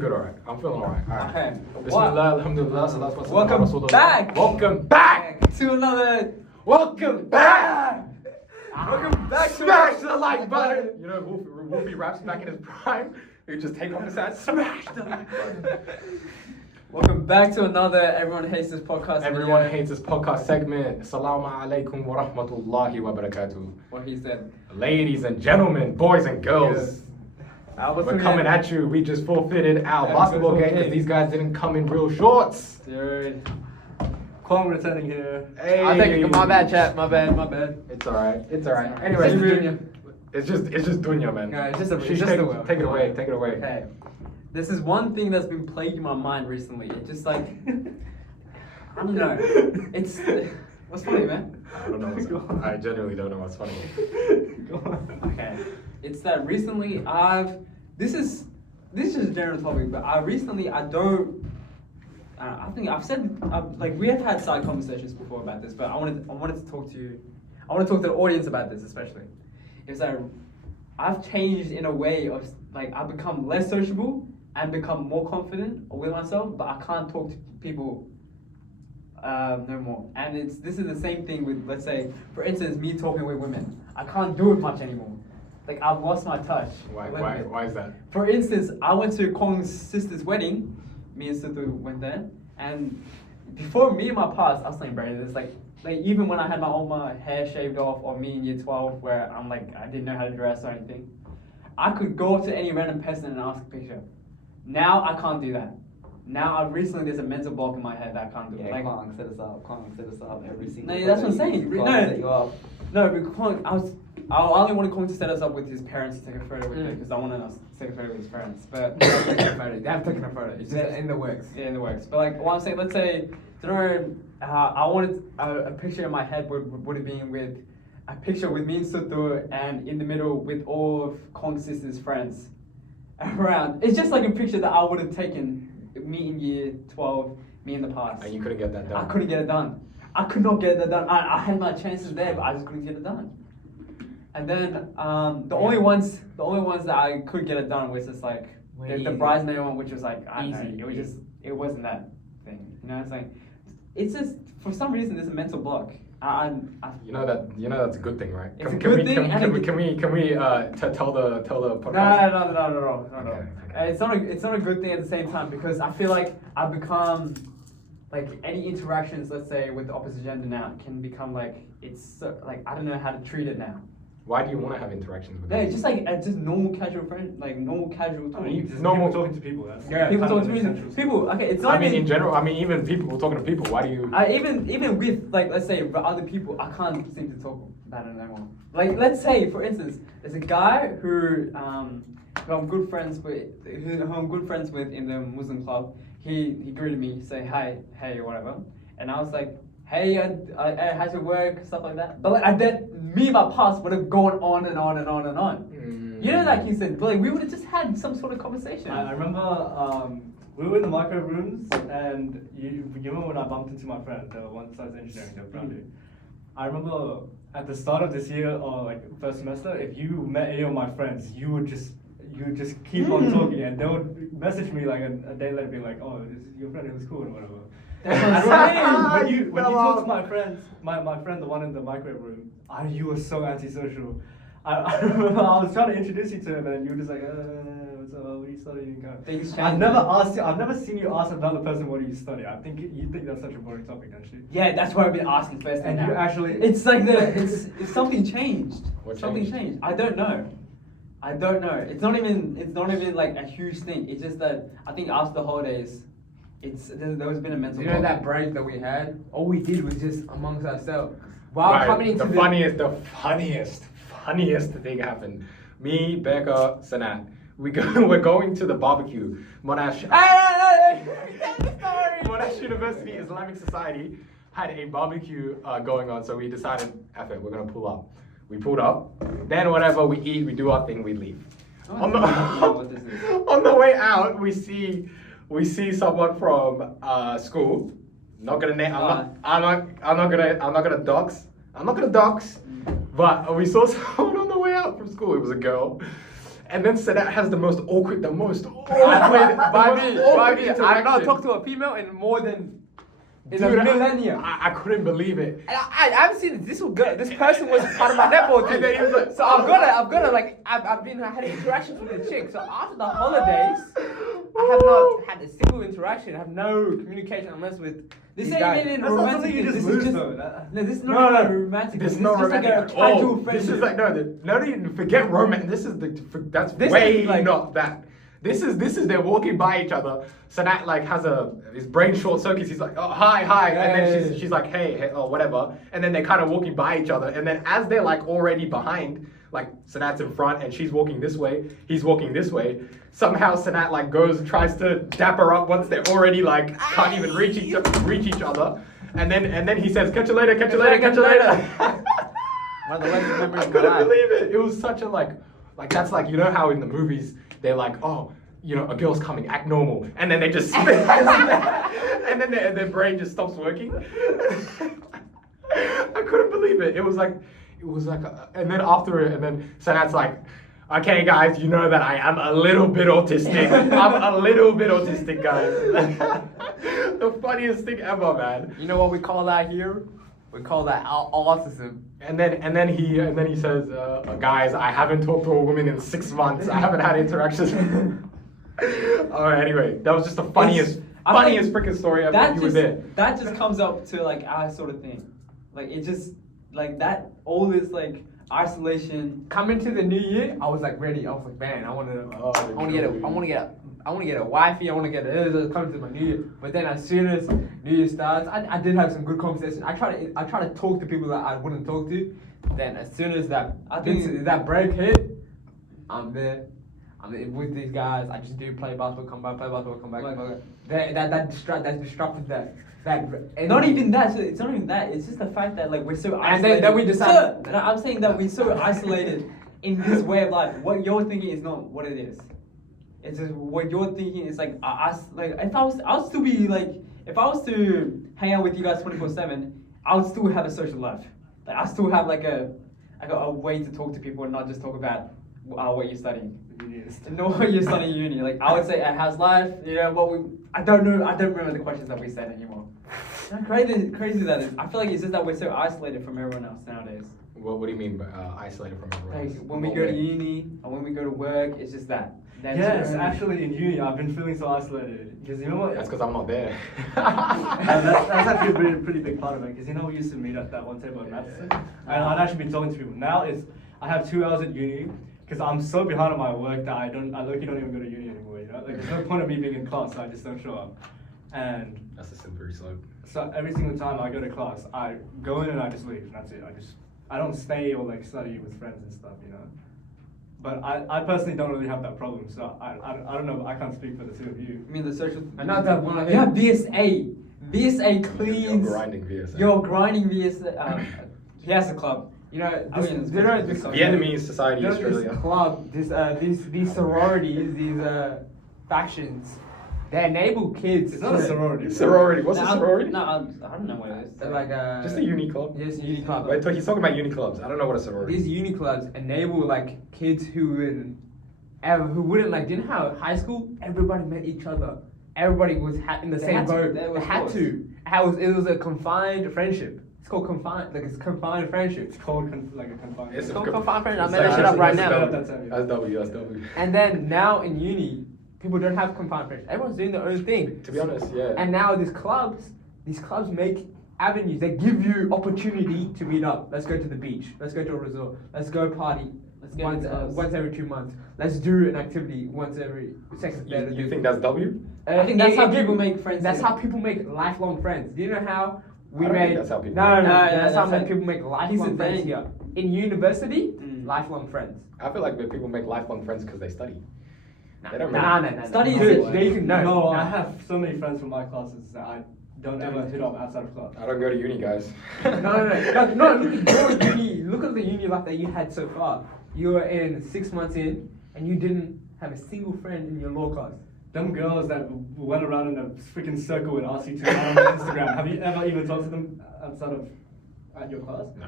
good, alright. I'm feeling alright. Alright. Okay. Bismillah, alhamdulillah, salatu wassalam ala Welcome Rasulullah. back. Welcome back. To another. Welcome back. Welcome back to Smash the like button. You know, Wolfie raps back in his prime. He would just take off his hat, smash the like button. Welcome back to another Everyone Hates This podcast. Everyone video. hates this podcast segment. Assalamu alaikum wa rahmatullahi wa barakatuh. What he said. Ladies and gentlemen, boys and girls. We're coming at you. We just forfeited our basketball game because these guys didn't come in real shorts. Dude. Kwong returning here. Hey. I think my bad, chat. My bad. It's alright. It's alright. It's Anyway, just Dunya. it's just Dunya, man. No, it's just a- She it's just take, the will. take it away. Take it away. Okay. This is one thing that's been plaguing my mind recently. It just like I don't know. It's what's funny, man? I don't know. I genuinely don't know what's funny. Go on. Okay. It's that recently this is just a general topic, but I think I've said like we have had side conversations before about this, but I wanted to talk to you. I want to talk to the audience about this especially. Is that I've changed in a way of like I've become less sociable and become more confident with myself, but I can't talk to people no more. And this is the same thing with, let's say, for instance, me talking with women. I can't do it much anymore. Like I've lost my touch. Why is that? For instance, I went to Kong's sister's wedding. Me and Situ went there, and before me and my past, I was saying, bro, it's like even when I had all my hair shaved off, or me in year 12, where I'm like I didn't know how to dress or anything, I could go up to any random person and ask a picture. Now I can't do that. Now there's a mental block in my head that I can't do it. Yeah, Like, Kwong set us up every single No, that's what I'm saying. Kwong No. set you up. no, but Kong, I only wanted Kong to set us up with his parents to take a photo with him because I wanted us to take a photo with his parents. But they have taken a photo. It's just in the works. Yeah, in the works. But like what I'm saying, let's say, I wanted a picture in my head would have been with a picture with me and Sutu, and in the middle with all of Kong's sister's friends around. It's just like a picture that I would have taken, me in year 12, me in the past. And you couldn't get that done. I couldn't get it done. I could not get that done. I had my chances there, but I just couldn't get it done. And then the only ones that I could get it done was just like the bridesmaid one, which was like I don't know, it wasn't that thing. You know, it's just for some reason there's a mental block. You know that's a good thing, right? It's a good thing. Can we tell the podcast? No. Okay. It's not a good thing at the same time because I feel like I've become like any interactions, let's say with the opposite gender now, can become like it's so, like I don't know how to treat it now. Why do you want to have interactions with Yeah, them? just like just normal casual friend, like normal casual talk. Normal talking to people. That's People talk to me. People. Okay, it's not. I mean, in general. I mean, even people talking to people. Why do you? Even with like let's say other people, I can't seem to talk about it anymore. Like let's say for instance, there's a guy who I'm good friends with in the Muslim club. He greeted me, say hi, hey, or whatever, and I was like, hey, how's your work, stuff like that. But like me and my past would have gone on and on and on and on. You know, like he said, but like we would have just had some sort of conversation. I remember we were in the micro rooms, and you remember when I bumped into my friend, the one that starts engineering, the Bradley. I remember at the start of this year, or like first semester, if you met any of my friends, you would just keep on talking, and they would message me like a day later, being like, "Oh, this is your friend who's cool," or whatever. That's what I'm saying. When you talk to my friends, my friend, the one in the microwave room, you were so antisocial. I remember I was trying to introduce you to him, and you were just like, "What's up? What are you studying?" Things change. I've never seen you ask another person what do you study. I think you think that's such a boring topic, don't you? Yeah, that's what I've been asking first. And now. you actually, it's like it's something changed. What something changed? changed. I don't know. It's not even like a huge thing. It's just that I think after the holidays, there's been a mental. You know block. that break that we had? All we did was just amongst ourselves. While Right, coming into the funniest thing happened. Me, Becca, Sanat. We're going to the barbecue. Monash University Islamic Society had a barbecue going on, so we decided, F it, we're gonna pull up. We pulled up. Then whatever we eat, we do our thing, we leave. On the way out, we see someone from school. Not gonna name. I'm not gonna dox. But we saw someone on the way out from school. It was a girl, And then Sadat has the most awkward By me, I've not talked to a female in more than in a millennia. I couldn't believe it. And I've seen this person was part of my netball team. And then he was like, So I've got like I've had interactions with the chick. So after the holidays, I have not had a single interaction. I have no communication unless with This these ain't guys. even That's not romantic. something you This just is lose just though. no. This is No, not no. even romantic. This is This not just romantic like a at all. casual This friendship. is like no, even forget romance. That's This way is like- not that. This is they're walking by each other. Sadat like has his brain short circuits. He's like, oh hi, and then she's like, hey, oh whatever. And then they're kind of walking by each other. And then as they're like already behind, like Sadat's in front and she's walking this way, he's walking this way. Somehow Sadat like goes and tries to dap her up once they're already like can't even reach each other. And then he says, catch you later. One of the worst memories I of my couldn't life. believe it. It was such a like that's like, you know how in the movies they're like, oh, you know, a girl's coming, act normal, and then they just spin, and then their brain just stops working. I couldn't believe it. It was like, and then after it, and then Sadat's like, okay, guys, you know that I am a little bit autistic. I'm a little bit autistic, guys. The funniest thing ever, man. You know what we call that here? We call that autism. And then he says, guys, I haven't talked to a woman in 6 months. I haven't had interactions. Alright, anyway, that was just the funniest freaking story ever. That You were just there. that just comes up to like our sort of thing. Like it just like that all this like isolation. Coming to the new year, I was like ready. I was like, man, I want to get a wifey. I want to get a coming to my new year. But then as soon as New Year starts, I did have some good conversation. I try to talk to people that I wouldn't talk to. Then as soon as that break hit, I'm there. I'm with these guys. I just do play basketball, come back. Like, That disrupted that. Not even that. It's not even that. It's just the fact that like we're so And isolated. then we decided- So, no, I'm saying that we're so isolated in this way of life. What you're thinking is not what it is. It's just what you're thinking is like us. Like if I'll still be like if I was to hang out with you guys 24/7, I would still have a social life. Like I still have like a way to talk to people and not just talk about what you're studying. No, what you're studying uni. Like I would say a house life. I don't know. I don't remember the questions that we said anymore. How crazy that is. I feel like it's just that we're so isolated from everyone else nowadays. What do you mean by isolated from everyone Like else? when we go to uni and when we go to work, it's just that. That's Yes, it. actually in uni I've been feeling so isolated because you know what? That's because I'm not there. That's actually a pretty big part of it because you know we used to meet at that one table in Madison and I'd actually be talking to people. Now I have 2 hours at uni because I'm so behind on my work that I look, you don't even go to uni anymore. You know, like there's no point of me being in class, so I just don't show up. And That's a slippery slope. so every single time I go to class, I go in and I just leave. And that's it. I don't stay or like study with friends and stuff. You know. But I personally don't really have that problem, so I don't know. I can't speak for the two of you. I mean the social. And not that one. You have VSA. VSA cleans. You're grinding VSA. You're grinding VSA. He has a club. You know, I mean, this, you know, this, Vietnamese society, you know, Australia. this club, these sororities, these factions, they enable kids. It's not a sorority. Sorority. What's a No, sorority? No, I don't know what it is. They're like Just a uni club. Yes, uni club. Wait, he's talking about uni clubs. I don't know what a sorority These is. uni clubs enable like kids who wouldn't like didn't have high school. Everybody met each other. Everybody was in the They same had to. boat. They They were had forced. to. It was a confined friendship. It's called confined. Like it's confined friendship. It's called like a confined. It's Called a- confined friendship. I it's made that like- shit up right that's now. W. That's W. That's W. And then now in uni, people don't have confined friendship. Everyone's doing their own thing. To be honest, yeah. And now these clubs make avenues. They give you opportunity to meet up. Let's go to the beach. Let's go to a resort. Let's go party. Let's go to clubs. Once every 2 months. Let's do an activity once every 6 months. You think that's W? I think that's how people make friends. That's how people make lifelong friends. Do you know how we I don't made? think that's how people No, make No, that's how that's people make the lifelong friends thing. here. In university, Mm. lifelong friends. I feel like that people make lifelong friends because they study. They don't Nah, make- nah. Study no. is- Dude, they can No, no. I have so many friends from my classes that I don't ever hit up outside of class. I don't go to uni, guys. No, look at your uni. Look at the uni life that you had so far. You were in 6 months in, and you didn't have a single friend in your law class. Them girls that went around in a freaking circle and asked you to go on Instagram. Have you ever even talked to them outside of at your class? No.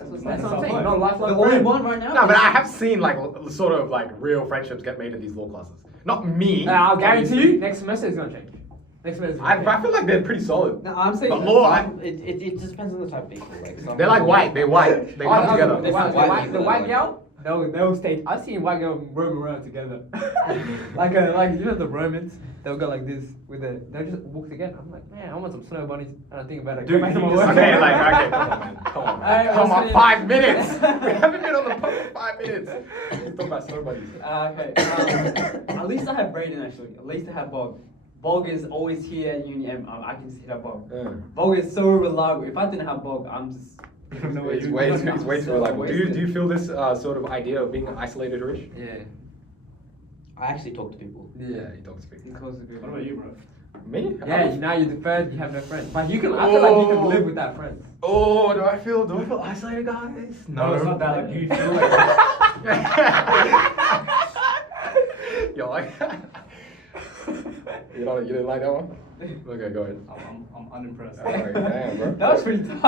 That's what I'm saying. Not lifelong The only friend. one right now. No, but I have seen like sort of like real friendships get made in these law classes. Not me. I'll guarantee you, next semester it's gonna change. Next semester. It's gonna I feel like they're pretty solid. No, I'm saying. But law, It just depends on the type of people. Like some they're like people- white. They're white. They come together. White The white girl, they'll stay. I've seen white girl roam around together, like you know the Romans. They'll go like this they'll just walk together. I'm like, man, I want some snow bunnies. And I think about it. Dude, Go back to you my just- work. Okay, okay, come on, man. Come on, man. I Come was on, saying- 5 minutes. We haven't been on the phone for 5 minutes. Let's talk about snow buddies. Okay. At least I have Brayden actually. At least I have Bog. Bog is always here at uni, and I can see that Bog. Bog is so reliable. If I didn't have Bog, I'm just. No, It's you- way, you- it's way too reliable. Do you feel this sort of idea of being isolated, Rich? Yeah. I actually talk to people. Yeah, he talks to people. What about you, bro? Me? Yeah, now you're the first. You have no friends. But you can. I feel like you can live without friends. Oh, do I feel isolated, guys? No, it's not that. Like, do you feel like? Yo, like, you didn't like that one? Okay, go ahead. I'm unimpressed. Alright, damn, bro. That was pretty tough.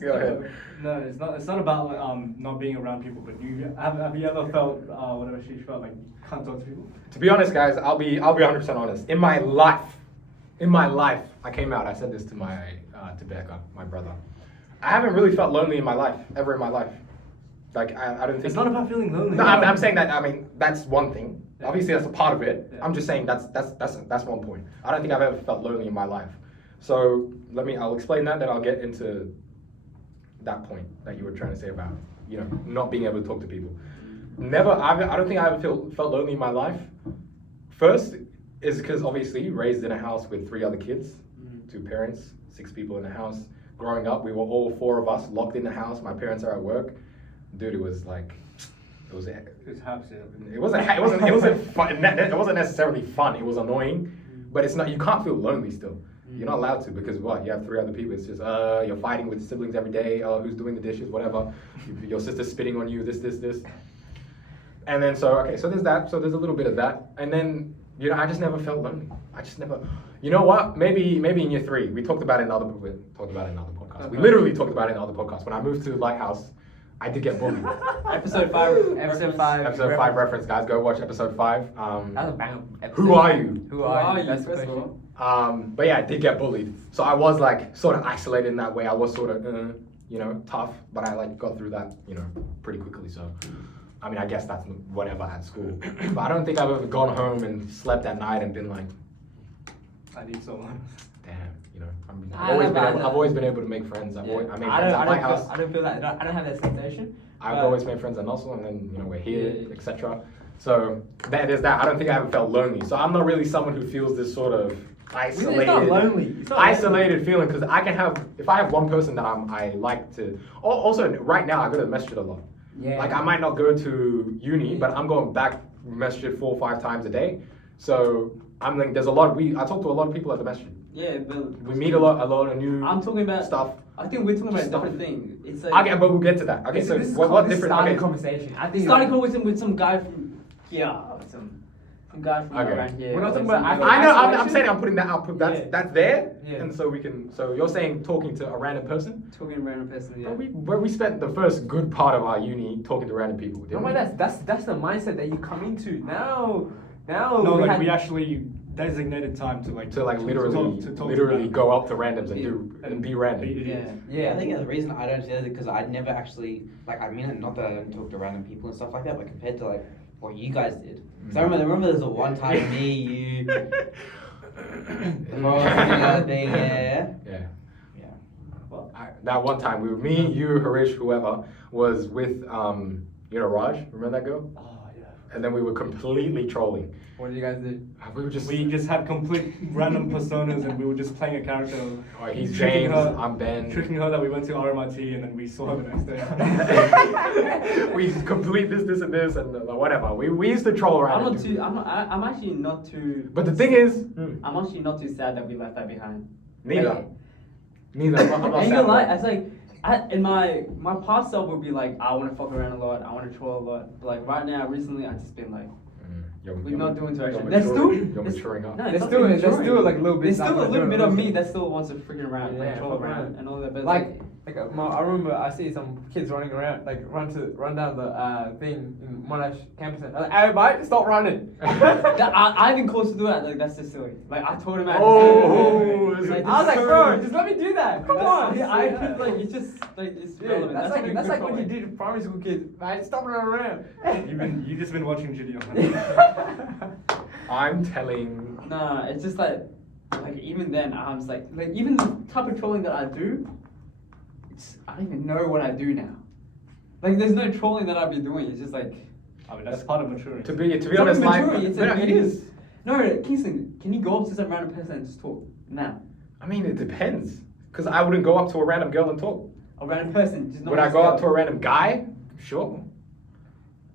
Go ahead. No, it's not. It's not about like, not being around people. But have you ever felt whatever she felt like you can't talk to people? To be honest, guys, I'll be 100% honest. In my life, I came out. I said this to my to Becca, my brother. I haven't really felt lonely in my life, ever in my life. Like I don't think It's not about feeling lonely. No, I'm saying that. I mean, that's one thing. Yeah. Obviously, that's a part of it. Yeah. I'm just saying that's one point. I don't think I've ever felt lonely in my life. So I'll explain that. Then I'll get into that point that you were trying to say about not being able to talk to people. Never. I don't think I ever felt lonely in my life. First is because obviously raised in a house with 3 other kids, 2 parents, 6 people in the house. Growing up, we were all 4 of us locked in the house. My parents are at work. Dude, it was like, It's happy. it wasn't fun. It wasn't necessarily fun. It was annoying, but it's not. You can't feel lonely still. You're not allowed to because what? You have 3 other people. It's just you're fighting with siblings every day. Who's doing the dishes? Whatever. Your sister's spitting on you. This. And then so there's that. So there's a little bit of that. And then I just never felt lonely. I just never. You know what? Maybe in year 3 we talked about it in another podcast. We literally talked about it in other podcasts. When I moved to Lighthouse, I did get bullied. Episode 5. Episode 5. Episode 5 reference, guys. Go watch episode 5. That's a banger. Who are you? Who are you? That's That's the first of question. all. But yeah, I did get bullied. So I was like sort of isolated in that way. I was sort of, tough, but I like got through that, pretty quickly. So, I mean, I guess that's whatever at school. But I don't think I've ever gone home and slept at night and been like, I need someone. damn, I I've always been able to make friends. I made friends at my house. I don't feel that. I don't have that sensation. I've but- always made friends at Nussel, and then we're here, Yeah. etc. So there's that. I don't think I ever felt lonely. So I'm not really someone who feels this sort of isolated. It's not lonely. It's not Isolated feeling because I can have if I have one person that I like to. Also, right now I go to the masjid a lot. Yeah. Like I might not go to uni, but I'm going back masjid 4 or 5 times a day. So I'm like, there's a lot. I talk to a lot of people at the masjid. Yeah, but We meet a lot of new. I'm talking about stuff. I think we're talking about a Stuff. different thing. It's like Okay, but we'll get to that. Okay, so This is what this different? starting Okay. conversation. I think starting with some guy from here, some guy from Okay. around here. We're not talking Like about- some- I know. I'm Isolation? saying I'm putting that out. Yeah. That's there, Yeah. and so we can. So you're saying talking to a random person? talking to a random person. Yeah. But we spent the first good part of our uni talking to random people. No, Didn't wait, we? that's the mindset that you come into now. No, like had- we actually designated time to literally go up to randoms and do and be random. Yeah. Yeah, I think the reason I don't say that is because I never actually I mean, not that I don't talk to random people and stuff like that, but compared to like what you guys did. So I remember there's a one time me, you, other thing, yeah. Yeah. That one time we were me, you, Harish, whoever was with Raj. Remember that girl? Oh yeah. And then we were completely trolling. What did you guys do? We were just. We just had complete random personas and we were just playing a character. Oh, he's tricking James. her- I'm Ben. Tricking her that we went to RMIT and then we saw her the next day. We complete this, and this, and whatever. We used to troll around. I'm and not do- too. I'm actually not too. But the thing is, I'm actually not too sad that we left that behind. neither. Like, Neither. I'm not I ain't sad gonna lie. about it. It's like in my past self would be like I want to fuck around a lot. I want to troll a lot. But like right now, recently, I've just been like, with not doing interaction. You're There's still maturing. You're maturing up. No, There's it's not still, really there's maturing. still like a little bit. There's still a little bit of me that that still wants to freaking around, like Yeah, troll fuck around around. and all that. But I remember I see some kids running around, like run down the thing in Monash campus. And I'm like, hey, mate, stop running. I even close to do that. Like that's just silly. Like I told him. Oh, I was I I was like, bro, just let me do that. Come on. Yeah, I feel like it's just like it's Dude, relevant. that's like a good what you point. do to primary school kids. Man, stop running around. You just been watching Judy. I'm telling. Nah, it's just like even then I'm just like even the type of trolling that I do, I don't even know what I do now. Like there's no trolling that I'd be doing. It's just like I mean, that's part of maturing. To be it's not honest, maturity, it's it is. No, Kingston, can you go up to some random person and just talk now? I mean, it depends. Because I wouldn't go up to a random girl and talk. A random person, just not. Would I just go up to a random guy? Sure.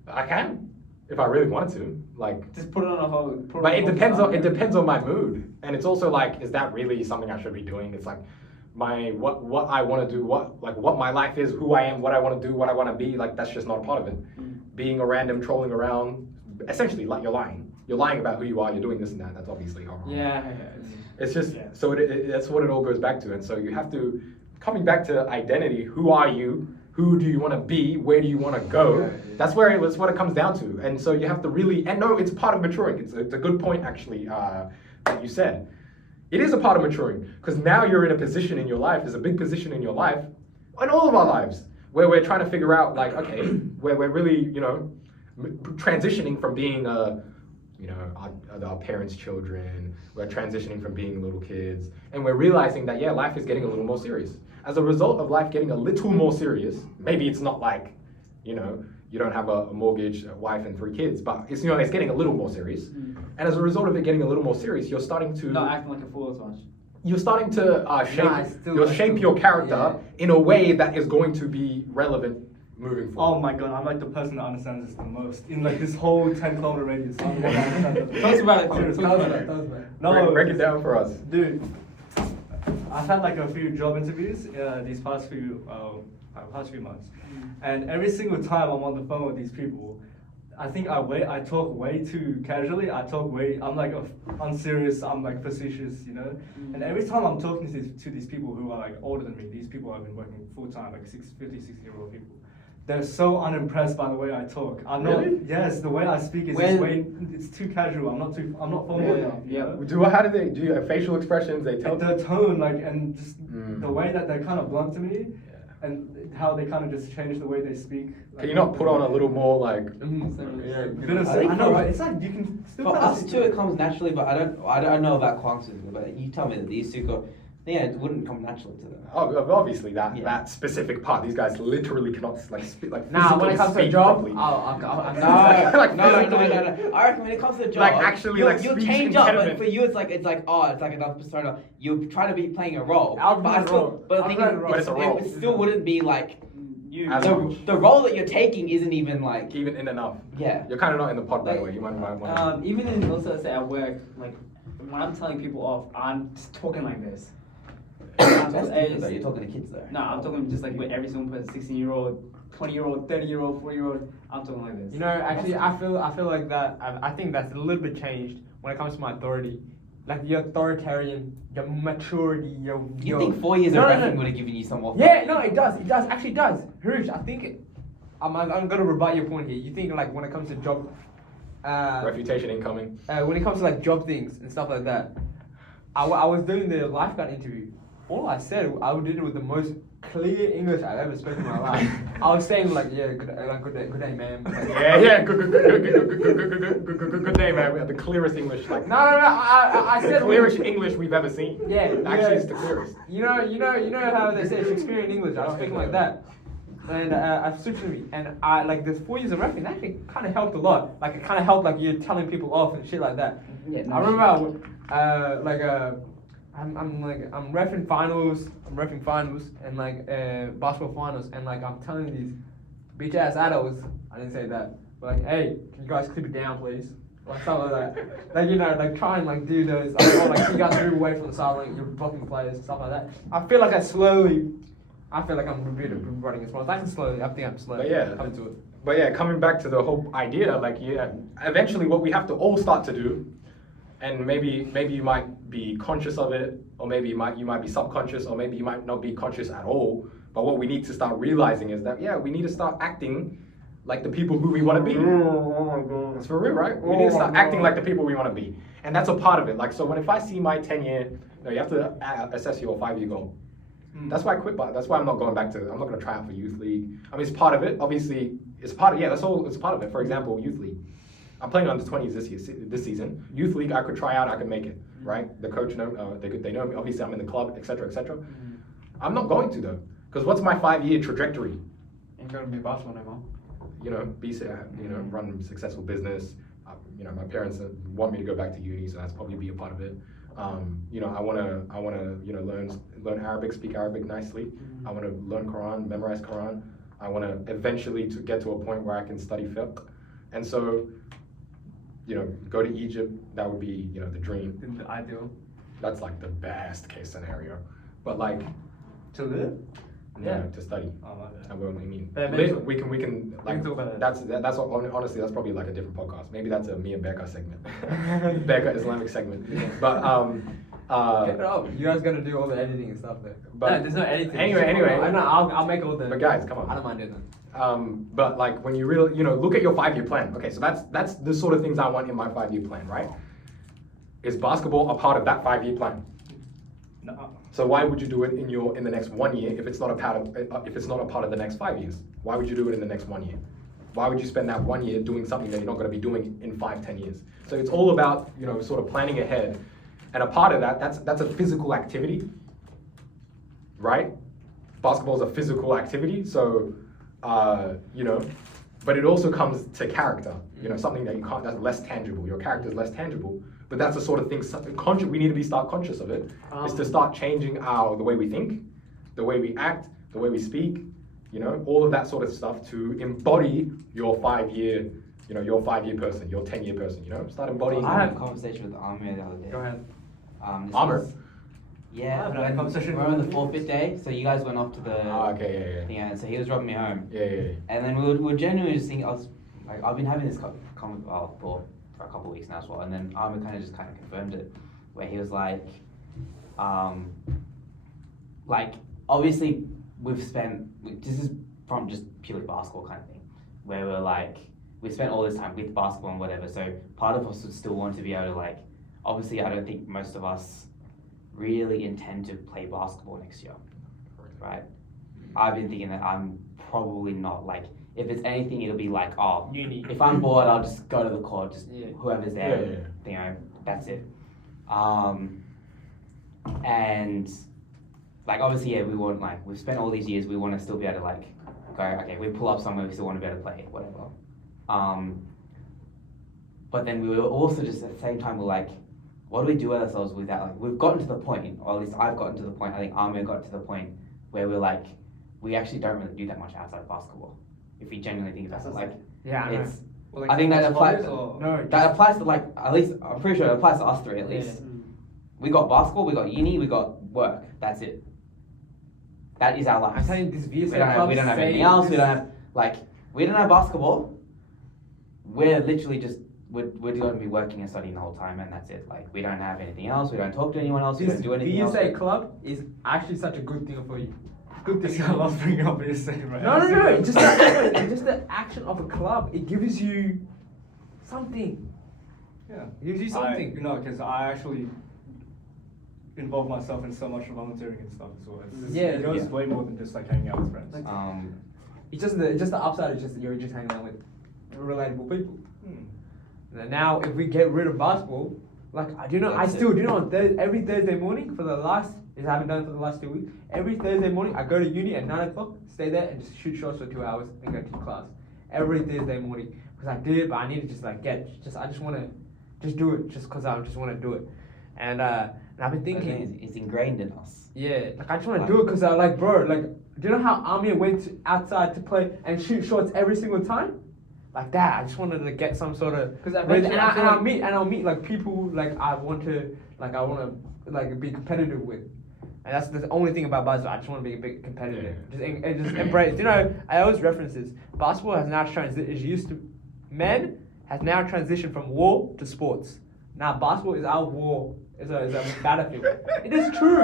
I can. If I really wanted to. Like. Just put it on a whole. But it depends on my mood. And it's also like, is that really something I should be doing? It's like what I want to do, what my life is, who I am, what I want to do, what I want to be, like that's just not a part of it. Being a random trolling around, essentially like you're lying. You're lying about who you are, you're doing this and that, that's obviously wrong. Yeah. It's just, so that's what it all goes back to. And so you have to, coming back to identity, who are you? Who do you want to be? Where do you want to go? That's what it comes down to. And so you have to really, and no, it's part of maturing. It's a good point actually that you said. It is a part of maturing because now you're in a position in your life, there's a big position in your life, in all of our lives, where we're trying to figure out like, okay, where we're really, transitioning from being our parents' children, we're transitioning from being little kids, and we're realizing that, life is getting a little more serious. As a result of life getting a little more serious, maybe it's not like, you don't have a mortgage, a wife, and 3 kids, but it's, it's getting a little more serious. And as a result of it getting a little more serious, you're starting to... Not acting like a fool as much. You're starting to shape your character in a way that is going to be relevant moving forward. Oh my god, I'm like the person that understands this the most in like this whole 10-kilometer radius. I'm the one that understands it. Talk about it. Serious, Talk about it. No, break it down for us. dude. I've had like a few job interviews these past few months, and every single time I'm on the phone with these people, I think I talk way too casually. I'm like unserious. I'm like facetious, And every time I'm talking to these people who are like older than me, these people have been working full time, like 60-year-old people. They're so unimpressed by the way I talk. I'm not. Really? Yes, the way I speak is just it's too casual. I'm not formal enough. Yeah. How do they do you have facial expressions? They tell The tone, like, and just the way that they're kind of blunt to me, Yeah. and how they kind of just change the way they speak. Can you not put on a little more like? Bit of, I think I know, for- right? It's like you can still For kind of us see two, it comes naturally, but I don't know about Kwang specifically, but you tell me that these two go, it wouldn't come naturally to them. Obviously that Yeah. that specific part. These guys literally cannot like speak like. Nah, when it comes to a physically job, speak no, Like, no. physically. I reckon when it comes to a job, Like, actually, you'll, like, you'll speech change up, but impediment. for you, it's like another persona. You're trying to be playing a role, I'll but play I a still, role. but the I'll thing play a is, role. But it's a role. it still wouldn't be like You. As much. the role that you're taking isn't even like Even in enough. yeah. You're kind of not in the pod, by the Like, way. You might want. Even in also say at work, like when I'm telling people off, I'm just talking like this. That's different though. You're talking to kids though. No, I'm talking just like with every single person, 16-year-old, 20-year-old, 30-year-old, 40-year-old. I'm talking like this. Actually, I feel like that. I think that's a little bit changed when it comes to my authority. Like your authoritarian, your maturity, You think 4 years of rapping would have given you some authority? Yeah, no, it does. It does. Actually, it does. Harush, I think I'm gonna rebut your point here. You think like when it comes to job, Reputation incoming. when it comes to like job things and stuff like that, I was doing the lifeguard interview. All I said, I did it with the most clear English I've ever spoken in my life. I was saying like, yeah, good day, ma'am. Like, Yeah, good day, man. We have the clearest English. Like, no. I the said clearest English we've ever seen. Yeah, Actually, it's the clearest. You know how they say Shakespearean English. I was speaking like that, and I switched to me, and I like this 4 years of rapping. That actually kind of helped a lot. Like it kind of helped like you're telling people off and shit like that. Yeah, no I remember I'm repping finals. I'm repping finals and like basketball finals, and like I'm telling these bitch ass adults. I didn't say that, but like, hey, can you guys clip it down, please? Like something like that. Like like try and like do those. Like you guys move away from the sideline. You're blocking players and stuff like that. I feel like I'm rebutting as well. I think I'm slowly. But yeah, coming to it. But yeah, coming back to the whole idea, like yeah, eventually what we have to all start to do, and maybe you might be conscious of it, or maybe you might be subconscious, or maybe you might not be conscious at all. But what we need to start realizing is that yeah, we need to start acting like the people who we want to be. That's for real, right? We need to start acting like the people we want to be, and that's a part of it. Like so, if I see my 10-year, no, you have to assess your 5-year goal. That's why I quit. But that's why I'm not going back to. I'm not going to try out for youth league. I mean, it's part of it. Obviously, it's part of that's all. It's part of it. For example, youth league. I'm playing under 20s this season. Youth league, I could try out. I could make it. Right? The coach they know me. Obviously, I'm in the club, etc., etc. I'm not going to though, because what's my 5-year trajectory? Ain't gonna be basketball no more. You know, run a successful business. You know, my parents want me to go back to uni, so that's probably be a part of it. You know, I wanna, you know, learn Arabic, speak Arabic nicely. I wanna learn Quran, memorize Quran. I wanna eventually to get to a point where I can study fiqh, and so, you know, go to Egypt. That would be, you know, the dream. The ideal. That's like the best case scenario, but like, To live? yeah, to study. Oh, my bad. And what we mean. But maybe- We can like talk about it. that's what, honestly that's probably like a different podcast. Maybe that's a me and Becca segment, Becca Islamic segment. But Get it up. You guys gotta do all the editing and stuff there. but No, there's no editing. Anyway. I know. I'll make all the. But guys, come I on. don't mind doing that. But like when you really, you know, look at your 5-year plan. Okay, so that's the sort of things I want in my 5-year plan, right? Is basketball a part of that 5-year plan? No. So why would you do it in the next 1 year if it's not a part of the next 5 years? Why would you do it in the next 1 year? Why would you spend that 1 year doing something that you're not going to be doing in 5-10 years? So it's all about, you know, sort of planning ahead, and a part of that's a physical activity, right? Basketball is a physical activity, so you know, but it also comes to character, you know, something that you can't, that's less tangible. Your character is less tangible. But that's the sort of thing we need to start conscious of it, is to start changing the way we think, the way we act, the way we speak, you know, all of that sort of stuff to embody your 5-year, you know, your 5-year person, your 10-year person, you know, start embodying. I had a conversation with Amir the other day. Go ahead. This Amir? was- Yeah, I've had a conversation we're on the with- forfeit day, so you guys went off to the Okay, thing, and so he was dropping me home. yeah. And then we were genuinely just thinking, I've been having this for a couple of weeks now as well, and then Armin kind of confirmed it, where he was like obviously this is from just purely basketball kind of thing, where we're like, we spent all this time with basketball and whatever, so part of us would still want to be able to like, obviously I don't think most of us really intend to play basketball next year, right? I've been thinking that I'm probably not, like, if it's anything, it'll be like, oh, Uni. if I'm bored, I'll just go to the court, just Yeah. whoever's there, Yeah. you know, that's it. And like, obviously, yeah, we want, like, we've spent all these years, we want to still be able to like go, okay, we pull up somewhere, we still want to be able to play, whatever. But then we were also just at the same time, we're like, what do we do with ourselves with that? Like, we've gotten to the point, or at least I've gotten to the point, I think Amir got to the point where we're like, we actually don't really do that much outside of basketball. If we genuinely think about it, like, Yeah, I know. it's, Well, like, I think that applies. or- No. that applies to, like, at least, I'm pretty sure it applies to us three at least. We got basketball, we got uni, we got work. That's it. That is our life. I'm telling you, this We VSA don't have, club we don't have say anything else. We this- don't have, like, we don't have basketball. We're literally just, we're going to be working and studying the whole time, and that's it. Like, we don't have anything else. We don't talk to anyone else. We This don't do anything else. VSA club is actually such a good thing for you. Good This thing. guy loves bringing up VSA, right? No. Just the action of a club. It gives you something. Yeah. It gives you something. Because I actually involve myself in so much volunteering and stuff as well. It goes way more than just like hanging out with friends. It's just the upside is just that you're just hanging out with relatable people. And now if we get rid of basketball, like I That's still it. do know every Thursday morning for the last, I haven't done it for the last 2 weeks. Every Thursday morning I go to uni at 9 o'clock, stay there and just shoot shots for 2 hours and go to class. Every Thursday morning. Because I did, but I need to just like I just want to just do it just because I just want to do it. And I've been thinking, It's ingrained in us. yeah, like I just want to do it because I like, bro, like, do you know how Amir went outside to play and shoot shots every single time? Like that, I just wanted to get some sort of. Because eventually I feel I'll meet like people like I want to like be competitive with. And that's the only thing about basketball. I just want to be a bit competitive. Just embrace. You know, I always reference this. Basketball has now men has now transitioned from war to sports. Now basketball is our war. Is a battlefield. It is true.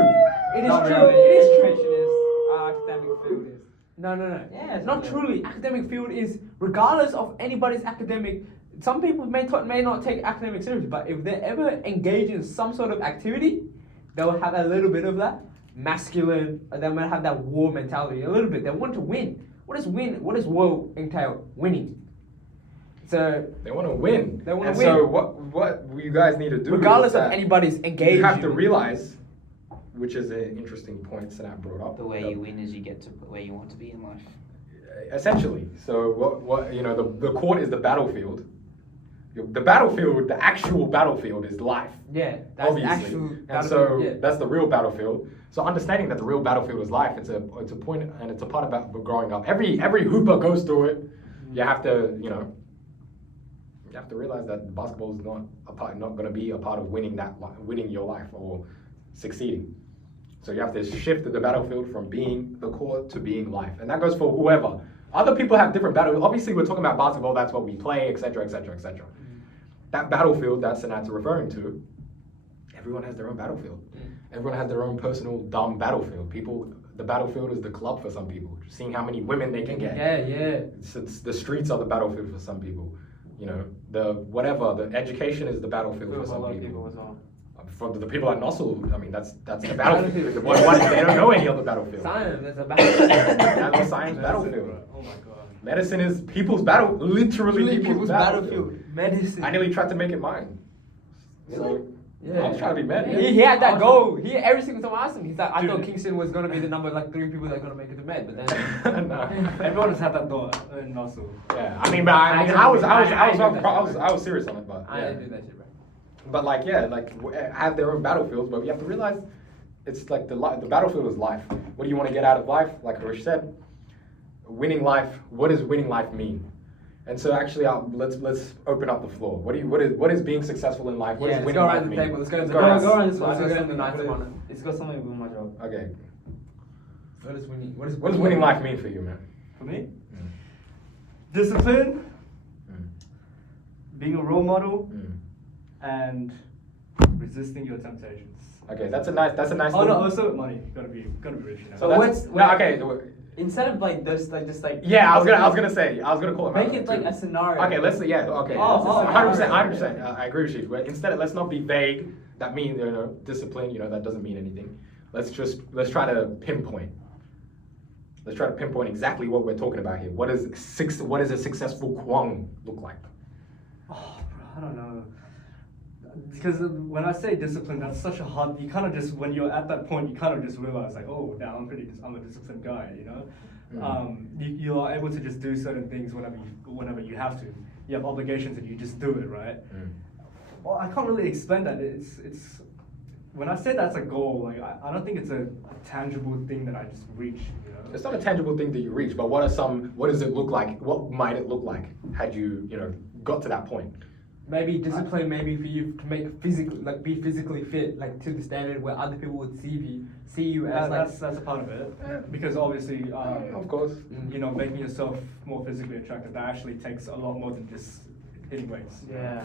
It is Not true. really. It is true. Education is academic field is. No. Yeah, it's Not not truly. Academic field is, regardless of anybody's academic, some people may not take academic seriously, but if they ever engage in some sort of activity, they will have a little bit of that masculine, they might have that war mentality, a little bit. They want to win. What does win? What does war entail? Winning. So They want to win. They wanna and win. so what you guys need to do regardless is of that anybody's engaged, you have to realize, which is an interesting point Sanat brought up. The way you win is you get to where you want to be in life. Essentially. So what you know, the court is the battlefield. The battlefield, the actual battlefield is life. Yeah, that's the Obviously. actual And so yeah. that's the real battlefield. So understanding that the real battlefield is life, it's a point and it's a part about growing up. Every hooper goes through it. You have to, you know, you have to realize that basketball is not going to be a part of winning your life or succeeding. So you have to shift the battlefield from being the court to being life, and that goes for whoever. Other people have different battles. Obviously, we're talking about basketball. That's what we play, etc., etc., etc. That battlefield that Sanat's referring to, everyone has their own battlefield. Everyone has their own personal dumb battlefield. The battlefield is the club for some people. Just seeing how many women they can get. Yeah. It's the streets are the battlefield for some people. You know, the education is the battlefield for some people. as well. For the people at Nossel, I mean, that's the battlefield. They don't know any other battlefield. Science, that's a battlefield. That's the science battlefield. Oh my god. Medicine is people's battle, literally people's battlefield. Medicine. I nearly tried to make it mine. So, Yeah. I was trying to be med. He had that goal. Every single time I asked him, he's like, I thought Kingston was gonna be the number like 3 people that are gonna make it to med, but then No. Everyone has had that thought in Nossel. Yeah, I mean, but I was serious on it, but I yeah. didn't do that shit, bro. But like, yeah, like have their own battlefields, but you have to realize it's like the battlefield is life. What do you want to get out of life? Like Harish said, winning life. What does winning life mean? And so actually, let's open up the floor. What is being successful in life? What Yeah, does let's winning go life around the mean? table. Let's go to the Go nice. Go around this one. Let's Let's go go to the nice one. It's got something with my job. Okay. What is winning? What does winning life mean for you, man? For me, discipline, being a role model, and resisting your temptations. Okay, that's a nice. Oh no, also money. Gotta be rich. You know? So that's- what's- no, okay. Instead of like this, like just like Yeah, I was gonna call it. make it like a scenario. Okay, let's okay. Oh, 100%. I agree with you. But instead, let's not be vague. That means discipline. That doesn't mean anything. Let's try to pinpoint. Let's try to pinpoint exactly what we're talking about here. What does a successful Kwang look like? Oh, bro, I don't know. Because when I say discipline, that's such a hard. You kind of just when you're at that point, you kind of just realize like, oh, now I'm a disciplined guy. You know, you are able to just do certain things whenever you have to. You have obligations and you just do it, right? Well, I can't really explain that. It's when I say that's a goal, like I don't think it's a tangible thing that I just reach. You know? It's not a tangible thing that you reach, but what does it look like? What might it look like had you got to that point? Maybe discipline, maybe for you to be physically fit, like to the standard where other people would see you as like. That's a part of it, because obviously, Of course. making yourself more physically attractive, that actually takes a lot more than just hitting weights. Yeah.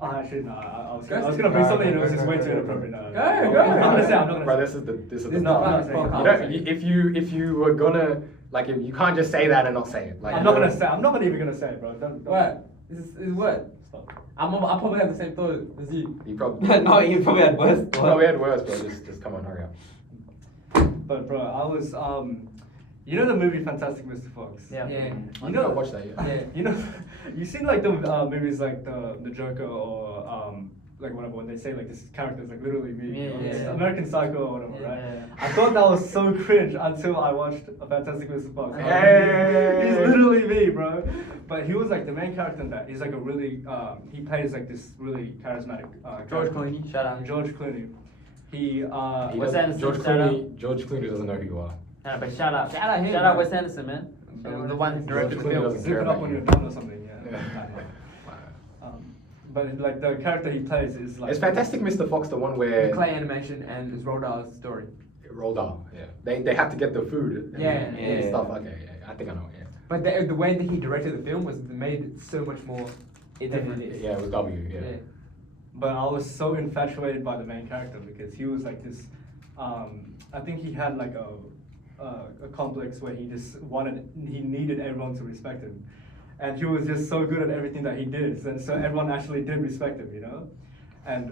Actually, no. I was gonna bring something and it was just way too inappropriate. No. Go. I'm not gonna say. I'm not gonna. Bro, say. this is This the is part. not If you were gonna if you can't just say that and not say it. Like I'm not gonna say. I'm not even gonna say it, bro. Don't. What? This is what? Stop. I probably have the same thought as you. You probably No, you probably had worse. you probably had worse, bro. Just come on, hurry up. But bro, I was you know the movie Fantastic Mr. Fox? Yeah. Yeah. I never watched that yet. Yeah. You know, you seen like the movies like the Joker or like whatever when they say like this character is like literally me, or this Yeah. American Psycho or whatever, Yeah. right? I thought that was so cringe until I watched a Fantastic Mr. Fox. Hey! He's literally me, bro. But he was like the main character in that. He's like a really he plays like this really charismatic George character. Clooney. Shout out. George Clooney. He Wes Anderson, George shout Clooney. George Clooney doesn't know who you are. Yeah, but shout out him, shout out bro. Wes Anderson, man. The one who directed the George Clooney film. doesn't zip care it up about when you. you're done or something. Yeah. but like the character he plays is like. Is Fantastic Mr. Fox the one The where clay animation and it's Roald Dahl's story. rolled out? Yeah, they had to get the food. And, Yeah, and yeah. stuff. Okay, yeah, I think I know. Yeah, But the way that he directed the film was made it so much more different. yeah, it was W. Yeah. But I was so infatuated by the main character because he was like this. I think he had like a complex where he just he needed everyone to respect him, and he was just so good at everything that he did, and so everyone actually did respect him, you know. And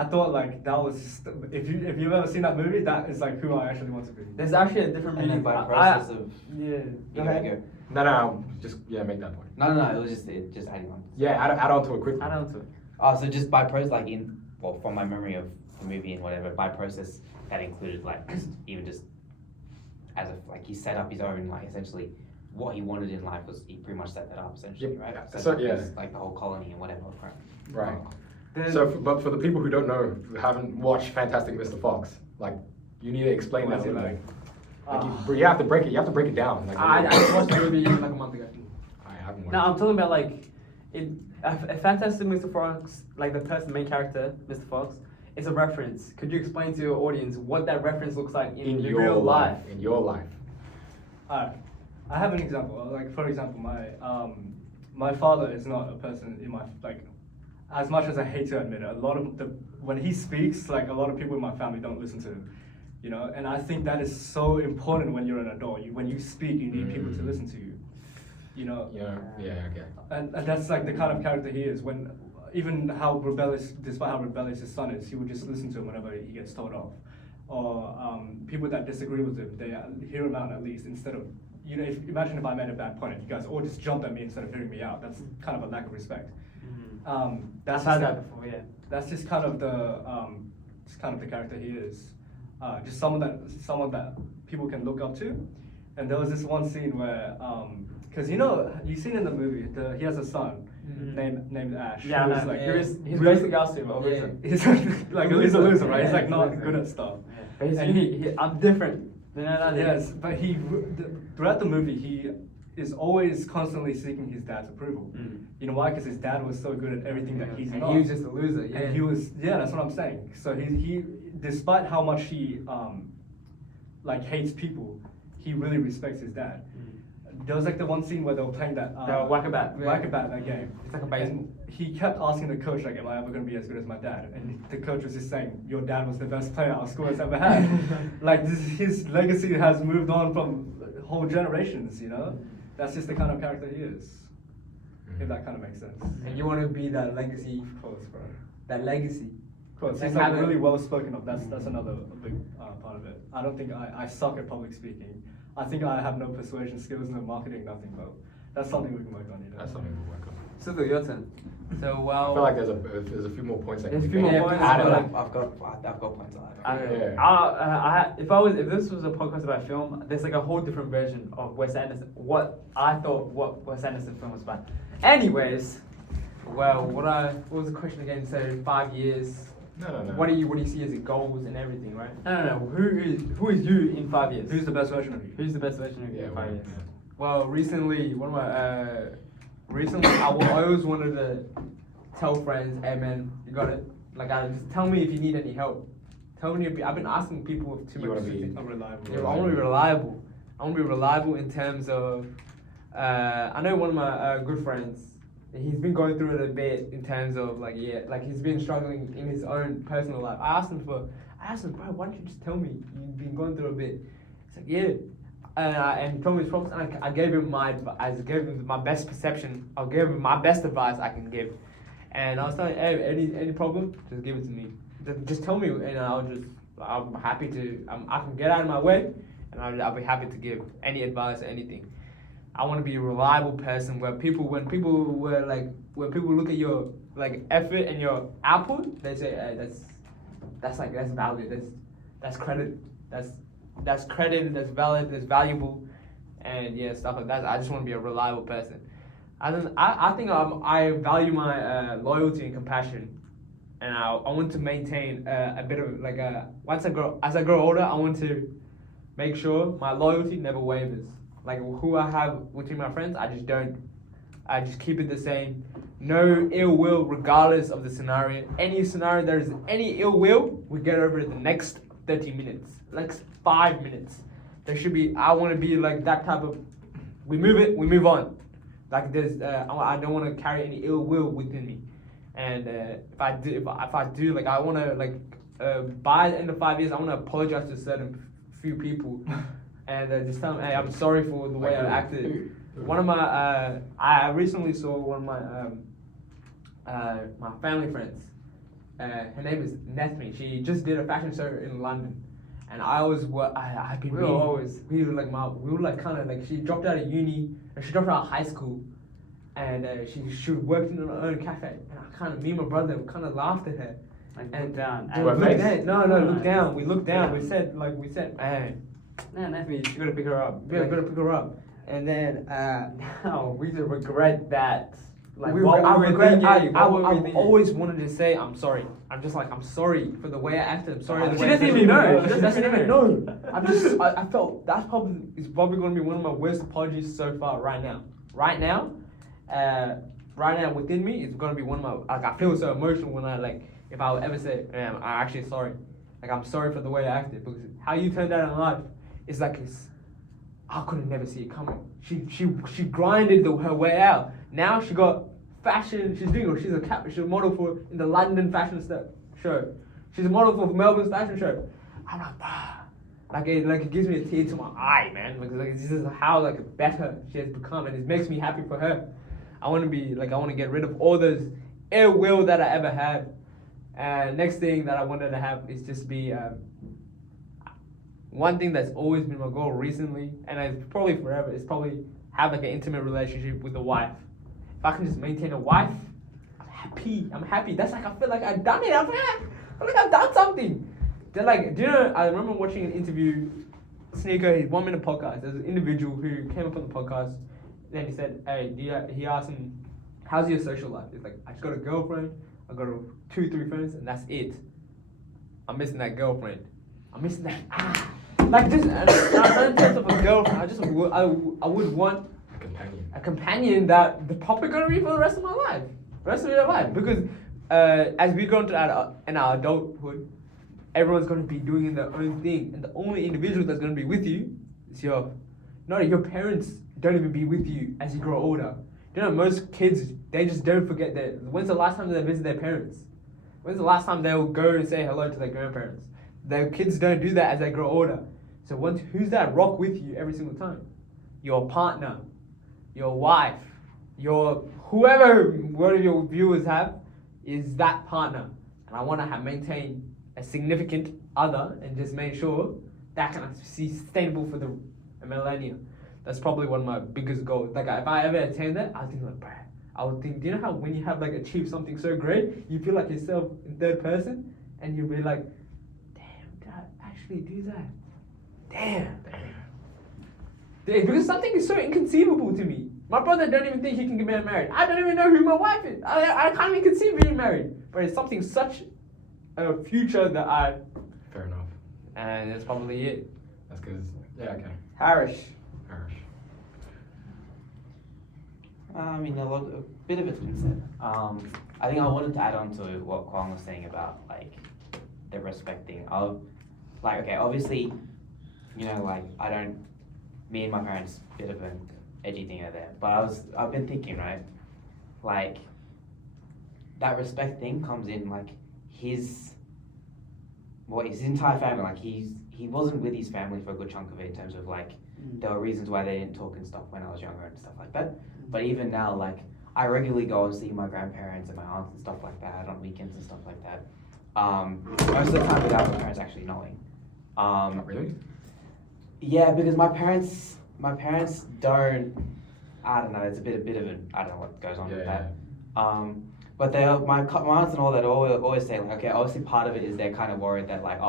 I thought like that was just, if you've ever seen that movie, that is like who I actually want to be. There's actually a different And then meaning. by process of Yeah. you go. No, just make that point. No, it was just adding on. Yeah, add on to it quickly. I don't know. Oh, so just by process, like from my memory of the movie and whatever, by process that included like just as like he set up his own like essentially what he wanted in life was he pretty much set that up essentially, Yep. right? So, up yeah. his, like the whole colony and whatever, right? Right. Then- So, but for the people who don't know, who haven't watched Fantastic Mr. Fox, like you need to explain What's that. it Like, like? you have to break it. You have to break it down. Like, I just watched the movie like a month ago. I haven't watched. No, I'm talking about like a Fantastic Mr. Fox, like the main character, Mr. Fox, is a reference. Could you explain to your audience what that reference looks like in your real life? In your life. Alright, I have an example. Like for example, my father is not a person in my like. As much as I hate to admit it, a lot of when he speaks, like a lot of people in my family don't listen to him, you know. And I think that is so important when you're an adult. When you speak, you need people to listen to you, you know. Yeah. Okay. And that's like the kind of character he is. When even how rebellious, despite how rebellious his son is, he would just listen to him whenever he gets told off. Or people that disagree with him, they hear him out at least instead of, you know, imagine if I made a bad point and you guys all just jumped at me instead of hearing me out. That's kind of a lack of respect. I've had that before, yeah. That's just kind of the character he is. Just someone that people can look up to. And there was this one scene where, because you know, you've seen in the movie, he has a son named Ash. Yeah, who I is, know. like, He's basically us too, but Yeah. he's a loser, right? He's Yeah, like not loser. good at stuff. But he's And unique. I'm different. Yes, but throughout the movie, he is always constantly seeking his dad's approval. You know why? Because his dad was so good at everything that he's And not. he was just a loser. Yeah. And he was, yeah, that's what I'm saying. So he despite how much he like hates people, he really respects his dad. There was like the one scene where they were playing that Whack-a-bat. that game. It's like a baseball. And he kept asking the coach, like, am I ever going to be as good as my dad? And the coach was just saying, your dad was the best player our school has ever had. Like, his legacy has moved on from whole generations, you know? That's just the kind of character he is. If that kind of makes sense. And you want to be that legacy. Of course, bro. That legacy. Of course, Like he's like having- really well spoken of. That's another big part of it. I don't think I suck at public speaking. I think I have no persuasion skills, no marketing, nothing. But that's something we can work on. You know. That's something we'll work on. So your turn. So I feel like there's a few more points that There's can a be few made. more points. Add it but up. I've got points on that. Yeah. If this was a podcast about film, there's like a whole different version of Wes Anderson. What I thought what Wes Anderson film was about. Anyways, well, what was the question again? So 5 years. No. What do you see as your goals and everything, right? no. Who is you in 5 years? Who's the best version of you? Who's the best version of you Yeah, in 5 right, years? yeah. Well, recently I always wanted to tell friends, hey man, you got it. Like, just tell me if you need any help. Tell me I've been asking people with too You much. wanna be Unreliable. Yeah, I want to be reliable. I want to be reliable in terms of. I know one of my good friends. He's been going through it a bit in terms of like he's been struggling in his own personal life. I asked him, bro, why don't you just tell me you've been going through a bit? He's like, yeah. And he told me his problems, and I gave him my best perception. I gave him my best advice I can give. And I was telling him, hey, any problem, just give it to me. Just tell me, and I'm happy to. I can get out of my way, and I'll be happy to give any advice or anything. I want to be a reliable person when people look at your like effort and your output, they say, hey, that's valid, that's credit, that's credit, that's valid, that's valuable, and yeah, stuff like that. I just want to be a reliable person. I think I value my loyalty and compassion, and I want to maintain a bit of like as I grow older, I want to make sure my loyalty never wavers. Like who I have between my friends, I just don't I just keep it the same. No ill will, regardless of the scenario. Any scenario there is any ill will, we get over it the next 30 minutes, next 5 minutes. There should be. I want to be like that type of. We move it, we move on. Like there's, I don't want to carry any ill will within me. And if I do, like I want to like by the end of 5 years, I want to apologize to certain few people, and just tell them, hey, I'm sorry for the way I acted. One of my, I recently saw one of my family friends. Her name is Nethmi. She just did a fashion show in London, and I've been we were like kind of like she dropped out of uni, and she dropped out of high school, and she worked in her own cafe, and I kind of me and my brother kind of laughed at her. Like look down. To her Look face? down. No, look down. We looked down. We said, man, No, that's me. You gotta pick her up. we're gonna pick her up. And then No, we just regret that. Like, I what were we regret. thinking? I What were we I've thinking? always wanted to say I'm sorry. I'm just like I'm sorry for the way I acted. I'm sorry. She doesn't even know. She doesn't even know. I felt that's probably going to be one of my worst apologies so far. Right now, within me, it's going to be one of my like I feel so emotional when I like if I would ever say, man, I'm actually sorry. Like I'm sorry for the way I acted because how you turned out in life is like I could have never see it coming. She grinded her way out. Now she got fashion. She's a model for in the London fashion show. She's a model for Melbourne's fashion show. I'm like, like it gives me a tear to my eye, man. Because like this is how like better she has become, and it makes me happy for her. I want to get rid of all those ill will that I ever had. And next thing that I wanted to have is just be one thing that's always been my goal recently, and it's probably forever, is probably have like an intimate relationship with a wife. If I can just maintain a wife, I'm happy. That's like I feel like I've done it. I feel like I've done something. They're like, do you know? I remember watching an interview, Sneaker, his 1 minute podcast. There's an individual who came up on the podcast. Then he said, "Hey, he asked him, how's your social life?" He's like, "I just got a girlfriend. I got 2-3 friends, and that's it. I'm missing that girlfriend. I'm missing that like this." In terms of a girlfriend, I would want a companion that the probably gonna be for the rest of my life, rest of your life. Because as we go into in our adulthood, everyone's gonna be doing their own thing, and the only individual that's gonna be with you is your parents. Don't even be with you as you grow older. You know, most kids, they just don't forget when's the last time they visit their parents? When's the last time they'll go and say hello to their grandparents? Their kids don't do that as they grow older. So who's that rock with you every single time? Your partner, your wife, your whoever, one of your viewers have, is that partner. And I want to maintain a significant other and just make sure that can be sustainable for the millennia. That's probably one of my biggest goals. Like if I ever attain that, I think like, I would think, do you know how when you have like achieved something so great, you feel like yourself in third person, and you'll be like, damn, did I actually do that? Damn. Because something is so inconceivable to me. My brother don't even think he can get married. I don't even know who my wife is. I can't even conceive being married. But it's something such a future that Fair enough. and that's probably it. That's because, yeah, okay. Harish. I mean, a bit of it's been said. I think I wanted to add on to what Kwang was saying about like the respecting of, like, okay, obviously, you know, like me and my parents, bit of an edgy thing over there. But I've been thinking, right, like that respect thing comes in like his entire family. Like he wasn't with his family for a good chunk of it in terms of like there were reasons why they didn't talk and stuff when I was younger and stuff like that. But even now, like, I regularly go and see my grandparents and my aunts and stuff like that on weekends and stuff like that. Most of the time without my parents actually knowing. Really? Yeah, because my parents don't, I don't know, it's a bit of an, I don't know what goes on with that. But my aunts and all that always say, like, okay, obviously part of it is they're kind of worried that, like,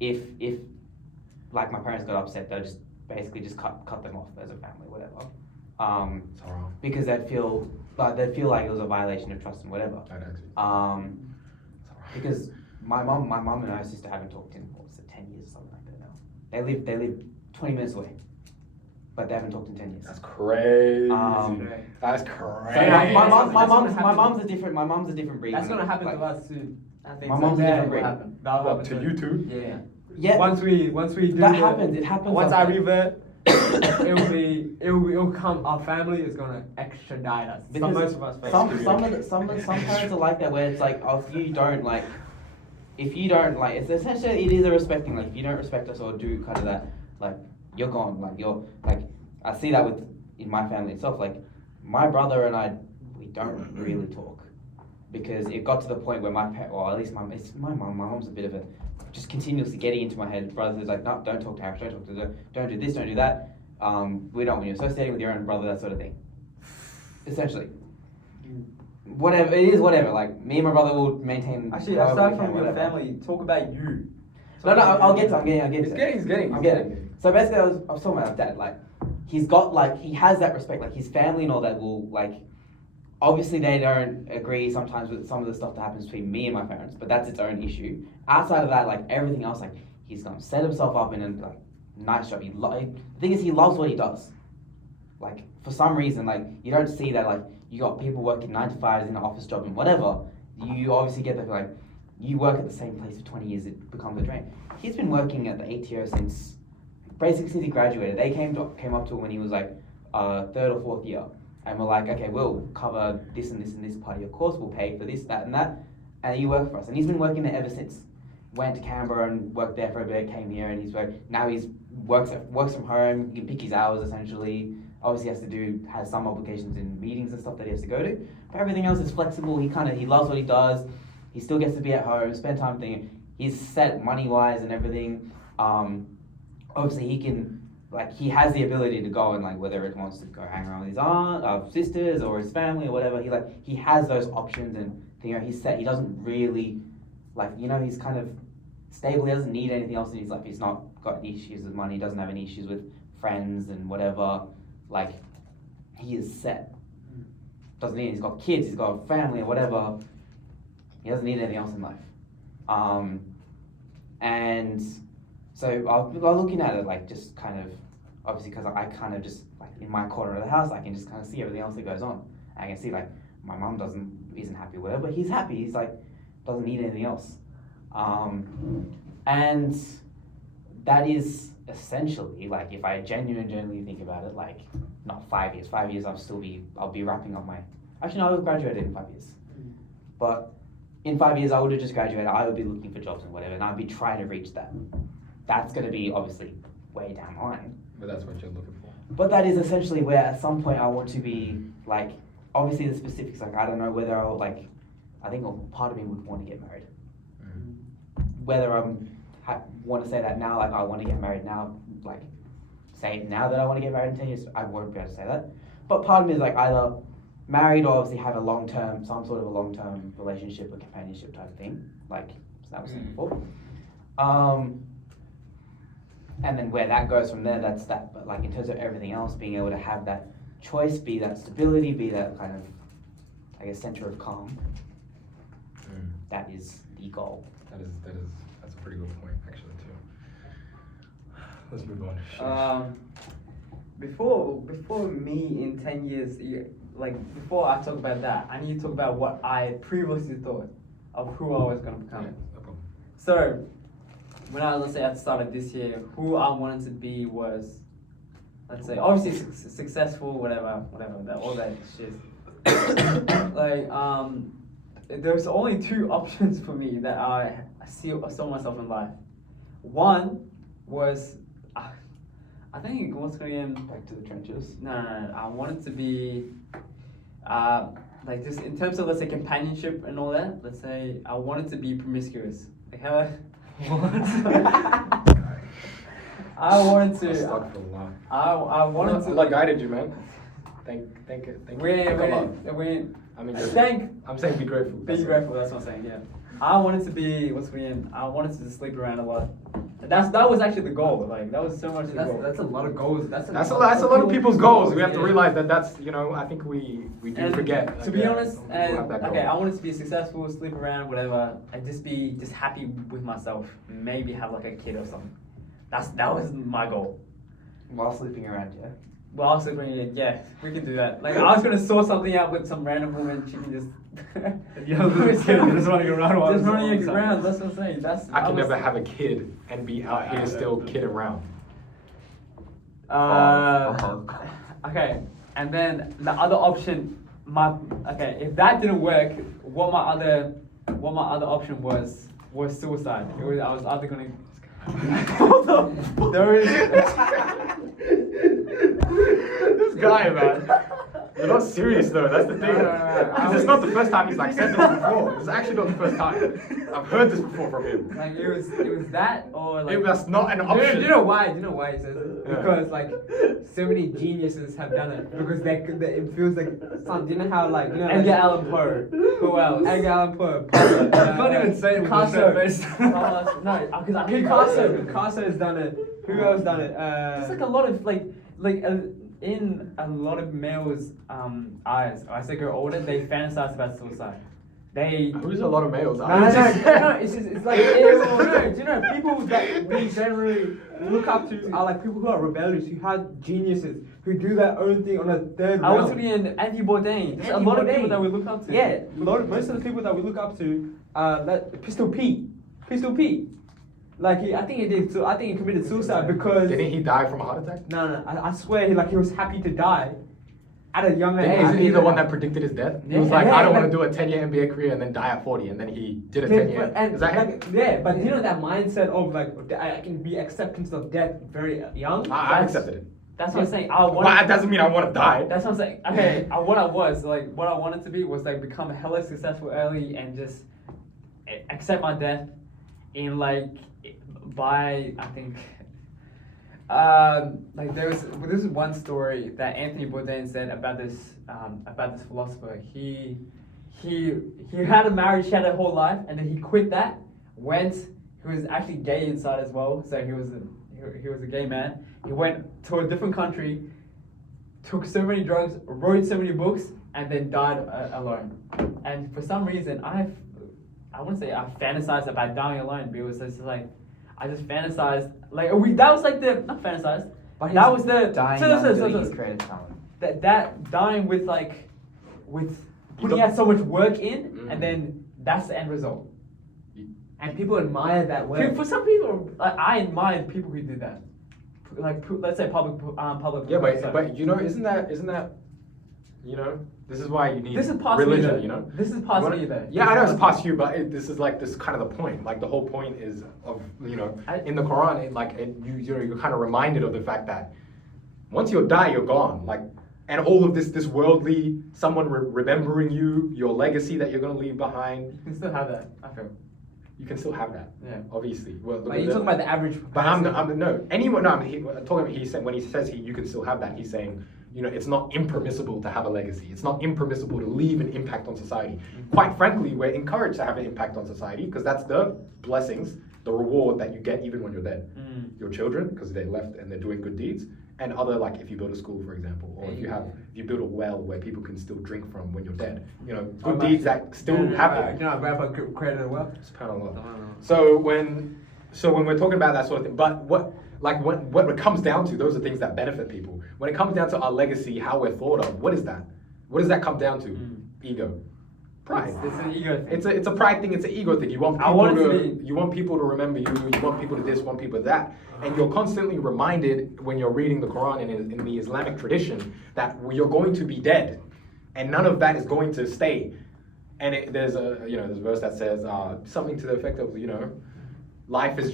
if like my parents got upset, they'll just basically just cut them off as a family, whatever. Because they'd feel like it was a violation of trust and whatever. Because my mum and my sister haven't talked in 10 years or something like that now. They live 20 minutes away. but they haven't talked in 10 years. That's crazy. That's So crazy. my mom's a different breed. That's gonna happen Like, to us too. I think My so. mom's a Yeah, different it will breed. happen. That'll What, happen to you too? Yeah. Yeah, Once we do that the- happens. It happens. Once I sometimes. revert, it'll come. Our family is gonna extradite us. Because Most of us face some it. some parents are like that, where it's like, oh, if you don't like, it's essentially, it is a respecting. Like, if you don't respect us or do kind of that, like, you're gone. Like, you're like, I see that in my family itself. Like, my brother and I, we don't really talk, because it got to the point where or at least my mom's a bit of a, just continuously getting into my head. Brother's like, no, don't talk to Harris, don't talk to don't do this, don't do that. We don't want you associating with your own brother, that sort of thing. Essentially. Whatever, it is whatever. Like, me and my brother will maintain. Actually, however aside we can, from your whatever. family, talk about you. No, I'll get to it. I'm getting to it. He's getting. I'm getting. So basically, I was talking about dad. Like, he has that respect. Like, his family and all that will, like, obviously they don't agree sometimes with some of the stuff that happens between me and my parents, but that's its own issue. Outside of that, like, everything else, like, he's gonna set himself up in a like nice job. The thing is, he loves what he does. Like, for some reason, like, you don't see that. Like, you got people working 9 to 5s in an office job and whatever. You obviously get that, like, you work at the same place for 20 years, it becomes a drain. He's been working at the ATO since he graduated. They came up to him when he was like 3rd or 4th year, and we're like, okay, we'll cover this and this and this part of your course. We'll pay for this, that, and that, and you work for us. And he's been working there ever since. Went to Canberra and worked there for a bit. Came here and now he's works from home. He can pick his hours essentially. Obviously has some obligations in meetings and stuff that he has to go to, but everything else is flexible. He loves what he does. He still gets to be at home, spend time thinking. He's set money wise and everything. Obviously he has the ability to go and, like, whether he wants to go hang around with his sisters or his family or whatever. He has those options, and he's set. He doesn't really, he's kind of stable. He doesn't need anything else in his life. He's not got any issues with money. He doesn't have any issues with friends and whatever. Like, he is set. Doesn't need. He's got kids. He's got a family or whatever. He doesn't need anything else in life. And so I was looking at it, like, just kind of, obviously, because I kind of just, like, in my corner of the house, I can just kind of see everything else that goes on. I can see, like, my mum isn't happy with it, but he's happy. He's like, doesn't need anything else. And that is essentially, like, if I genuinely think about it, like, not 5 years. 5 years, I'll be wrapping up my. Actually, no, I would graduate in 5 years. But in 5 years, I would have just graduated. I would be looking for jobs and whatever, and I'd be trying to reach that. That's going to be obviously way down the line. But that's what you're looking for. But that is essentially where at some point I want to be, like, obviously the specifics, like, I don't know whether I'll, like, I think part of me would want to get married. Whether I want to say that now, like, I want to get married now, like, say now that I want to get married in 10 years, I won't be able to say that. But part of me is, like, either married or obviously have some sort of a long-term relationship or companionship type thing, like that was saying before. And then where that goes from there, that's that. But, like, in terms of everything else, being able to have that choice, be that stability, be that kind of, I guess, center of calm, that is the goal. That's a pretty good point, actually, too. Let's move on. Before me in 10 years, before I talk about that, I need to talk about what I previously thought of who I was going to become. Yeah, no problem. So, when let's say at the start of this year, who I wanted to be was, let's say, obviously successful, whatever, all that shit. There's only 2 options for me that I saw myself in life. One was, I think, what's going to be Back to the trenches. No. I wanted to be, like, just in terms of, let's say, companionship and all that. Let's say I wanted to be promiscuous. Like, how? I wanted to. Stuck for a while. I wanted to. What guided you, man? Thank you. When I mean, I'm saying be grateful. Be grateful. That's what I'm saying. Yeah. I wanted to be I wanted to sleep around a lot. That was actually the goal. Like, that was so much the goal. That's a lot of goals. That's a lot of people's goals. We have to realize that's I think we do and forget. To be honest, we have that goal. I wanted to be successful, sleep around, whatever, and be happy with myself. Maybe have, like, a kid or something. That was my goal. While sleeping around, yeah. Well, I was thinking, yeah, we can do that. Like, I was gonna sort something out with some random woman. She can just. Yeah, this kid just running around while Just it's running all around. time. That's what I'm saying. That's. I can was- never have a kid and be out here still kid around. Okay, and then the other option, if that didn't work, what my other option was suicide. I was either gonna. There is. This guy, man. You're not serious though, that's the thing. Because it's not the first time he's like said this before. It's actually not the first time. I've heard this before from him. Like it was that or like. It was not an Do option. you know why? Do you know why he says it? Yeah. Because like so many geniuses have done it. Because it feels like son. Do you know how like you know Edgar like, Allan Poe. Who else? Edgar Allan Poe. Can't even say it with a Picasso. straight face. No, because I Picasso has done it. Who else done it? It's like a lot of in a lot of males' eyes, as they grow older, they fantasize about suicide. They. Who's a lot of males? No, it's like do you know people that we generally look up to are like people who are rebellious, who have geniuses, who do their own thing on a third I was realm. thinking Anthony Bourdain. There's a lot of people that we look up to. Yeah, most of the people that we look up to, Pistol Pete. Like I think he committed suicide because Didn't he die from a heart attack? no, I swear he was happy to die at a younger age. Isn't he the one that predicted his death? He was Yeah, like, yeah, I don't like- want to do a 10-year NBA career and then die at 40, and then he did a Yeah, 10-year. and Is that him? like, yeah, but you know that mindset of like I can be acceptance of death very young. I accepted it. That's what I'm saying. But that doesn't mean I want to die. That's what I'm saying. Okay, what I wanted to be was like become hella successful early and just accept my death in like by I think like this is one story that Anthony Bourdain said about this philosopher. He had a marriage, he had a whole life, and then he quit that. He was actually gay inside as well, so he was a gay man. He went to a different country, took so many drugs, wrote so many books, and then died alone. And for some reason, I wouldn't say I fantasized about dying alone, but it was just like I just fantasized that was like the not fantasized, But that was the dying so- young so- doing so- his creative talent. that dying with putting out so much work in, Mm. and then that's the end result. And people admire that way. For some people, I admire people who did that. Like let's say public. Yeah, so- but you know, isn't that you know, this is why you need this is past religion, me, though. you know? This is past What- me though. Yeah, I know it's past you, but this is kind of the point. Like the whole point is of in the Quran, you're kind of reminded of the fact that once you die, you're gone. Like, and all of this worldly, someone remembering you, your legacy that you're gonna leave behind, You can still have that. I feel. you can still have that. Yeah. Obviously. Well, Like you're talking about the average. But person. he's saying when he says you can still have that, he's saying, it's not impermissible to have a legacy. It's not impermissible to leave an impact on society. Quite frankly, we're encouraged to have an impact on society because that's the blessings, the reward that you get even when you're dead. Your children, because they left and they're doing good deeds, and other, like if you build a school, for example, or if you build a well where people can still drink from when you're dead. Good deeds that still happen. You know, Grandpa created a well. SubhanAllah. So when we're talking about that sort of thing, but what it comes down to, those are things that benefit people. When it comes down to our legacy, how we're thought of, what is that? What does that come down to? Ego, pride. It's an ego thing. It's a pride thing. It's an ego thing. You want people to remember you. You want people to this, want people to that, and you're constantly reminded when you're reading the Quran and in the Islamic tradition that you're going to be dead, and none of that is going to stay. And there's a verse that says something to the effect of life is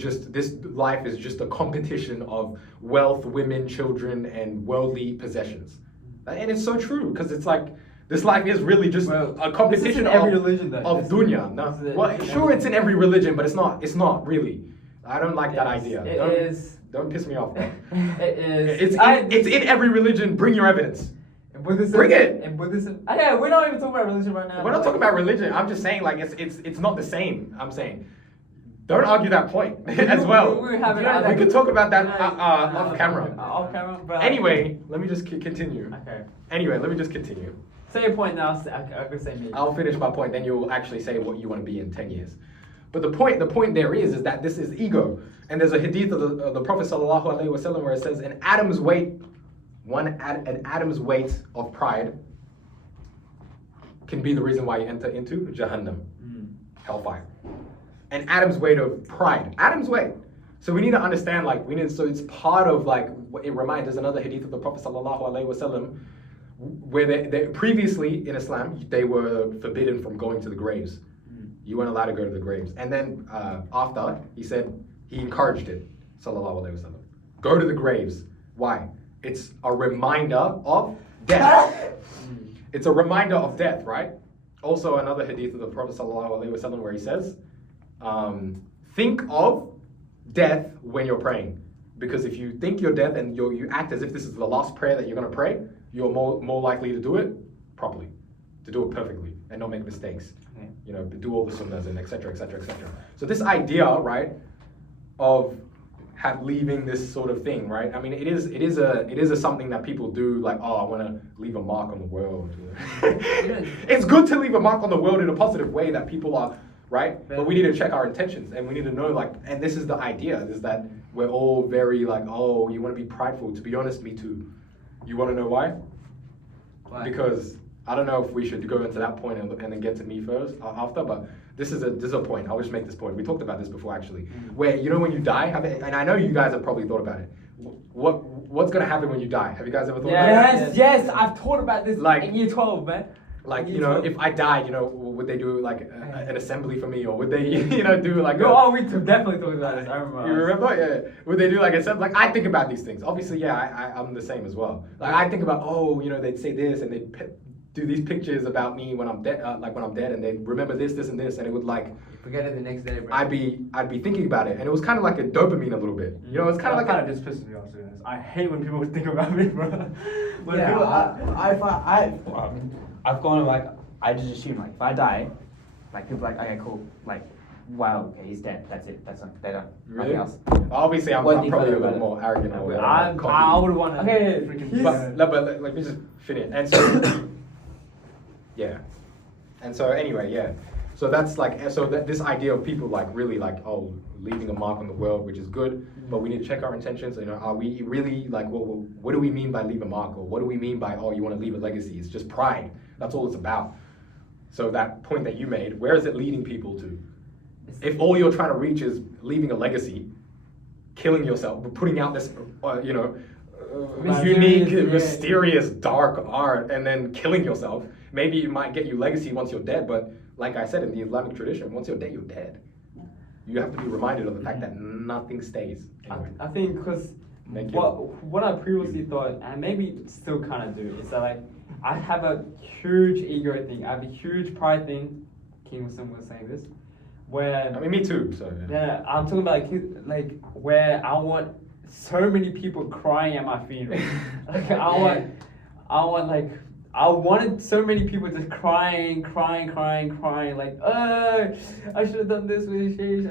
just a competition of wealth, women, children, and worldly possessions, and it's so true because it's like. This life is really just a competition this is in every religion, though. of dunya. No, it's in every religion, but it's not really. I don't like that idea. Don't piss me off. It is. It's in every religion. Bring your evidence. In Buddhism, Bring it. In Buddhism. Yeah, we're not even talking about religion right now. We're not talking about religion. I'm just saying it's not the same. I'm saying. Don't argue that point as well. We can talk about that off camera. Off camera. But Anyway, let me just continue. Okay. Anyway, let me just continue. Say your point now. I could say me. I'll finish my point, then you'll actually say what you want to be in 10 years. But the point there is that this is ego. And there's a hadith of the Prophet sallallahu alaihi wasallam where it says, an atom's weight of pride can be the reason why you enter into Jahannam, hellfire. An atom's weight of pride. Atom's weight. So we need to understand, so it's part of, it reminds us another hadith of the Prophet sallallahu alaihi wasallam, where they previously in Islam, they were forbidden from going to the graves. You weren't allowed to go to the graves. And then after, he encouraged it, sallallahu alaihi wasallam. Go to the graves. Why? It's a reminder of death. It's a reminder of death, right? Also another hadith of the Prophet sallallahu alaihi wasallam where he says, think of death when you're praying. Because if you think you're dead and you act as if this is the last prayer that you're going to pray, you're more likely to do it properly, to do it perfectly, and not make mistakes. Do all the sunnahs and etc. etc. etc. So this idea, right, of leaving this sort of thing, right? I mean, it is a something that people do, like, oh, I want to leave a mark on the world. It's good to leave a mark on the world in a positive way that people are, right? But we need to check our intentions, and we need to know, and this is the idea, is that we're all very oh, you want to be prideful. To be honest, me too. You want to know why? Why? Because I don't know if we should go into that point and then get to me first after, but this is a point. I'll just make this point. We talked about this before, actually. Where, when you die, and I know you guys have probably thought about it. What's going to happen when you die? Have you guys ever thought about it? Yes, I've thought about this in year 12, man. If I died, would they do an assembly for me, or would they, do we definitely talked about this. I remember. You remember? Yeah. Would they do I think about these things. Obviously, I'm the same as well. I think about, they'd say this, and they'd do these pictures about me when I'm dead, and they remember this, and this, and it would forget it the next day, bro. I'd be thinking about it, and it was kind of like a dopamine a little bit. It's kind of kind of just pisses me off. I hate when people think about me, bro. I've gone I just assume if I die, people are okay, cool, wow, okay, he's dead. That's it. That's not they're done. Really? Nothing else. Obviously, I'm probably a little more arrogant. I would want to. Okay, but let me just finish. And so, yeah. And so anyway, yeah. So that's this idea of people really leaving a mark on the world, which is good, but we need to check our intentions. Are we really what do we mean by leave a mark, or what do we mean by you want to leave a legacy? It's just pride. That's all it's about. So that point that you made, where is it leading people to? If all you're trying to reach is leaving a legacy, killing yourself, putting out this, unique, mysterious, dark art, and then killing yourself, maybe it might get you legacy once you're dead, but like I said, in the Islamic tradition, once you're dead, you're dead. You have to be reminded of the fact that nothing stays. Anyway. I think because what I previously thought, and maybe still kind of do, is that I have a huge ego thing. I have a huge pride thing. King Muslim was saying this. Where me too. So yeah, I'm talking about where I want so many people crying at my funeral. I wanted so many people just crying. I should have done this with Sheesh.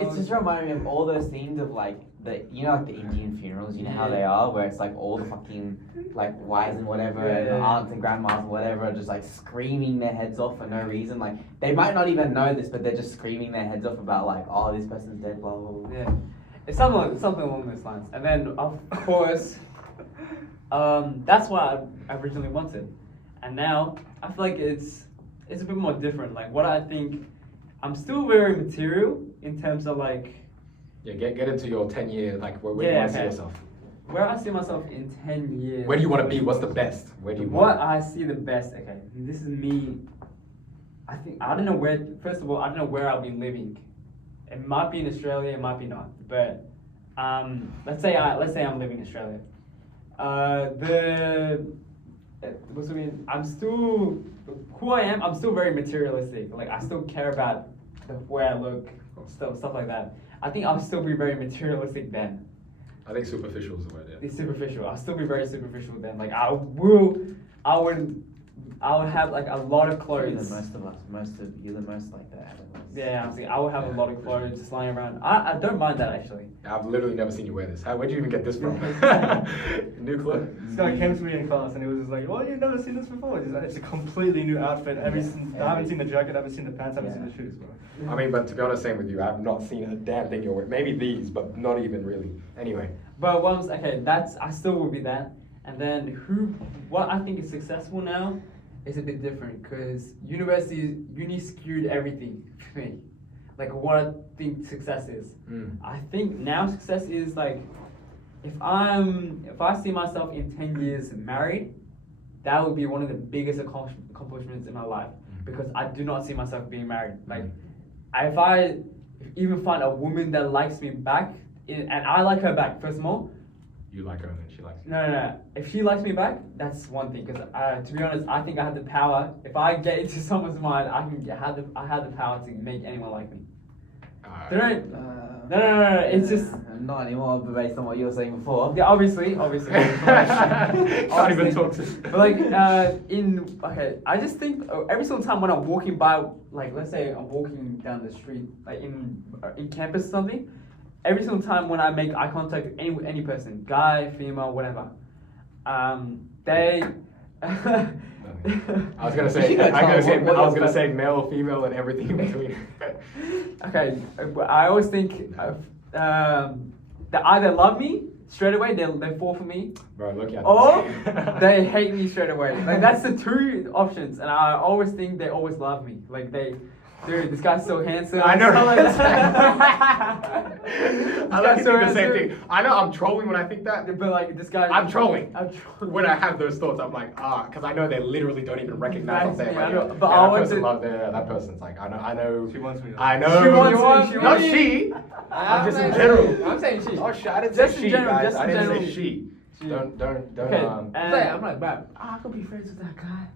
It's just reminding me of all those scenes of the Indian funerals, how they are, where it's all the fucking wives and whatever, and aunts and grandmas and whatever are just screaming their heads off for no reason. They might not even know this, but they're just screaming their heads off about oh, this person's dead, blah blah blah. Yeah, it's something along those lines. And then of course, that's what I originally wanted, and now I feel it's a bit more different. What I think, I'm still very material in terms of get into your 10-year, where do you want to see yourself? Where I see myself in 10 years. Where do you want to be? What's the best? Where do you want? What I see the best, okay, this is me. I don't know where, first of all, I don't know where I'll be living. It might be in Australia, it might be not. But let's say I'm living in Australia. I'm still who I am. I'm still very materialistic. I still care about the way I look, stuff like that. I think I'll still be very materialistic then. I think superficial is the word. Yeah. It's superficial. I'll still be very superficial then. I would I would have like a lot of You're the clothes. most of us. You're the most like that out of us. Yeah, I'm saying I would have a lot of clothes just lying around. I don't mind that actually. I've literally never seen you wear this. Where'd you even get this from? New clothes. This guy came to me in class and he was just like, "Oh, you've never seen this before." It's a completely new outfit. I haven't seen the jacket, I haven't seen the pants, I haven't seen the shoes, bro. I mean, but to be honest, same with you. I've not seen a damn thing you're wearing. Maybe these, but not even really. Anyway. But once okay, I still will be that. And then what I think is successful now is a bit different because uni skewed everything for me. Like what I think success is. I think now success is like if I see myself in 10 years married, that would be one of the biggest accomplishments in my life because I do not see myself being married. Like if I even find a woman that likes me back and I like her back, first of all. You like her and then she likes you. No. If she likes me back, that's one thing. Because to be honest, I think I have the power. If I get into someone's mind, I have the power to make anyone like me. No. It's just Not anymore, but based on what you were saying before. yeah. Obviously. Can't even talk to. But like I just think every single time when I'm walking by, like let's say I'm walking down the street, like in campus or something. Every single time when I make eye contact with any person, guy, female, whatever, they. I was gonna say male, female, and everything in between. Okay, I always think they either love me straight away, they fall for me, Bro, look at or this. they hate me straight away. Like that's the two options, and I always think they always love me. Like dude, this guy's so handsome. I know. Stuff like I like to so think the same handsome. thing. I know I'm trolling when I think that. But like this guy, I'm trolling. I'm trolling. When I have those thoughts, I'm like, because I know they literally don't even recognize what I'm saying. Yeah, Like, I know, yeah, but I that want person to- loves that person's like, I know. She wants me. I know. She wants me. Not she. I'm just in general. I'm saying she. Oh shit, I didn't Just say in she, general, guys. just I in didn't say general. she. She. Don't. Okay, I'm like, bro, I could be friends with that guy.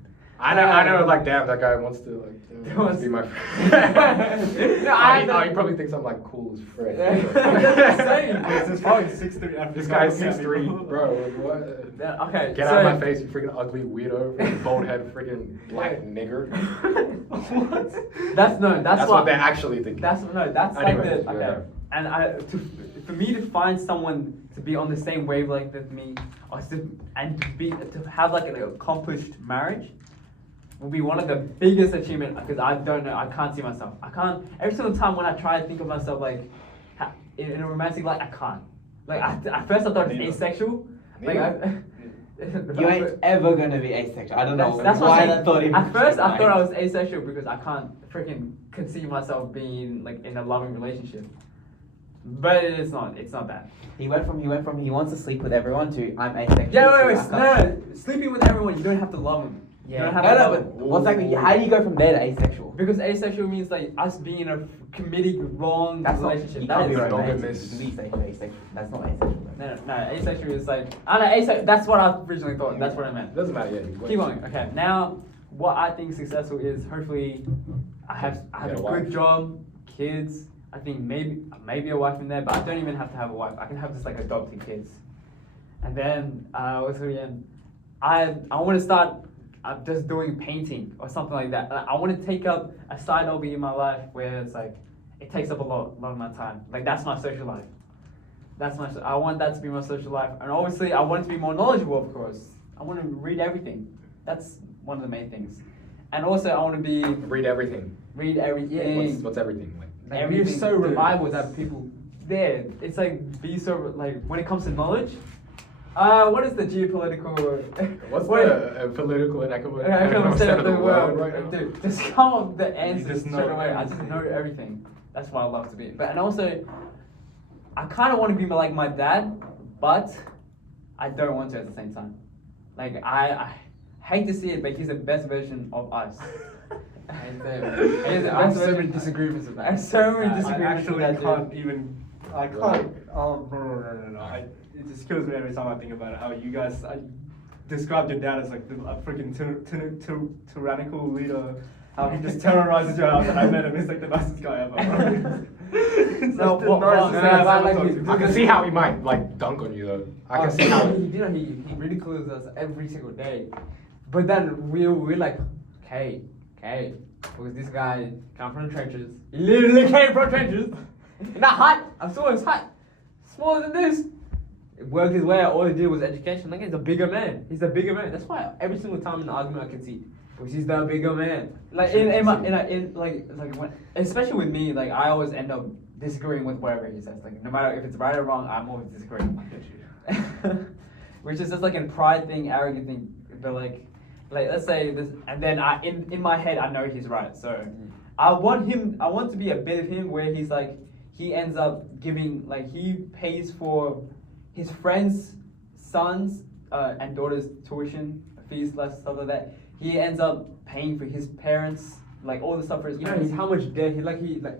I know, like, damn, that guy wants to, like, wants to be my friend. He probably thinks I'm, like, cool as frick. This is probably 6'3". This guy's 6'3", bro. What? Yeah, okay. Get out of my face, you freaking ugly weirdo, freaking bald head, freaking black nigger. What? That's what they actually think. That's Anyways, like the okay. yeah. And for me to find someone to be on the same wavelength with me, or to have like an accomplished marriage, will be one of the biggest achievements because I can't see myself. I can't. Every single time when I try to think of myself like in a romantic light, I can't. Like at first I thought it was asexual. Like You ain't ever gonna be asexual. I don't know that's what why I'm that saying. thought even. At first I thought I was asexual because I can't freaking conceive myself being like in a loving relationship. But it's not that. He went from he wants to sleep with everyone to I'm asexual. Yeah, wait, to, I can't- no. Sleeping with everyone, you don't have to love them. You Yeah. don't have No, to no, love but them. what's actually, how do you go from there to asexual? Because asexual means like us being in a committed wrong That's not. relationship. You That can't be is romantic. monogamous. You can be asexual. That's not asexual. no. Asexual is like I know asexual. That's what I originally thought. That's what I meant. Doesn't matter, yeah. Keep going. Okay, now what I think successful is hopefully I have Get a a wife. good job, kids. I think maybe a wife in there, but I don't even have to have a wife. I can have just like adopted kids, and then what's it again? I want to start just doing painting or something like that. I want to take up a side hobby in my life where it's like it takes up a lot of my time. Like that's my social life. I want that to be my social life, and obviously I want it to be more knowledgeable. Of course, I want to read everything. That's one of the main things, and also I want to be Read everything. read everything. What's everything? Like, Like, we're Everything, so dude. reliable that people. There, it's like be so like when it comes to knowledge. What is the geopolitical? what's what- the political and economic economic state of the world? right now? Dude, just come up with the answers just know straight away. I just know everything. That's what I love to be. But and also, I kind of want to be like my dad, but I don't want to at the same time. Like I hate to see it, but he's the best version of us. He's the I have best so many version- disagreements with I have that. so many I disagreements with actually that dude. can't even. I can't. Oh, no. It just kills me every time I think about it. How you guys described your dad as like a freaking tyrannical leader. How he just terrorizes your house, and I met him. He's like the nicest guy ever. It's No, like the well, nicest well, guy yeah, I've but ever like talked you- to. I can see how he might like dunk on you though. I can see how. he ridicules us every single day. But then we're like, okay, because this guy came from the trenches. He literally came from trenches. Not hot. I saw his hot. Smaller than this. It worked his way out. All he did was education. Like he's a bigger man. That's why every single time in the argument I can see, because he's the bigger man. Like when, especially with me, like I always end up disagreeing with whatever he says. Like no matter if it's right or wrong, I'm always disagreeing. Which is just like a pride thing, arrogant thing. But like let's say this, and then in my head I know he's right. So I want to be a bit of him where he's like he ends up giving like he pays for his friends' sons and daughters' tuition fees, stuff like that. He ends up paying for his parents, like all the stuff for his parents. How much debt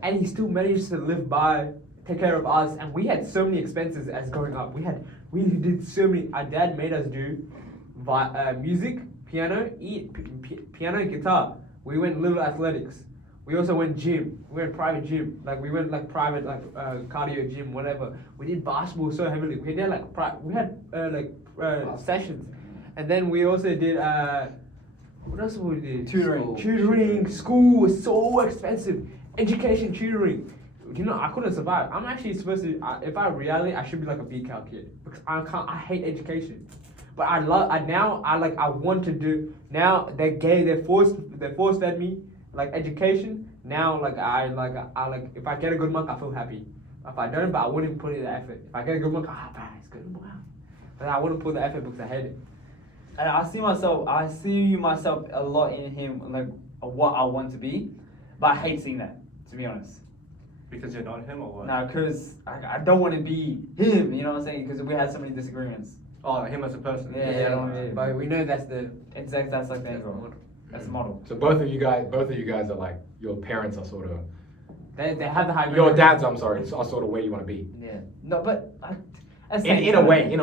and he still managed to live by, take care of us, and we had so many expenses as growing up. We did so many. Our dad made us do music, piano, piano and guitar. We went little athletics. We also went gym. We went private gym. Like we went like private cardio gym, whatever. We did basketball so heavily. We did sessions, and then we also did what else we did? Tutoring. School was so expensive. Education, tutoring. You know, I couldn't survive. I'm actually supposed to. If I reality, I should be like a BCal kid because I can't. I hate education. But I want to do. Now they forced fed me like education. Now if I get a good mark, I feel happy. If I don't, but I wouldn't put in the effort. If I get a good mark, it's good. Wow. But I wouldn't put the effort because I hate it. And I see myself a lot in him, like what I want to be, but I hate seeing that, to be honest. Because you're not him or what? No, because I don't want to be him, you know what I'm saying? Because we had so many disagreements. Oh, him as a person. Yeah. But we know that's the Exactly, that's like the model. That's the model. So both of you guys are like, your parents are sort of, they have the high. your dads, I'm sorry, are sort of where you want to be. Yeah. No, but In a way,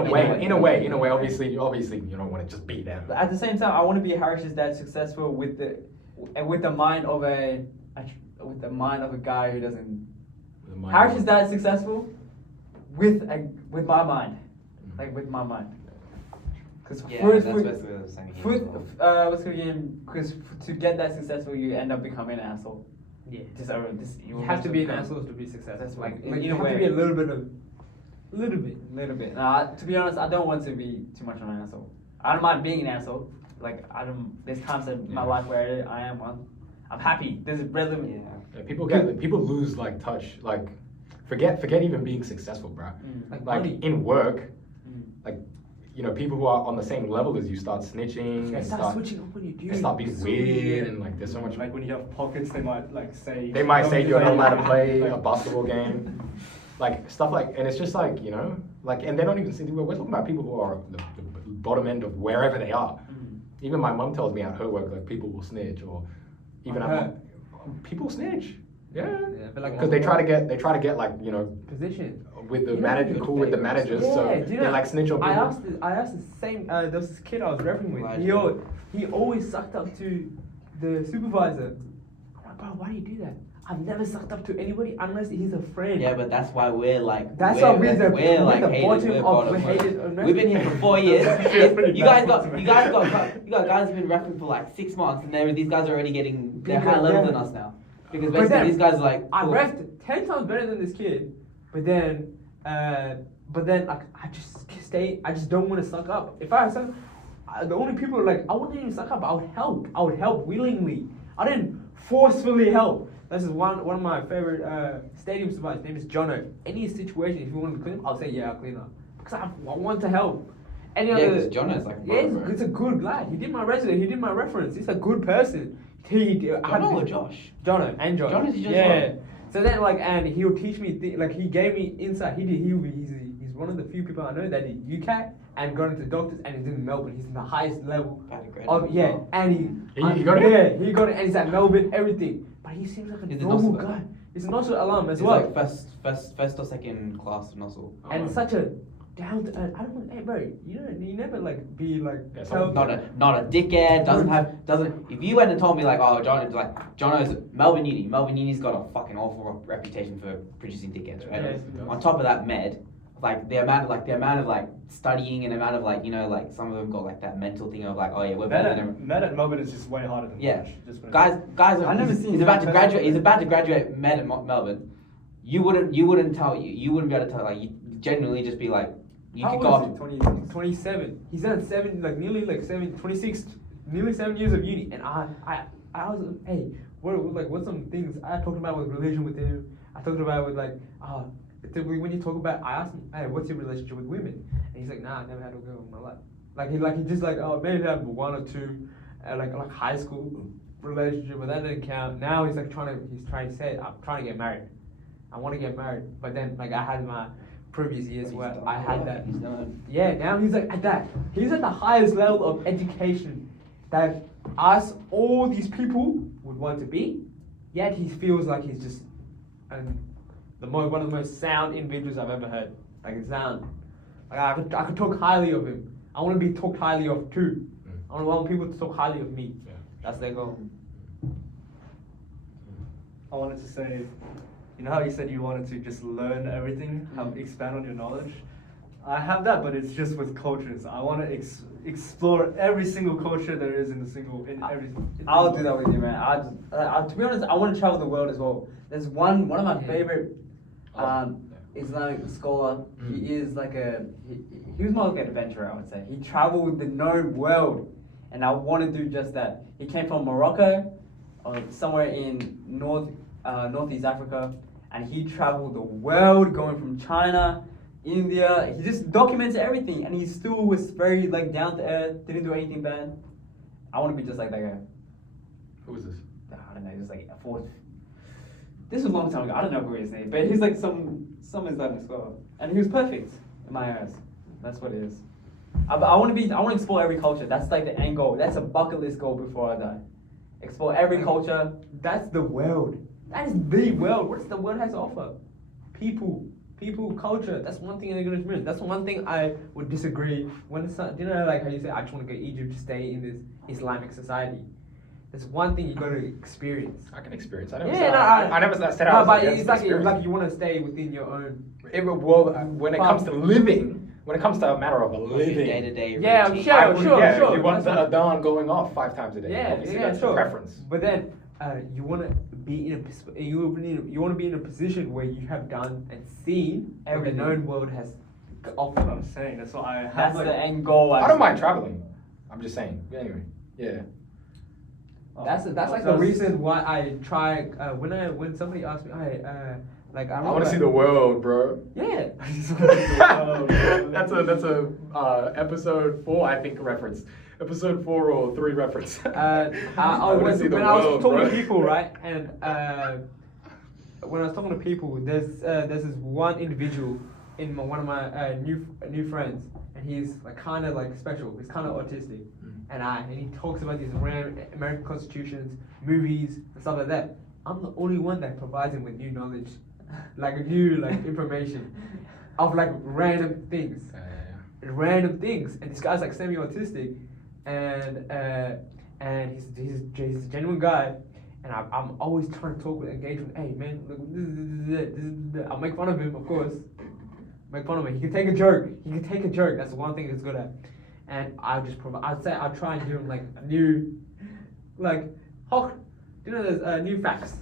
obviously, you don't want to just be them. But at the same time, I want to be Harish's dad, successful with the mind of a guy who doesn't. Harish's dad successful with my mind, like with my mind. Because because to get that successful, you end up becoming an asshole. Yeah. You have to be an asshole to be successful. That's like in you a have way. to be a little bit. Little bit. To be honest, I don't want to be too much of an asshole. I don't mind being an asshole. Like there's times in my life where I'm happy. There's relevant. Yeah, people lose like touch, like forget even being successful, bro. Like in work, like people who are on the same level as you start snitching and start switching up when you do. They start being weird and like there's so much. Like when you have pockets, they might say. They might say you're not allowed to play a basketball game. Like stuff like, and it's just like and they don't even see. We're talking about people who are the bottom end of wherever they are. Even my mum tells me at her work, like people will snitch, or even people snitch. Yeah, because they try to get like position with the manager, cool with the managers, so they like snitch on people. I asked the same. There was this kid I was repping with. He always sucked up to the supervisor. I'm like, bro, why do you do that? I've never sucked up to anybody unless he's a friend. Yeah, but that's why we're like. That's why we're the hated. We're hated. We've been here for 4 years. You guys got guys who've been repping for like 6 months, and these guys are already getting they're higher level than us now. Because basically these guys are like. I reffed 10 times better than this kid, but then like I just don't want to suck up. If I suck, the only people like I wouldn't even suck up. I would help willingly. I didn't forcefully help. This is one of my favorite stadium supervisors. His name is Jono. Any situation, if you want to clean up, I'll say I'll clean up because I want to help. Because Jono's like. He's a good guy. He did my resume. He did my reference. He's a good person. Jono or Josh? Jono and Josh. Jono's just So then and he'll teach me he gave me insight. He's one of the few people I know that did UCAT and got into doctors and he's in Melbourne. He's in the highest level. And he got it. Yeah, he got it and he's at Melbourne. Everything. But he seems like a normal guy. He's an NOSO alum as well. Like first or second class of NOSO. And such a down to earth. I don't want. Hey, bro, you never like be like. Not a dickhead. Doesn't. If you went and told me like, oh, Jono's Melbourne Uni. Melbourne Uni's got a fucking awful reputation for producing dickheads, right? On top of that, Med. like the amount of like studying and amount of like, you know, like some of them got like that mental thing of like, oh yeah, we're better than Med at Melbourne is just way harder than Yeah. Monash, just put it- guys. I've never seen He's about to that. graduate. He's about to graduate med at Melbourne. You wouldn't be able to tell. Like you genuinely just be like, you How could go old up. is he? 27. He's done nearly 7 years of uni, and I was, hey, what's some things I talked about with religion with him. I talked about with like, when you talk about, I asked him, hey, what's your relationship with women? And he's like, nah, I never had a girl in my life. He just like, oh, maybe had one or two, like high school relationship, but that didn't count. Now he's trying to say, I'm trying to get married. I want to get married, but then like I had my previous years where I had that. He's done. Yeah, now he's like at that. He's at the highest level of education that us, all these people would want to be. Yet he feels like he's just one of the most sound individuals I've ever heard. Like it's sound. Like I could talk highly of him. I want to be talked highly of too. I want people to talk highly of me. Yeah. That's their goal. I wanted to say, you know how you said you wanted to just learn everything, expand on your knowledge? I have that, but it's just with cultures. I want to explore every single culture there is in every. I'll do that with you, man. To be honest, I want to travel the world as well. There's one of my favorite Islamic scholar. He is like he was more like an adventurer, I would say. He traveled the known world, and I want to do just that. He came from Morocco, or somewhere in Northeast Africa, and he traveled the world, going from China, India. He just documents everything, and he still was very like down to earth. Didn't do anything bad. I want to be just like that guy. Who is this? I don't know. Just like a fourth. This was a long time ago. I don't know who his name, but he's like some Islamic scholar, and he was perfect in my eyes. That's what it is. I want to explore every culture. That's like the end goal. That's a bucket list goal before I die. Explore every culture. That's the world. That is the world. What does the world has to offer? People, culture. That's one thing they're gonna experience. That's one thing I would disagree. When it's not, you know, like how you say, I just want to go to Egypt to stay in this Islamic society. There's one thing you gotta experience. I can experience. I never said No, I was but against it's like experience. you want to stay within your own. When it comes to living, when it comes to a matter of a living, Day to day. Yeah, routine. sure. You want the That's adhan going off 5 times a day. Yeah, Obviously, yeah, that's sure. the preference. But then you want to be in a position where you have done and seen what the known world has That's offered. what I'm saying. That's what I have. That's like, the end goal. I don't mind traveling. I'm just saying. Anyway, yeah. That's like the reason why I try when somebody asks me, like I want to see the world, bro. Yeah. That's a episode 4, I think, reference. Episode 4 or 3 reference. When I wanna see the I was world, talking bro. to people, right, and when I was talking to people, there's this one individual in one of my new friends, and he's like kind of like special. He's kind of autistic, and he talks about these random American constitutions, movies, and stuff like that. I'm the only one that provides him with new knowledge, like new information of like random things. Random things, and this guy's like semi-autistic, and he's a genuine guy, and I'm always trying to talk with engagement. Hey man, look, this. I'll make fun of him, of course. Make fun of him. He can take a joke. That's the one thing he's good at. And I'll try and give him like a new, there's new facts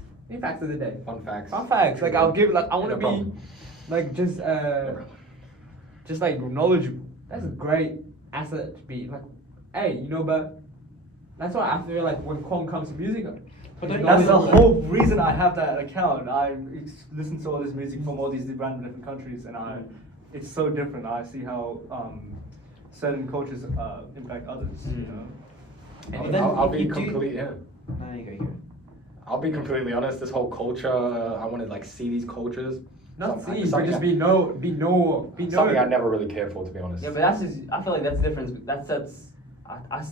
of the day. Fun facts. Fun facts. Like I'll give I want to No be problem. like just like knowledgeable. That's a great asset to be like. Hey, but that's why I feel like when Kwon comes to music, But that's the whole reason I have that account. I listen to all this music from all these random different countries, and it's so different. I see how certain cultures impact others. And then I'll if be you do- completely No, you go. I'll be completely honest. This whole culture, I want to like see these cultures. not Something- see, but just something be I never really cared for, to be honest. Yeah, but that's just. I feel like that's different. That sets. That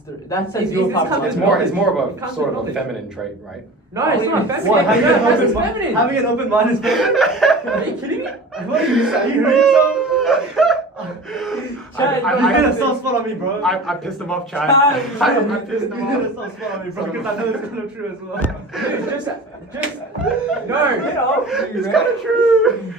sets It's- your it's part. kind of It's more of It a comes sort with of a knowledge. feminine trait, right? No, it's not feminine. What, having, an That's open, feminine. having an open mind is feminine? Are you kidding me? What are you saying? You heard yourself? Chad, You I- hit a soft spot on me, bro. I pissed him off, Chad. Chad, I pissed him You hit a off. soft spot on me, bro, because I know it's kind of true as well. Dude, just no, get off. It's kind of true.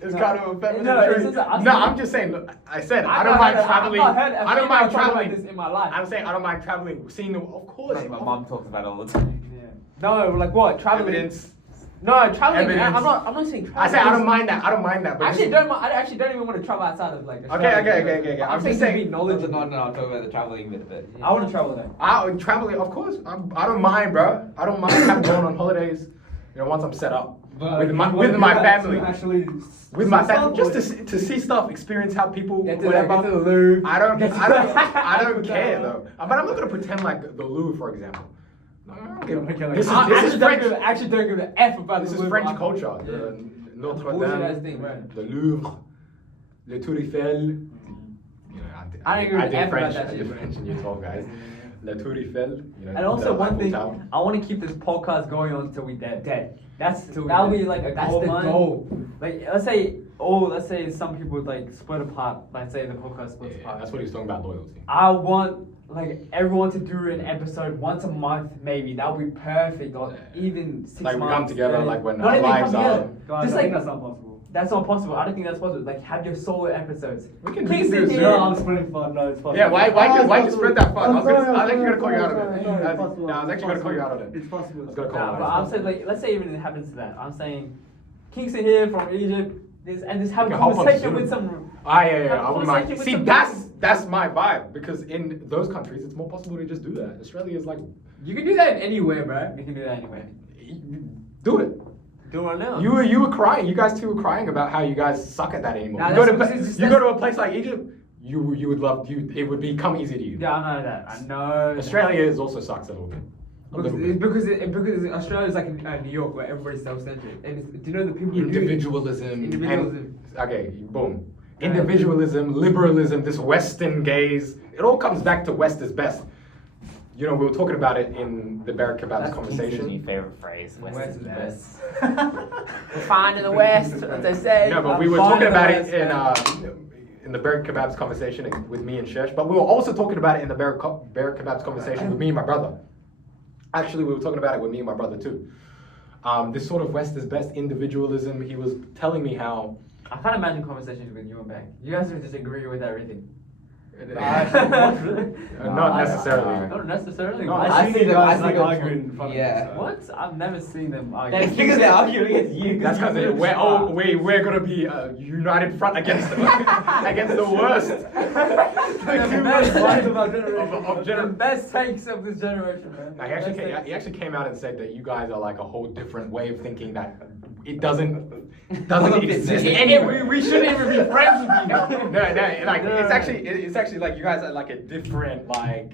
It's No. kind of a feminine No, it's trait. just that No, I'm just saying. Look, I said I don't I've mind not heard- traveling. I've not heard a I don't mind female talk about traveling. this in my life. I'm saying I don't mind traveling, seeing the. Of course. My mom talks about it all the time. Yeah. No, like what? Traveling. Evidence. No, traveling. Evidence. I'm not saying traveling. I say I don't mind that. I don't mind that. But I actually just- don't. I actually don't even want to travel outside of like. Okay. Australia. I'm saying just saying. to be knowledgeable. No, I'll talk about the traveling bit of it. I want to travel there. Traveling, of course. I don't mind, bro. I don't mind going on holidays. You know, once I'm set up But with you my wanna with do my that family, to actually with my see family, stuff, just to see stuff, experience how people Get to whatever. the Louvre. I don't Get to- care though. But I'm not gonna pretend like the Louvre, for example. No, I don't give a- Okay, like- This I is actually don't French. give a- actually don't give an F about This the is Louvre. French culture. Yeah. The Notre Bullshit ass Dame, thing, right? the Louvre, the Tour Eiffel. You know, I don't give I an did F about French. that I shit, did bro. French in year 12, guys. The Tour Eiffel. You know, And also the one Eiffel thing, Tower. I want to keep this podcast going on until we dead. That's Till we that'll dead. be like a That's goal the of mine. goal. Like let's say some people like split apart. Let's say the podcast splits Yeah, apart. that's what he was talking about, loyalty. I want like everyone to do an episode once a month, maybe. That would be perfect, or even 6 Like we months. come together, yeah. like when Not our even come lives are. together. Guys, Just I like think that's not possible. that's not possible. I don't think that's possible. Like have your solo episodes. We can Kingston do here. No, I'm spreading fun. No, it's possible. Yeah, why you spread that fun? I was sorry, actually gonna I'm call you out on sorry, it. no, it's I possible, was it's actually gonna call you out on possible. it. It's possible. I was gonna call Nah, you but out on I'm it. saying like let's say even it happens to that. I'm saying Kingston here from Egypt. Just have Okay, a hop on conversation Zoom. with some. Yeah. Have a I wouldn't mind. conversation with See, some that's my vibe because in those countries it's more possible to just do that. Australia is like, You can do that anywhere, bro. You can do that anywhere. do it. Do it right now. You were crying. You guys two were crying about how you guys suck at that anymore. Nah, You go that's- to it's- you go to a place like Egypt. You would love it would become easy to you. Yeah, I know that. I know. Australia is also sucks a little bit. A little bit. Because Australia is like New York where everybody's self-centered, and do you know the people who do it? Individualism. Individualism. And, okay, boom. Individualism, liberalism, this Western gaze. It all comes back to West is best. You know, we were talking about it in the Barrack Kebabs That's Kingston's conversation. new favorite phrase. West is the best. We're fine in the West, as they say. No, but we were talking about it in the Barrack Kebabs conversation with me and Shesh. But we were also talking about it in the Barrack Kebabs conversation with me and my brother. Actually, we were talking about it with me and my brother too. This sort of West is best individualism. He was telling me how. I can't imagine conversations with you and Beck. You guys would just agree with everything. Not necessarily. Not necessarily. No, What? I see them I guys see like them- arguing in front of yeah. each What? I've never seen them argue. That's because they're arguing against you. That's because we're gonna be a united front against against the worst. The two best worst takes of our generation. of The best takes of this generation, man. Now, he actually came out and said that you guys are like a whole different way of thinking that it doesn't exist anywhere. We shouldn't even be friends with you. No, like it's actually like you guys are like a different like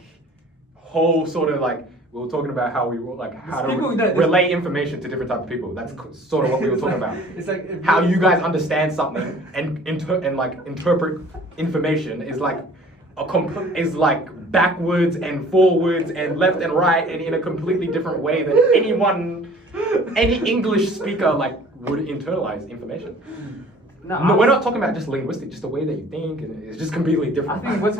whole sort of like we were talking about how we were like how to People that- relay information to different types of people. That's sort of what we were talking about. It's like if How you guys understand something and interpret information is like is like backwards and forwards and left and right and in a completely different way than any English speaker like would internalize information. No, we're not talking about just linguistic, just the way that you think, and it's just completely I different. think what's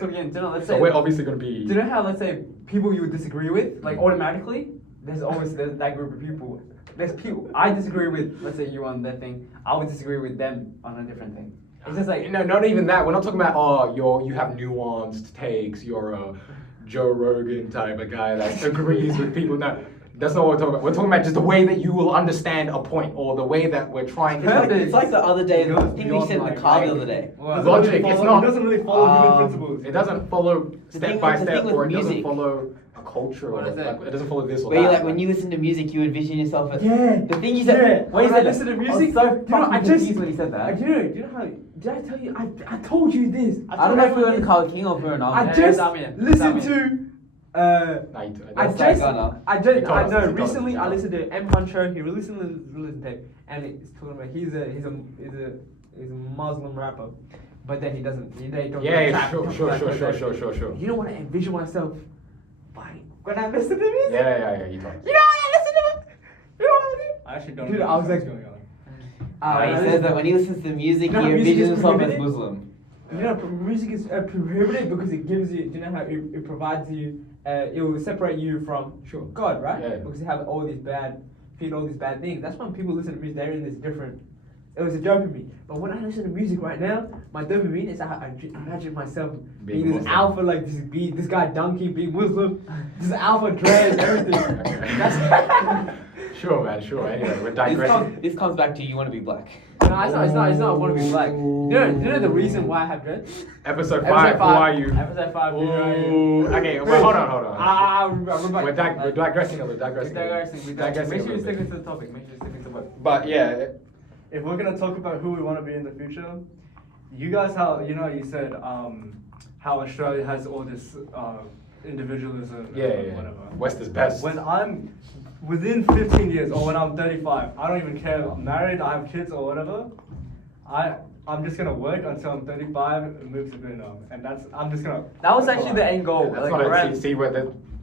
again, you know, let's So say we're obviously going to be. do you know how let's say people you would disagree with, like automatically, there's always that group of people. There's people I disagree with, let's say you on that thing, I would disagree with them on a different thing. It's just like No, not even that. We're not talking about you have nuanced takes. You're a Joe Rogan type of guy that agrees with people. No, that's not what we're talking about. We're talking about just the way that you will understand a point or the way that we're trying to. It's like the other day, the thing we said in the Like, car the other day. Doesn't Logic, really it's follow- not- It doesn't really follow human Um, principles. It doesn't follow The step thing- by the step, thing with or it doesn't music- follow a culture, or What is it? like, it doesn't follow this or Where you that. like when you listen to music, you envision yourself as Yeah. the thing you said. When you I said listen to that, music, I was so do you know, I fucking just- confused when you said that. do you know how? Did I tell you? I told you this. I don't know if we were in Carl King or if we were in I Army. just Damien. Listen to. Nah, you- I That's just, like Ghana. I He just, told I us, know. he told us, Recently, he I told us. listened to M Huncho. He released a tape, and it's talking about he's a Muslim rapper, but then he doesn't. He don't do Yeah, trap, sure, he sure, don't do sure, that. sure, sure, sure. You know what I envision myself like when I listen to music. Yeah, you told us. You know what I listen to? You know what I do? I actually don't Dude, know I was what's like- going on. He says that when he listens to music, You know he how music envisions is himself as prohibited? Muslim. You know, music is prohibited because it gives you. Do you know how it provides you? It will separate you from God, right? Yeah. Because you have all these bad, feed all these bad things. That's when people listen to music. They're in this different it was a dopamine. But when I listen to music right now, my dopamine is I imagine myself being this Muslim. alpha, like this guy donkey, being Muslim, this alpha dread, everything. That's Sure, man. Sure. Anyway, we're digressing. This comes back to you want to be black. No, it's not. I want to be black. You know the reason why I have dreads? Episode 5. Who are you? Episode 5. Ooh. Okay. Well, hold on. I remember. We're digressing. We're digressing. We're digressing. Make sure you stick to the topic. Make sure you stick to the topic. But yeah, If we're gonna talk about who we want to be in the future, you guys, you said how Australia has all this individualism and whatever. West is best. When I'm within 15 years or when I'm 35, I don't even care if I'm married, I have kids or whatever. I'm just gonna work until I'm 35 and move to Vietnam, and I'm just gonna. That was actually the end goal. That's like what I around, see where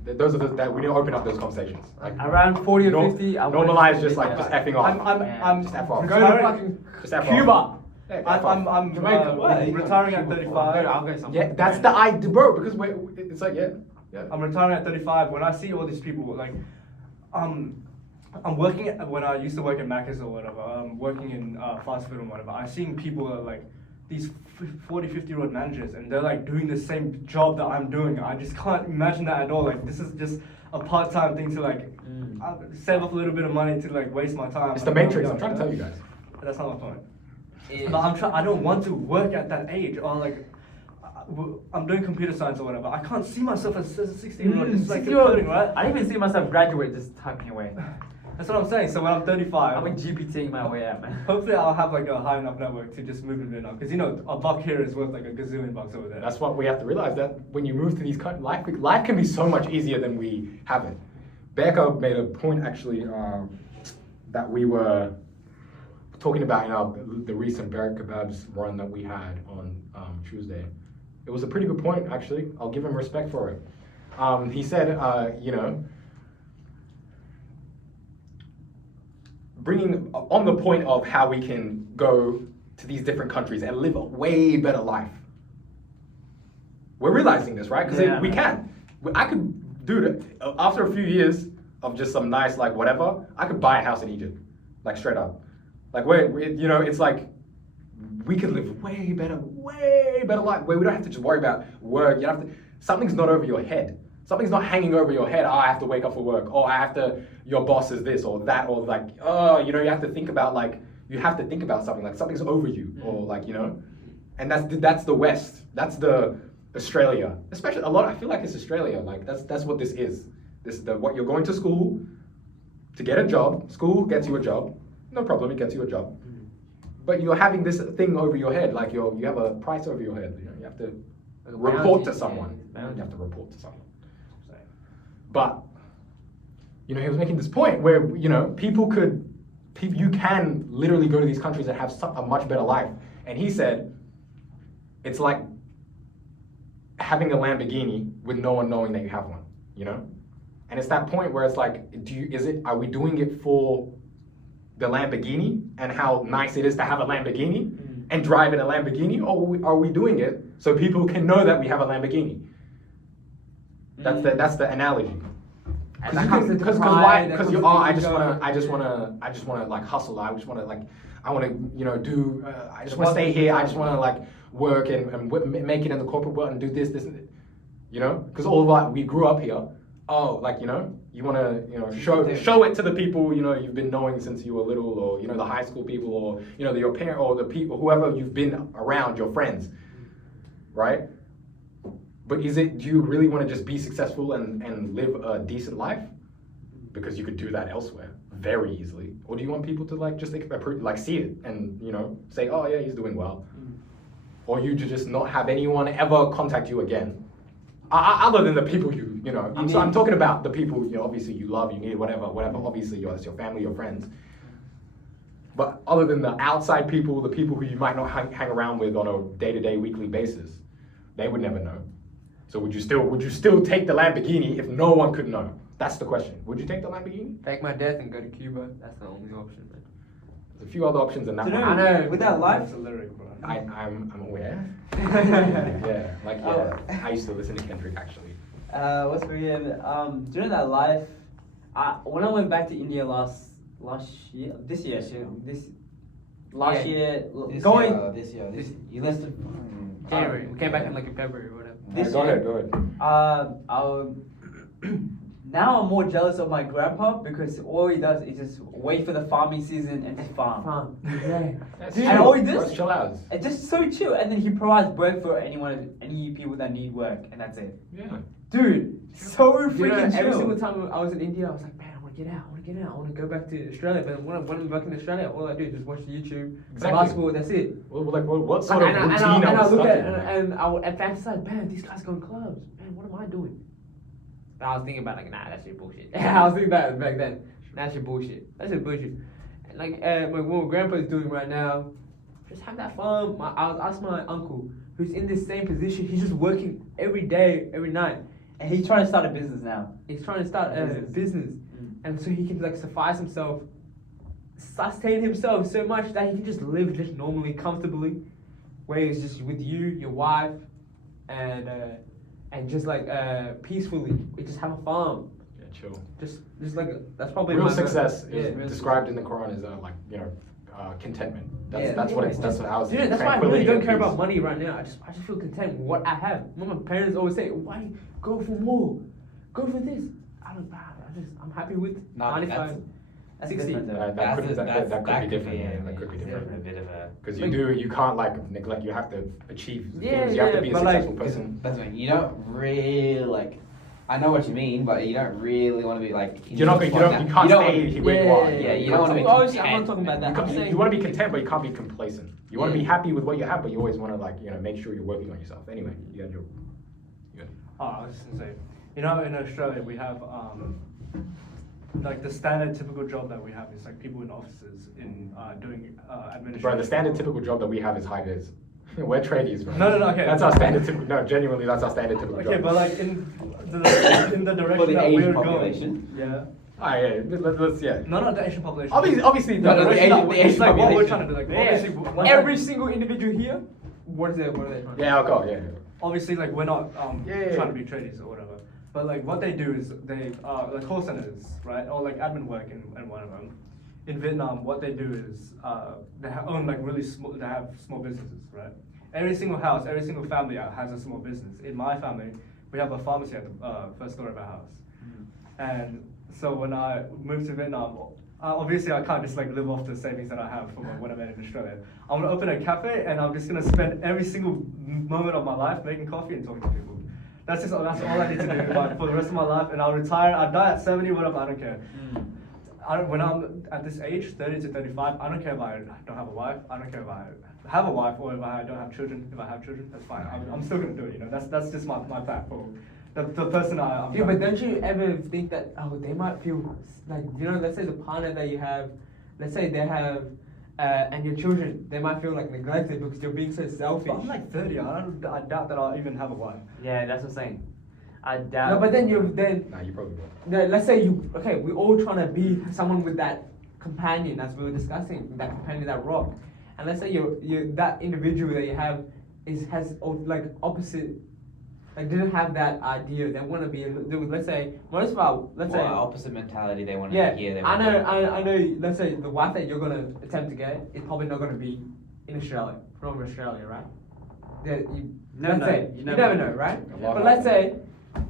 those are that we need to open up those conversations. Like around 40 or 50. I wanted normalize to just be like there. just effing off. I'm just F off. Go to retiring- fucking Just F off. Cuba. Hey, F off. I'm Jamaica. What? retiring at 35. I'll go somewhere. Yeah, that's the idea, bro. Because it's like yeah. I'm retiring at 35. When I see all these people, like, I'm working when I used to work at Macca's or whatever. I'm working in fast food and whatever. I've seen people that are like these 40, 50-year-old managers, and they're like doing the same job that I'm doing. I just can't imagine that at all. Like, this is just a part-time thing to like save up a little bit of money to like waste my time. It's the Matrix. I'm trying to tell you guys. That's not my point. But I don't want to work at that age, or like. I'm doing computer science or whatever. I can't see myself as a 16-year-old. It's like coding, right? I didn't even see myself graduate just typing away. That's what I'm saying. So when I'm 35, I'm GPTing my way out, man. hopefully I'll have like a high enough network to just move to Vietnam. Because a buck here is worth like a gazillion bucks over there. That's what we have to realize, that when you move to these countries, life can be so much easier than we have it. Becca made a point actually that we were talking about in the recent Barrett Kebabs run that we had on Tuesday. It was a pretty good point, actually. I'll give him respect for it. He said, bringing on the point of how we can go to these different countries and live a way better life. We're realizing this, right? Because we can. I could do it after a few years of just some nice, like whatever. I could buy a house in Egypt, like straight up. Like it's like we could live way better life where we don't have to just worry about work. You don't have to. Something's not over your head. Something's not hanging over your head. Oh, I have to wake up for work. Oh, your boss is this or that, or like, you have to think about something, like something's over you, or like, and that's the West. That's the Australia. Especially I feel like it's Australia. Like that's what this is. What you're going to school to get a job. School gets you a job. No problem, it gets you a job. But you're having this thing over your head, like you have a price over your head. You have to report to someone. You have to report to someone. But he was making this point where people you can literally go to these countries and have a much better life. And he said it's like having a Lamborghini with no one knowing that you have one. And it's that point where it's like, are we doing it for the Lamborghini and how nice it is to have a Lamborghini and drive in a Lamborghini, or are we doing it so people can know that we have a Lamborghini? That's the analogy. Because I just wanna like hustle. I just wanna stay here. I just wanna like work and make it in the corporate world and do this and because all of that we grew up here. You want to show it to the people you've been knowing since you were little, or the high school people, or your parent, or the people, whoever you've been around, your friends, right? But do you really want to just be successful and live a decent life? Because you could do that elsewhere very easily. Or do you want people to just see it and say, oh yeah, he's doing well, or you just not have anyone ever contact you again? Other than the people I'm talking about the people obviously you love, you need, whatever. Obviously, it's your family, your friends. But other than the outside people, the people who you might not hang around with on a day-to-day, weekly basis, they would never know. So would you still take the Lamborghini if no one could know? That's the question. Would you take the Lamborghini? Fake my death and go to Cuba. That's the only option, man. There's a few other options than that one. I know. With that life, That's a lyric, bro. I'm aware. I used to listen to Kendrick actually. what's weird? Do you know that life? When I went back to India last year, this last Yeah. year, This year. You left it. January. We came back in like in February or whatever. This Go year. ahead, go ahead. Now I'm more jealous of my grandpa because all he does is just wait for the farming season and just farm. Yeah. That's Dude, chill. and all he does- That's chill out. It's just so chill, and then he provides work for any people that need work, and that's it. Yeah. Dude, so You know, freaking every single chill. time I was in India, I was like, man, I want to get out. I want to go back to Australia. But when I'm back in Australia, all I do is just watch YouTube, Exactly. basketball. That's it. Well, like, what sort of and routine I are we look stuck at in? and I would fantasize, man, these guys go in clubs. Man, what am I doing? But I was thinking about like, nah, that's your bullshit. I was thinking that back then. That's your bullshit. That's your bullshit. And like what my grandpa's doing right now, just have that fun. I'll ask my uncle, who's in the same position. He's just working every day, every night. And he's trying to start a business now. He's trying to start a business, and so he can like suffice himself, sustain himself so much that he can just live just normally, comfortably, where he's just with you, your wife, and just like peacefully. We just have a farm. Yeah, chill. Just like that's probably Real my success yeah, is real described in the Quran as like contentment. That's what it's. That's how it's. Yeah, that's why I really tranquility don't and care peace. about money right now. I just feel content with what I have. My parents always say, "Why go for more? Go for this." I'm happy with 95, That's 60. different though. That could be different. Yeah, that could be different. A bit of a. Because Like- you can't like neglect. You have to achieve Yeah, things. You have to yeah, be a but, like, successful person. That's what you don't really like. I know what you mean, but you don't really want to be like. You can't stay where you are. Yeah, you don't want to be. Obviously, I'm content. not talking about that. I'm saying You want to be content, but you can't be complacent. You want to be Yeah. happy with what you have, but you always want to make sure you're working on yourself. Anyway, you got your. Oh, I was just gonna say, in Australia we have like the standard typical job that we have is like people in offices in doing administration. Bro, the standard typical job that we have is high vis. We're tradies, bro. No, okay. That's our standard typical. No, genuinely, that's our standard typical Okay, job. but like in the direction For the that Asian we're population. going. Yeah. Ah, yeah, let's yeah. No, not the Asian population. Obviously, No, the the direction Asian- that- the It's like what we're population. trying to do. Like Yeah. obviously, one Every thing- single individual here, what are they trying to do? Yeah, I'll go. Yeah. obviously like we're not Yeah. trying to be tradies or whatever. But like what they do is they like call centers, right? Or like admin work in one of them. In Vietnam, what they do is they own like really small. They have small businesses, right? Every single house, every single family has a small business. In my family, we have a pharmacy at the first floor of our house. And so when I moved to Vietnam, obviously I can't just like live off the savings that I have from when I'm in Australia. I'm gonna open a cafe and I'm just gonna spend every single moment of my life making coffee and talking to people. That's all I need to do for the rest of my life. And I'll retire. I'll die at 70, whatever. I don't care. When I'm at this age, 30 to 35, I don't care if I don't have a wife. I don't care if I have a wife or if I don't have children. If I have children, that's fine. I'm still gonna do it. You know, that's just my plan for the person I'm. Yeah, but don't you ever think that they might feel like let's say the partner that you have, let's say they have, and your children, they might feel like neglected because you're being so selfish. But I'm like 30. I doubt that I'll even have a wife. Yeah, that's what I'm saying. I doubt. No, but then you probably will. let's say we're all trying to be someone with that companion as we were discussing, that companion, that rock, and let's say you that individual that you have has opposite. Like didn't have that idea. They want to be. Let's say most of our. Let's say opposite mentality. They want to yeah. be here. They I wanna know. I know. Let's say the wife that you're gonna attempt to get is probably not gonna be in Australia, from Australia, right? You never know, right? A lot But let's happens. say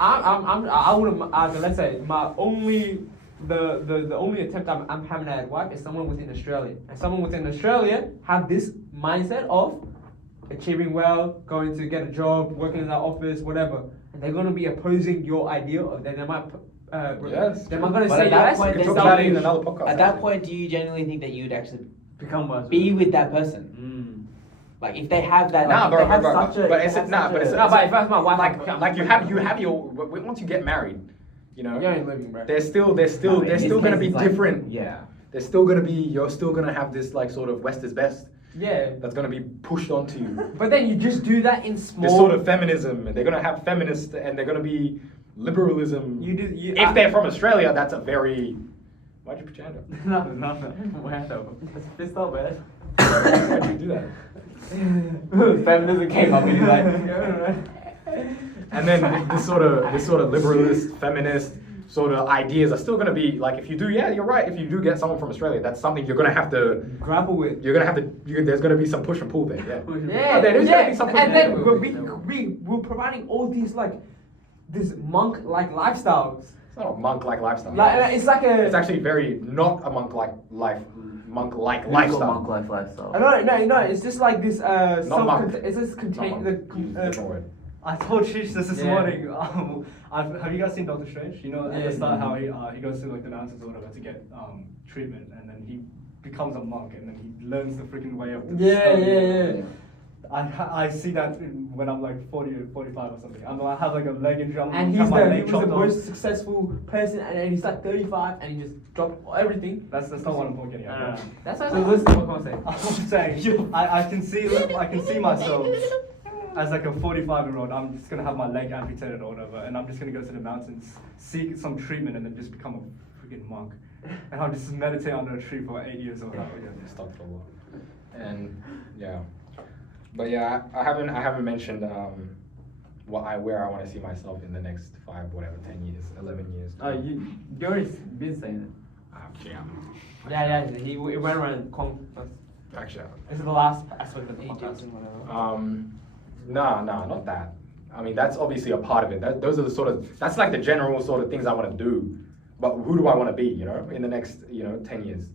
I wouldn't. Let's say my only. The only attempt I'm having at a wife is someone within Australia, and someone within Australia have this mindset of achieving well, going to get a job, working in that office, whatever, and they're going to be opposing your idea of that. They might, Yes. they might going to But say at that yes. point, We they can still talk about it in be- another podcast. At that point, do you genuinely think that you'd actually become worse. be with that person? Like if they have that. Nah, like, bro, if they have bro, such a- but if it's they have nah, such but it's a- No, but if that's my wife, like you have your once you get married, you ain't living, bro. there's still No, there's in still this gonna case, be it's like- different. Yeah. There's still gonna be you're still gonna have this like sort of West is best Yeah. that's gonna be pushed onto you. But then you just do that in small. This sort of feminism, and they're gonna have feminist, and they're gonna be liberalism. If they're from Australia, that's a very. Why'd you put your hand up? No. It's pissed off, man. Why'd you do that? Feminism came up and he's like. And then this sort of liberalist, feminist, sort of ideas are still going to be like, if you do, yeah, you're right. If you do get someone from Australia, that's something you're going to have to Grapple with. You're going to have to. There's going to be some push and pull there. Yeah. Yeah, there is gonna be some and pushback. then we're providing all these like this monk-like lifestyles. It's not a monk-like lifestyle. It's like a. It's actually very not a monk-like monk-like lifestyle. Monk life lifestyle. No. It's just like this. monk. It's just contain Not the. monk. Use a different word. I told Shish this Yeah. morning. Have you guys seen Doctor Strange? You know at Yeah. the start how he goes to like the mountains or whatever to get treatment, and then he becomes a monk, and then he learns the freaking way of the Yeah. I see that when I'm like 40 or 45 or something. I have like a leg injury. And he have my was leg the chopped off. most successful person, and he's like 35, and he just dropped everything. That's not what I'm getting at. That's what. So listen to what I'm saying. I'm saying I can see myself as like a 45-year-old. I'm just gonna have my leg amputated or whatever, and I'm just gonna go to the mountains, seek some treatment, and then just become a freaking monk. And I'll just meditate under a tree for 8 years or whatever. Stop for a while. And yeah, but yeah, I haven't mentioned where I want to see myself in the next 5, whatever, 10 years, 11 years. You already been saying it. Actually, Yeah. He went around. actually, This is the last aspect of the podcast. nah, not that. I mean, that's obviously a part of it. Those are the that's like the general sort of things I want to do. But who do I want to be, in the next, 10 years?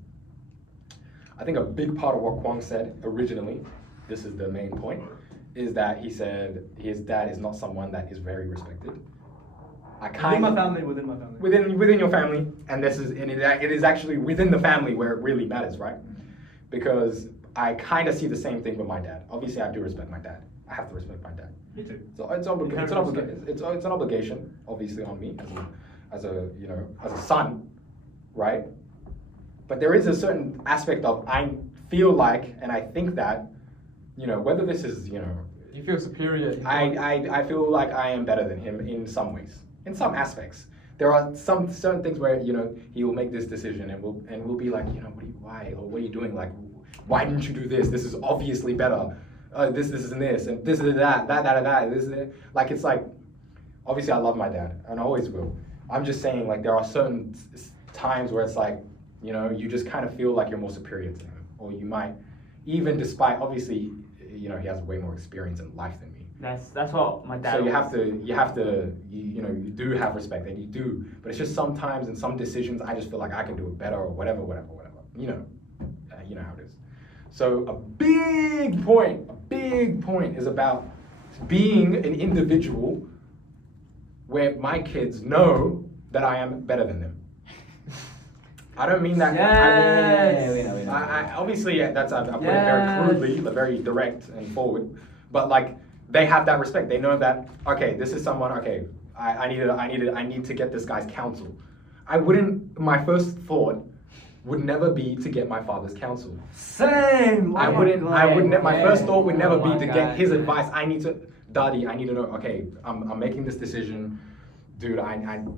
I think a big part of what Kwong said originally, this is the main point, is that he said his dad is not someone that is very respected. Within my family. Within your family, and it is actually within the family where it really matters, right? Because I kind of see the same thing with my dad. Obviously, I do respect my dad. I have to respect my dad. Me too. So it's an obligation, obviously, on me as a son, right? But there is a certain aspect of I feel like, and I think that, whether this is, You feel superior. I feel like I am better than him in some ways, in some aspects. There are some certain things where he will make this decision and we'll be like, why, or what are you doing? Like, why didn't you do this? This is obviously better. This is this, and this is that. This is it. Like, it's like, obviously I love my dad and I always will. I'm just saying, like, there are certain times where it's like, you just kind of feel like you're more superior to him, or you might, even despite obviously, he has way more experience in life than me. That's what my dad. So you do have respect, and you do, but it's just sometimes in some decisions I just feel like I can do it better or whatever. You know how it is. So a big point is about being an individual where my kids know that I am better than them. I don't mean that. Yes. We know. I obviously, that's I put it very crudely, very direct and forward. But like, they have that respect. They know that, okay, this is someone. Okay, I need to get this guy's counsel. My first thought would never be to get my father's counsel. Same. My first thought would never Oh be my to God. get his advice. Daddy, I need to know. Okay, I'm making this decision. Dude,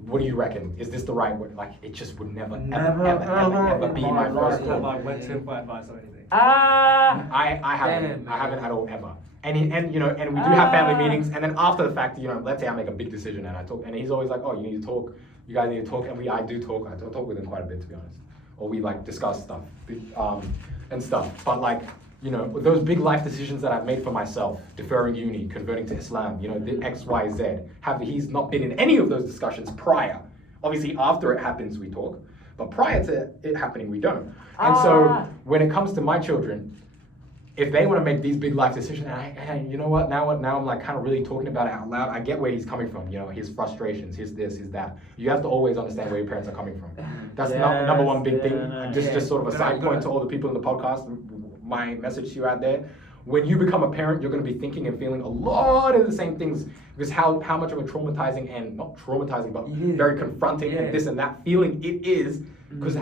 what do you reckon? Is this the right way? Like, it just would never ever be my first thought. I went to him for advice or anything. I haven't at all ever. And we do have family meetings, and then after the fact, let's say I make a big decision and I talk, and he's always like, oh, you need to talk. You guys need to talk, and I do talk. I talk with him quite a bit, to be honest. Or we like discuss stuff, and stuff. But like, those big life decisions that I've made for myself, deferring uni, converting to Islam, the X, Y, Z, he's not been in any of those discussions prior. Obviously, after it happens, we talk, but prior to it happening, we don't. And so, when it comes to my children, if they want to make these big life decisions, and you know what? Now I'm like kind of really talking about it out loud. I get where he's coming from. His frustrations, his this, his that. You have to always understand where your parents are coming from. That's number one big thing. Just sort of a side point to all the people in the podcast. My message to you out there: when you become a parent, you're going to be thinking and feeling a lot of the same things, because how much of a traumatizing, and not traumatizing, but very confronting and this and that feeling it is. Because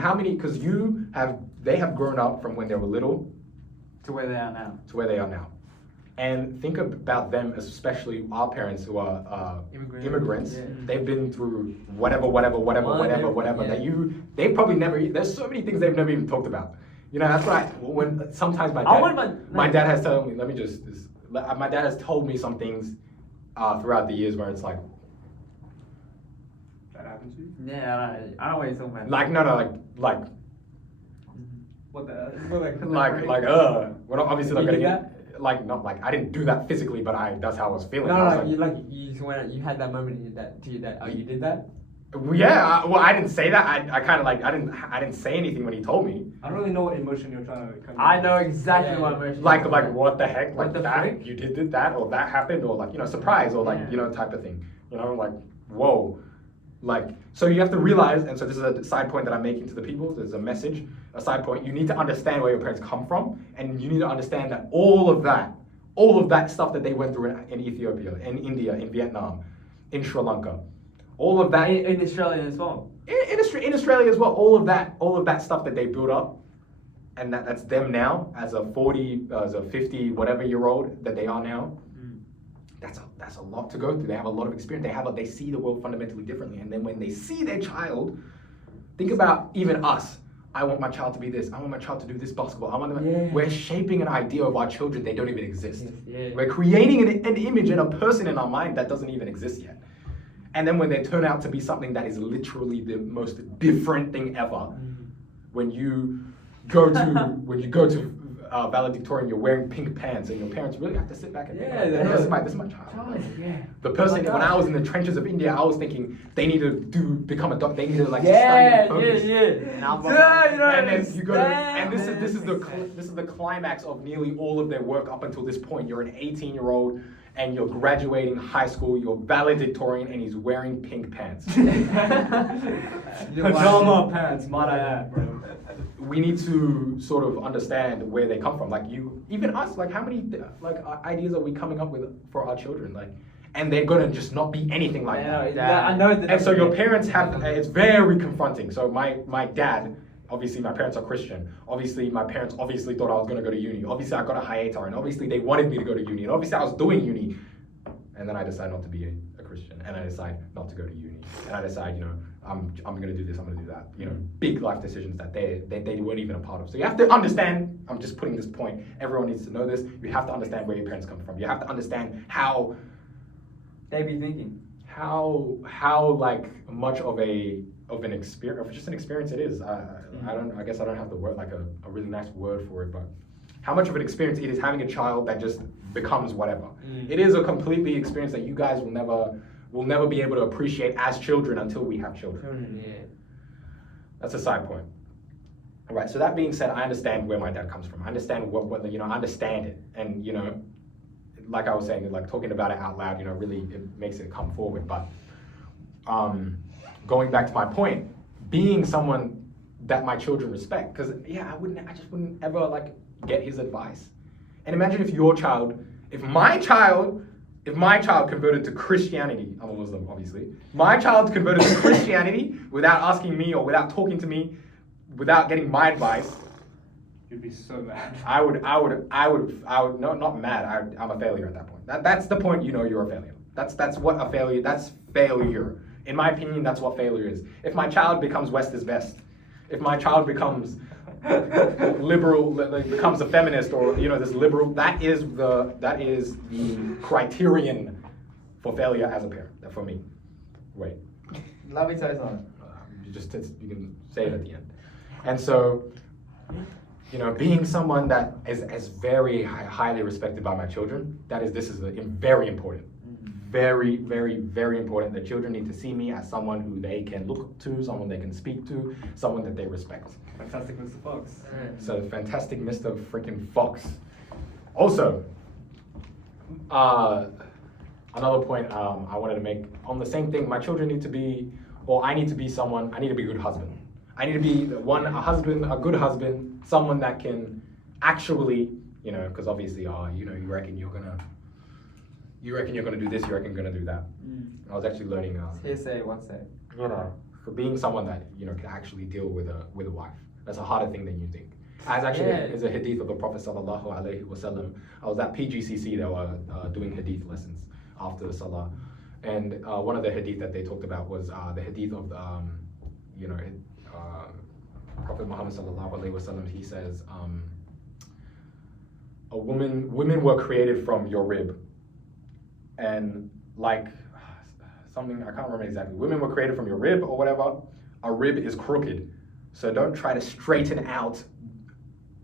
they have grown up from when they were little To where they are now. to where they are now. And think about them, especially our parents who are immigrants. Yeah. They've been through whatever, that they've probably never, there's so many things they've never even talked about. That's why when sometimes my dad has told me, my dad has told me some things throughout the years where it's like, that happened to you? Yeah, I don't know what you're talking about. Like no, like What the? we're not obviously not You getting did it. Like not like I didn't do that physically, but that's how I was feeling. No, I was no, you went, you had that moment in your dad, to your dad. Oh, you did that? yeah, well, I didn't say that. I kind of like I didn't say anything when he told me. I don't really know what emotion you're trying to. I know exactly Yeah. what emotion. Like what the heck? What Like the that? frick? You did that, or that happened, or like surprise, or like Yeah. type of thing. Like whoa, like so you have to realize, and so this is a side point that I'm making to the people. There's a message, a side point. You need to understand where your parents come from, and you need to understand that all of that stuff that they went through in Ethiopia, in India, in Vietnam, in Sri Lanka, all of that in Australia as well. in Australia as well. All of that stuff that they built up, and that's them now as a 40, as a 50, whatever year old that they are now. That's a lot to go through. They have a lot of experience. They see the world fundamentally differently. And then when they see their child, think about even us. I want my child to be this. I want my child to do this basketball. I want them. Yeah. We're shaping an idea of our children. They don't even exist. Yeah. We're creating an image and a person in our mind that doesn't even exist yet. And then when they turn out to be something that is literally the most different thing ever, when you go to valedictorian, you're wearing pink pants, and your parents really have to sit back and think, this is my child. Yeah. The person, when I was in the trenches of India, I was thinking they need to become a doctor. They need to study Yeah, and focus. yeah. And I'm like, Yeah, you don't and then you go to, and this understand. is the climax of nearly all of their work up until this point. You're an 18-year-old and you're graduating high school. You're valedictorian, and he's wearing pink pants. Pajama pants, might I add, bro. We need to sort of understand where they come from. Like even us, like how many ideas are we coming up with for our children? Like, and they're gonna just not be anything like that. I know that. And so your parents have, it's very confronting. So my dad, obviously my parents are Christian. Obviously my parents obviously thought I was gonna go to uni. Obviously I got a high ATAR, and obviously they wanted me to go to uni. And obviously I was doing uni. And then I decided not to be a Christian, and I decided not to go to uni. And I decided, I'm gonna do this, I'm gonna do that. Big life decisions that they weren't even a part of. So you have to understand, I'm just putting this point, everyone needs to know this, you have to understand where your parents come from. You have to understand how they be thinking. How like much of an experience, just an experience it is. I guess I don't have the word, like a really nice word for it, but how much of an experience it is having a child that just becomes whatever. It is a completely experience that you guys will never be able to appreciate as children until we have children. Yeah. That's a side point. All right, so that being said, I understand where my dad comes from. I understand what I understand it. And, like I was saying, like talking about it out loud, really it makes it come forward. But going back to my point, being someone that my children respect, because I just wouldn't ever like get his advice. And imagine if my child converted to Christianity, I'm a Muslim obviously, my child converted to Christianity without asking me or without talking to me, without getting my advice, You'd be so mad. I would not mad, I'm a failure at that point. That's the point, you're a failure. That's what a failure, that's failure. In my opinion, that's what failure is. If my child becomes West is best, if my child becomes liberal, becomes a feminist, or this liberal, that is the criterion for failure as a parent, for me. Wait. Let me tell you something. You can say it at the end. And so, being someone that is very highly respected by my children, this is very important. Very, very, very important. The children need to see me as someone who they can look to, someone they can speak to, someone that they respect. Fantastic Mr. Fox. So fantastic Mr. freaking Fox. Also, another point I wanted to make on the same thing, my children need to be, or I need to be a good husband. I need to be a good husband, someone that can actually, because obviously, you reckon you're gonna do this, you reckon you're gonna do that. I was actually learning. Hearsay, what's that? For being someone that can actually deal with a wife. That's a harder thing than you think. As actually is a hadith of the Prophet sallallahu alaihi wasallam. I was at PGCC. They were doing hadith lessons after the salah, and one of the hadith that they talked about was the hadith of Prophet Muhammad sallallahu alaihi wasallam. He says, women were created from your rib, and like something, I can't remember exactly. Women were created from your rib or whatever. A rib is crooked. So don't try to straighten out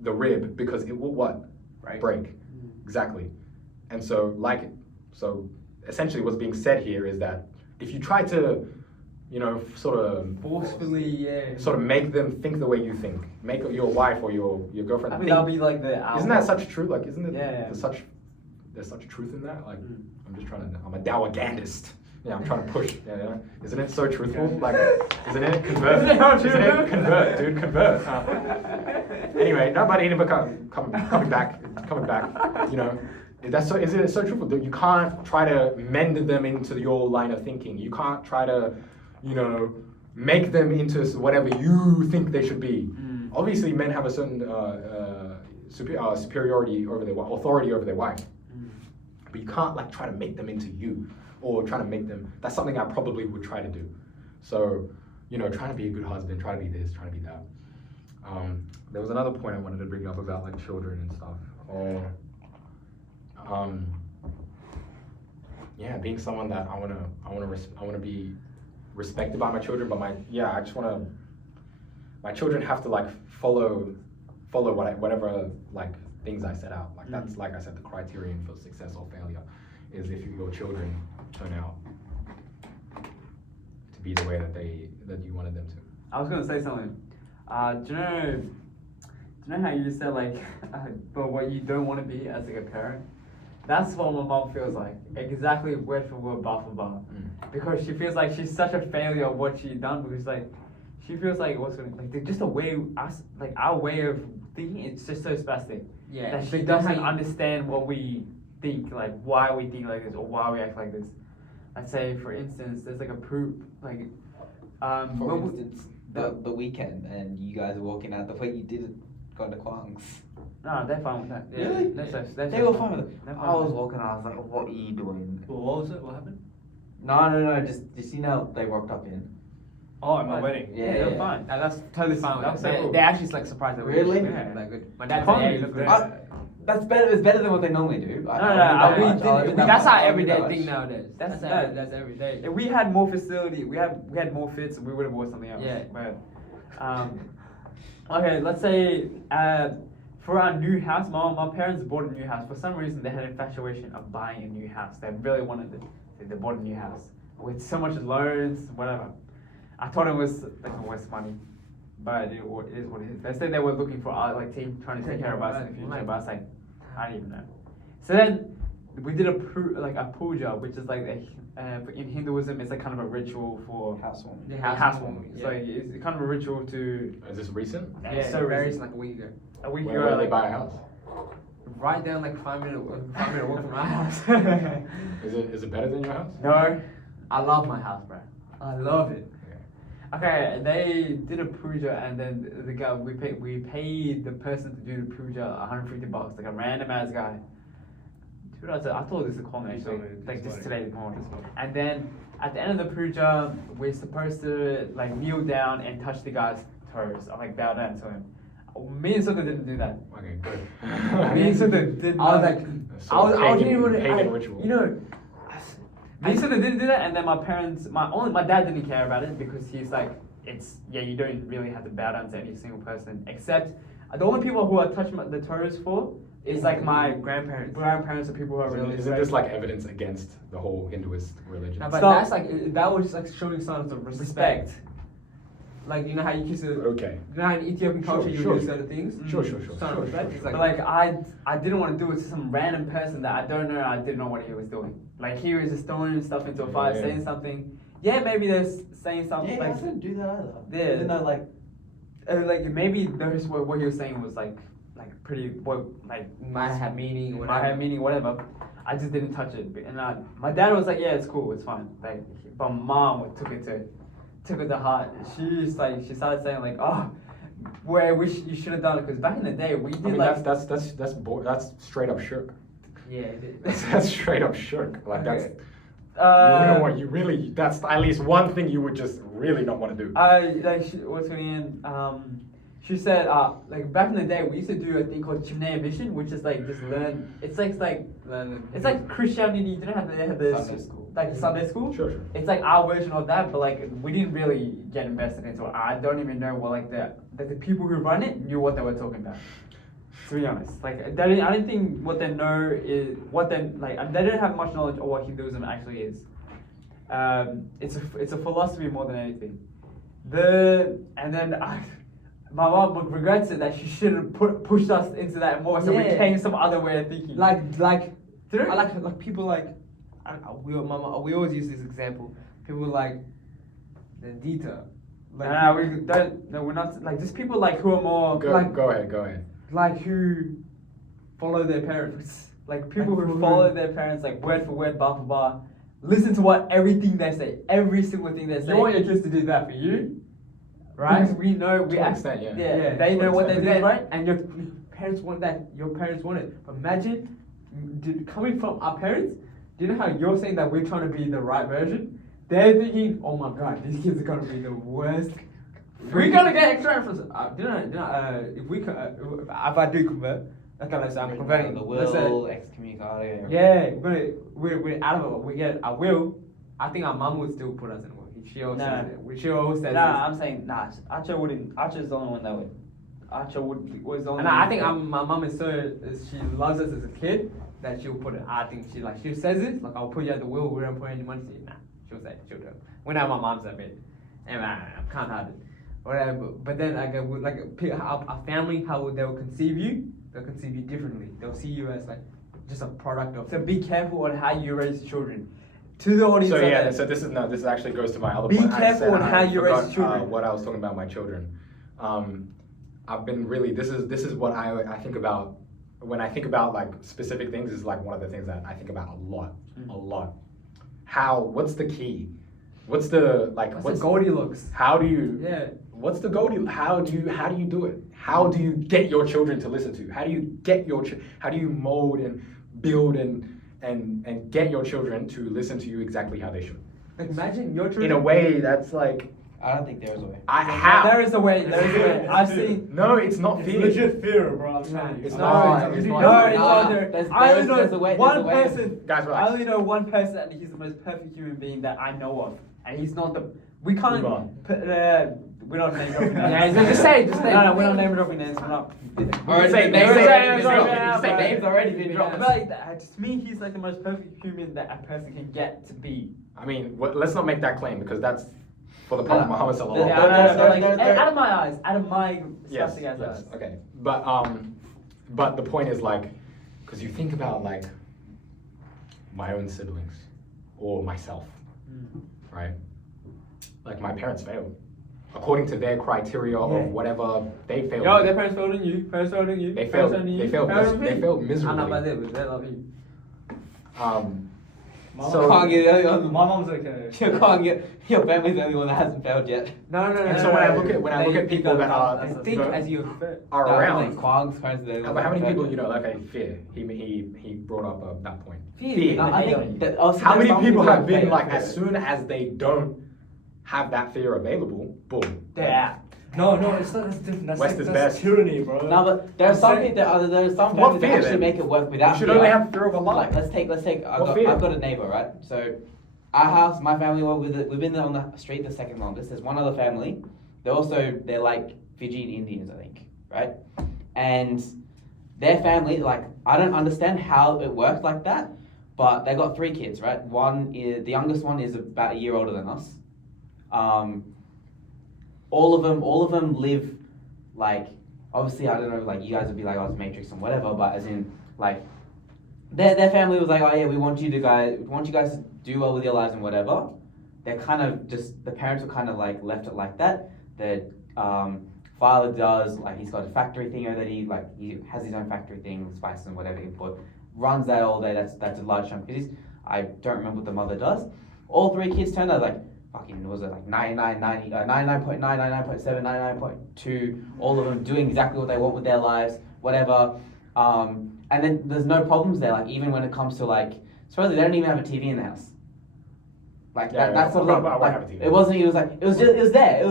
the rib because it will what? Right. Break. Exactly. And so essentially what's being said here is that if you try to, sort of Forcefully, sort of make them think the way you think, make your wife or your girlfriend I mean, think, that'll be like the. isn't that such truth? Like, isn't it? Yeah. There's such truth in that. Like, I'm a Dawagandist. Yeah, I'm trying to push. Yeah. Isn't it so truthful? Like, isn't it? Convert. Isn't it how true? Isn't it? Convert, dude. Convert. Anyway, nobody even coming back. Isn't it so truthful? That you can't try to mend them into your line of thinking. You can't try to, make them into whatever you think they should be. Obviously, men have a certain superiority over their authority over their wife, but you can't like try to make them into you, or try to make them. That's something I probably would try to do. So, trying to be a good husband, trying to be this, trying to be that. There was another point I wanted to bring up about like children and stuff, or being someone that I wanna be respected by my children, but my children have to like follow whatever like things I set out. Like that's, like I said, the criterion for success or failure is if your children turn out to be the way that you wanted them to. I was gonna say something. Do you know how you said like, but what you don't want to be as like a parent? That's what my mom feels like. Exactly word for word, bar for bar. Because she feels like she's such a failure of what she's done. Because like, she feels like just a way our way of thinking. It's just so spastic. Yeah. That she doesn't understand what we think, like why we think like this or why we act like this. Let's say, for instance, there's like a proof like. For instance, the weekend and you guys walking out, the way you did it got the quangs. No, they're fine with that. Yeah, Really? They were fine with it. I was walking, I was like, what are you doing? What was it? What happened? No, just you know they rocked up in. Oh, at my wedding. Yeah, they were fine. And that's totally fine with That was it. so cool. They actually like surprised that we Really? Yeah, like good. My dad said, Fun. hey, look at Yeah. that. That's better. It's better than what they normally do. That's our everyday much. thing nowadays. That's That's every day. If we had more facility, we had more fits, we would have bought something else. Yeah. But, okay, let's say for our new house, my parents bought a new house. For some reason, they had an infatuation of buying a new house. They really wanted it. They bought a new house with so much loans, whatever. I thought it was like a waste of money, but it is what it is. They said they were looking for trying to take care of us in the future, but I was like, I don't even know. So then we did a puja, which is like in Hinduism, it's like kind of a ritual for Housewarming. The housewarming. yeah. So it's kind of a ritual to. Is this recent? Yeah, so so very recent. like a week ago. A week Where ago, did they like buy a house? Right down like 5 minute walk from my house. Is it better than your house? No. I love my house, bro. I love it. Okay, they did a puja, and then the guy we paid the person to do the puja $150, like a random ass guy. Dude, I thought this was common You actually, told me like this just morning. today morning. This morning. And then at the end of the puja, we're supposed to like kneel down and touch the guy's toes, or like bow down to him. Me and Sudha didn't do that. Okay, good. Me and Sudha did I was not. like, So I didn't even pagan ritual. You know, me and Sudha didn't do that, and then my parents, my dad didn't care about it because he's like, you don't really have to bow down to any single person, except the only people who I touch the toes for is like my grandparents or people who are really. Isn't this like evidence against the whole Hinduist religion? No, but Stop. that's like that was like showing signs of respect. Like, you know how you kiss a. Okay. You know how in Ethiopian culture you sure. do certain things? Sure. Sign of respect. It's But like, like I didn't want to do it to some random person that I don't know. I didn't know what he was doing. Like he was just throwing stuff into a fire, Yeah. saying something. Yeah, maybe they're saying something Yeah, like. I didn't do that either. Yeah. Even though like Like maybe there's what he was saying was like pretty might have meaning, might have meaning, whatever. I just didn't touch it, and my dad was like, yeah, it's cool, it's fine. Like, but mom took it to heart. She started saying like, oh, where I wish you should have done it, because back in the day we did that's straight up shirk. Yeah, it is. That's straight up shirk. Like that's. Okay. That's at least one thing you would just really not want to do. What's her name? she said, like back in the day, we used to do a thing called Chimney Mission, which is like just learn. It's like Christianity. You know how they have this Sunday school. like the Sunday school. Sure. It's like our version of that, but like we didn't really get invested into it. I don't even know what like the people who run it knew what they were talking about. To be honest, like I didn't think what they know is what they like. They didn't have much knowledge of what Hinduism actually is. It's a philosophy more than anything. My mom regrets it that she should have pushed us into that more, so we Yeah. came some other way of thinking. Like I like people like we always use this example. People like the Dita. Like we don't. No, we're not like just people like who are more Go ahead. like who follow their parents. Like people Like who who- follow their parents like word for word, bar for bar. Listen to what everything they say, every single thing they say. you want your kids to do that for you, right? Because we know we To an act. extent, yeah. They to know an what they extent. do, right? And your parents want that. Your parents want it. But imagine coming from our parents. Do you know how you're saying that we're trying to be the right version? They're thinking, oh my god, these kids are gonna be the worst. We're gonna get extra influence. If I do convert, okay, let's say I'm converting. The Let's say, will, excommunicado. yeah, we're out of it. We get a will. I think our mum would still put us in a will. She always No. says it. She always says Nah, this. I'm saying nah. Archer wouldn't. Archer's the only one that would. Archer was the only. And one I think that- my mum is she loves us as a kid that she'll put it. I think she says it like I'll put you at the will. We don't put any money. Nah, she'll say it. She'll do it. When my mom's a bit, and I'm can't hide it. Whatever. But then our family, how they will conceive you, they'll conceive you differently. They'll see you as like just a product of. So be careful on how you raise children. To the audience. So out yeah, there. so this actually goes to my other Be point. I careful said on how I you raise forgot, children. what I was talking about my children. I've been really this is what I think about when I think about like specific things. Is like one of the things that I think about a lot. What's the key? What's the What's the Goldilocks? how do you Yeah. What's the goal? How do you do it? How do you get your children to listen to? How do you get how do you mold and build and get your children to listen to you exactly how they should? Like imagine your children. In a way that's like I don't think there's a way. There is a way. There is a way. I've seen. No, it's not It's fear. legit fear, bro. I'm telling you. It's I'm not. telling It's you. not. No, it's Nah, not there. there's- I only there's know a way- one there's a way. person. Guys, I relax. only know one person, and he's the most perfect human being that I know of. And he's not the. We can't. Move on. We're not name dropping names. Yeah, just say. No, we're not name dropping names. We're not. Already say been names dropped. already been Say dropped. names already been dropped. But like, to me, he's like the most perfect human that a person can get to be. I mean, let's not make that claim because that's for the Prophet Muhammad sallallahu Yeah, alaihi I know, wasallam. but like, there- out of my eyes, out of my Yes, disgusting ass yes, eyes. okay. But the point is like, because you think about like my own siblings or myself, right? Like my parents failed according to their criteria Yeah. of whatever they failed. Yo, their parents failed on you. Parents failed on you. They parents failed. on you, They failed. parents on me. They failed I'm miserably. not about that, but they love you. My So- mom- Can't get the only My mom's okay. You can't get your family's the only one that hasn't failed yet. No. And so when I look at people that are I think as you are Like around. Kwang's parents, they're the How ones many that people failed you yet. know? Okay, fear. He brought up that point. Fear. I think that also How there's many some people that have been fail. like, as soon as they don't have that fear available, boom. Yeah. No, it's not. That's different. That's West like is that's best. tyranny, bro. No, but there are I'm some saying- people. There are some What families that fear, actually then? make it work without You should fear. only have fear of Allah. Like let's take. What fear? I've got a neighbor, right? So our house, my family, we've been there on the street the second longest. There's one other family. They're like Fijian Indians, I think, right? And their family, like, I don't understand how it works like that, but they got 3 kids, right? The youngest one is about a year older than us. All of them live like, obviously, I don't know, like you guys would be like, oh, it's Matrix and whatever, but as in like their family was like, oh yeah, we want you guys to do well with your lives and whatever. They're kind of just, the parents were kind of like left it like that. The father does, like, he's got a factory thing that he has his own factory thing, spices and whatever he put, runs that all day. That's a large chunk of his. I don't remember what the mother does. All 3 kids turned out like fucking, was it like 99.9, 99.7, 99.2, all of them doing exactly what they want with their lives, whatever. And then there's no problems there. Like even when it comes to like, supposedly they don't even have a TV in the house. Like Yeah, that's sort yeah, of I like, have a TV. it wasn't. It was like it was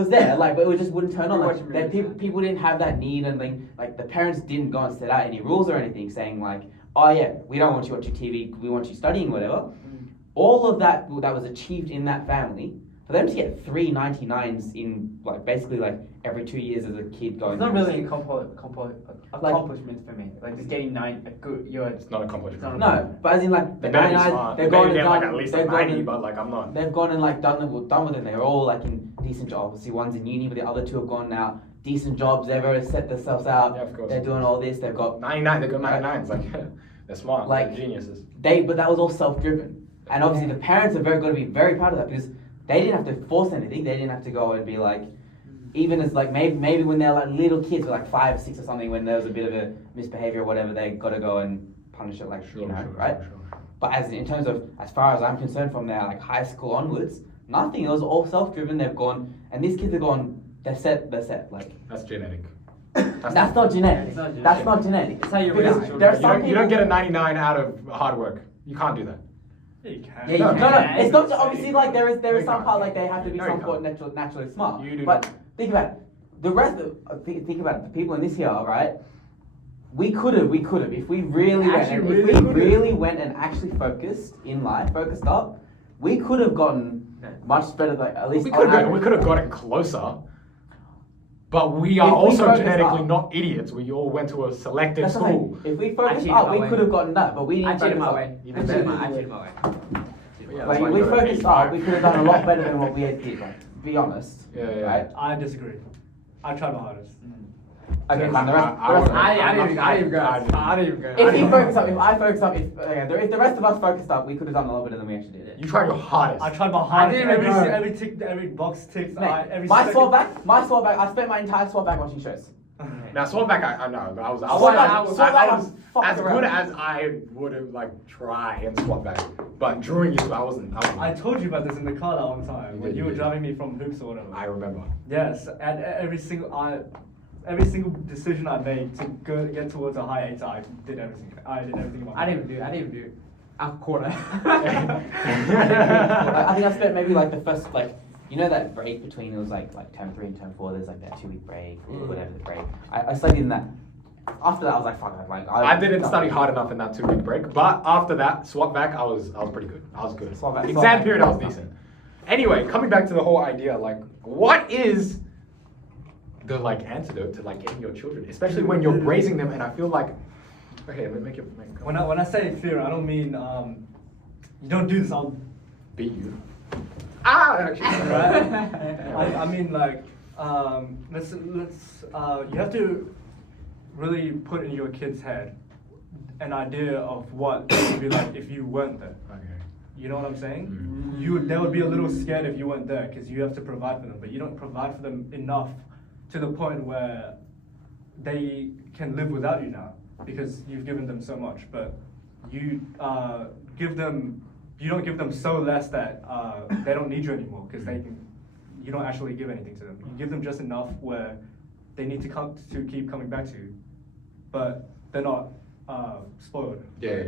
there. Like, but it just wouldn't turn on. You're Like watching that movies, people didn't have that need, and like the parents didn't go and set out any rules or anything, saying like, oh yeah, we don't want you watching TV. We want you studying, whatever. All of that was achieved in that family. For them to get 399s in like basically like every 2 years as a kid going. It's not through really this- accomplishment for me. Like just getting a good. It's not accomplishment. It's No, but as in like the They better be 99s, smart. they've They gone better and get like done. at least They've like gone 90, and but like I'm not. they've gone and like done with it. They're all like in decent jobs. Obviously, one's in uni, but the other two have gone now decent jobs. They've already set themselves out. Yeah, of course. They're doing all this. They've got 99, they got 99s. Like they're smart. Like- They're geniuses. but that was all self-driven, and obviously the parents are going to be very proud of that because they didn't have to force anything. They didn't have to go and be like, even as like maybe when they're like little kids, like 5, 6 or something, when there was a bit of a misbehavior or whatever, they got to go and punish it, like right. Sure. But in terms of as far as I'm concerned, from their like high school onwards, nothing. It was all self-driven. They've gone, and these kids have gone. They're set. Like That's genetic. that's not genetic. It's not genetic. That's not genetic. It's how you Because raise children. there are You some don't, you don't people- get a 99 out of hard work. You can't do that. Yeah, you can. Yeah, you No, can. it's not obviously like there is No, you some can't. part like they have to be No, you some can't. sort naturally smart. You do but not. think about it. The rest of think about it. The people in this here, right? We could have if we really went Actually and really if we could've. really went and actually focused in life, focused up, we could have gotten much better. Like at least We on could have average. gotten closer. But we are If we also focus genetically up- not idiots. We all went to a selective That's the school. thing. If we I focused cheated up, my we way. could have gotten that. But we didn't. I cheated focus my up. way. You I did cheated that. my way. Yeah, Like that's why we you got an focused up, 85. we could have done a lot better than what we did. Like, to be honest. Yeah. Right? I disagree. I tried my hardest. Okay, I- fine. The rest. I- The rest I- I didn't even go. I I didn't even go. if he focused up, if I focused up, if the rest of us focused up, we could have done a lot better than we actually did. You tried your hardest. I tried my hardest. didn't even Every go. every box ticked. Mate, Every my second- swap back, I spent my entire swap back watching shows. Now Swordback, I know. I was Swordback, I was fucked as around. good as I would have like try and Swordback, but during it, I wasn't. I told you about this in the car that one time when did, you you were did. driving me from Hoops or whatever. I remember. Yes, and every single decision I made to get towards a high 8, I did everything. I did everything. in my I didn't even do a quarter. I think I spent maybe like the first you know that break between it was like term 3 and term 4. There's like that 2-week break or whatever the break. I studied in that. After that, I was like, fuck it. Like I didn't study hard enough in that 2-week break, but after that swap back, I was pretty good. I was good. Swap back- Exam swap back- period, I was decent. Anyway, coming back to the whole idea, like, what is the like antidote to like getting your children, especially when you're raising them? And I feel like, okay, let me make it. When I say fear, I don't mean you don't do this. I'll beat you. Actually, right. I mean like let's you have to really put in your kid's head an idea of what it would be like if you weren't there. Okay. You know what I'm saying? Mm. They would be a little scared if you weren't there because you have to provide for them, but you don't provide for them enough to the point where they can live without you now because you've given them so much. But you you don't give them so less that they don't need you anymore because you don't actually give anything to them. You give them just enough where they need to keep coming back to you, but they're not spoiled. Yeah,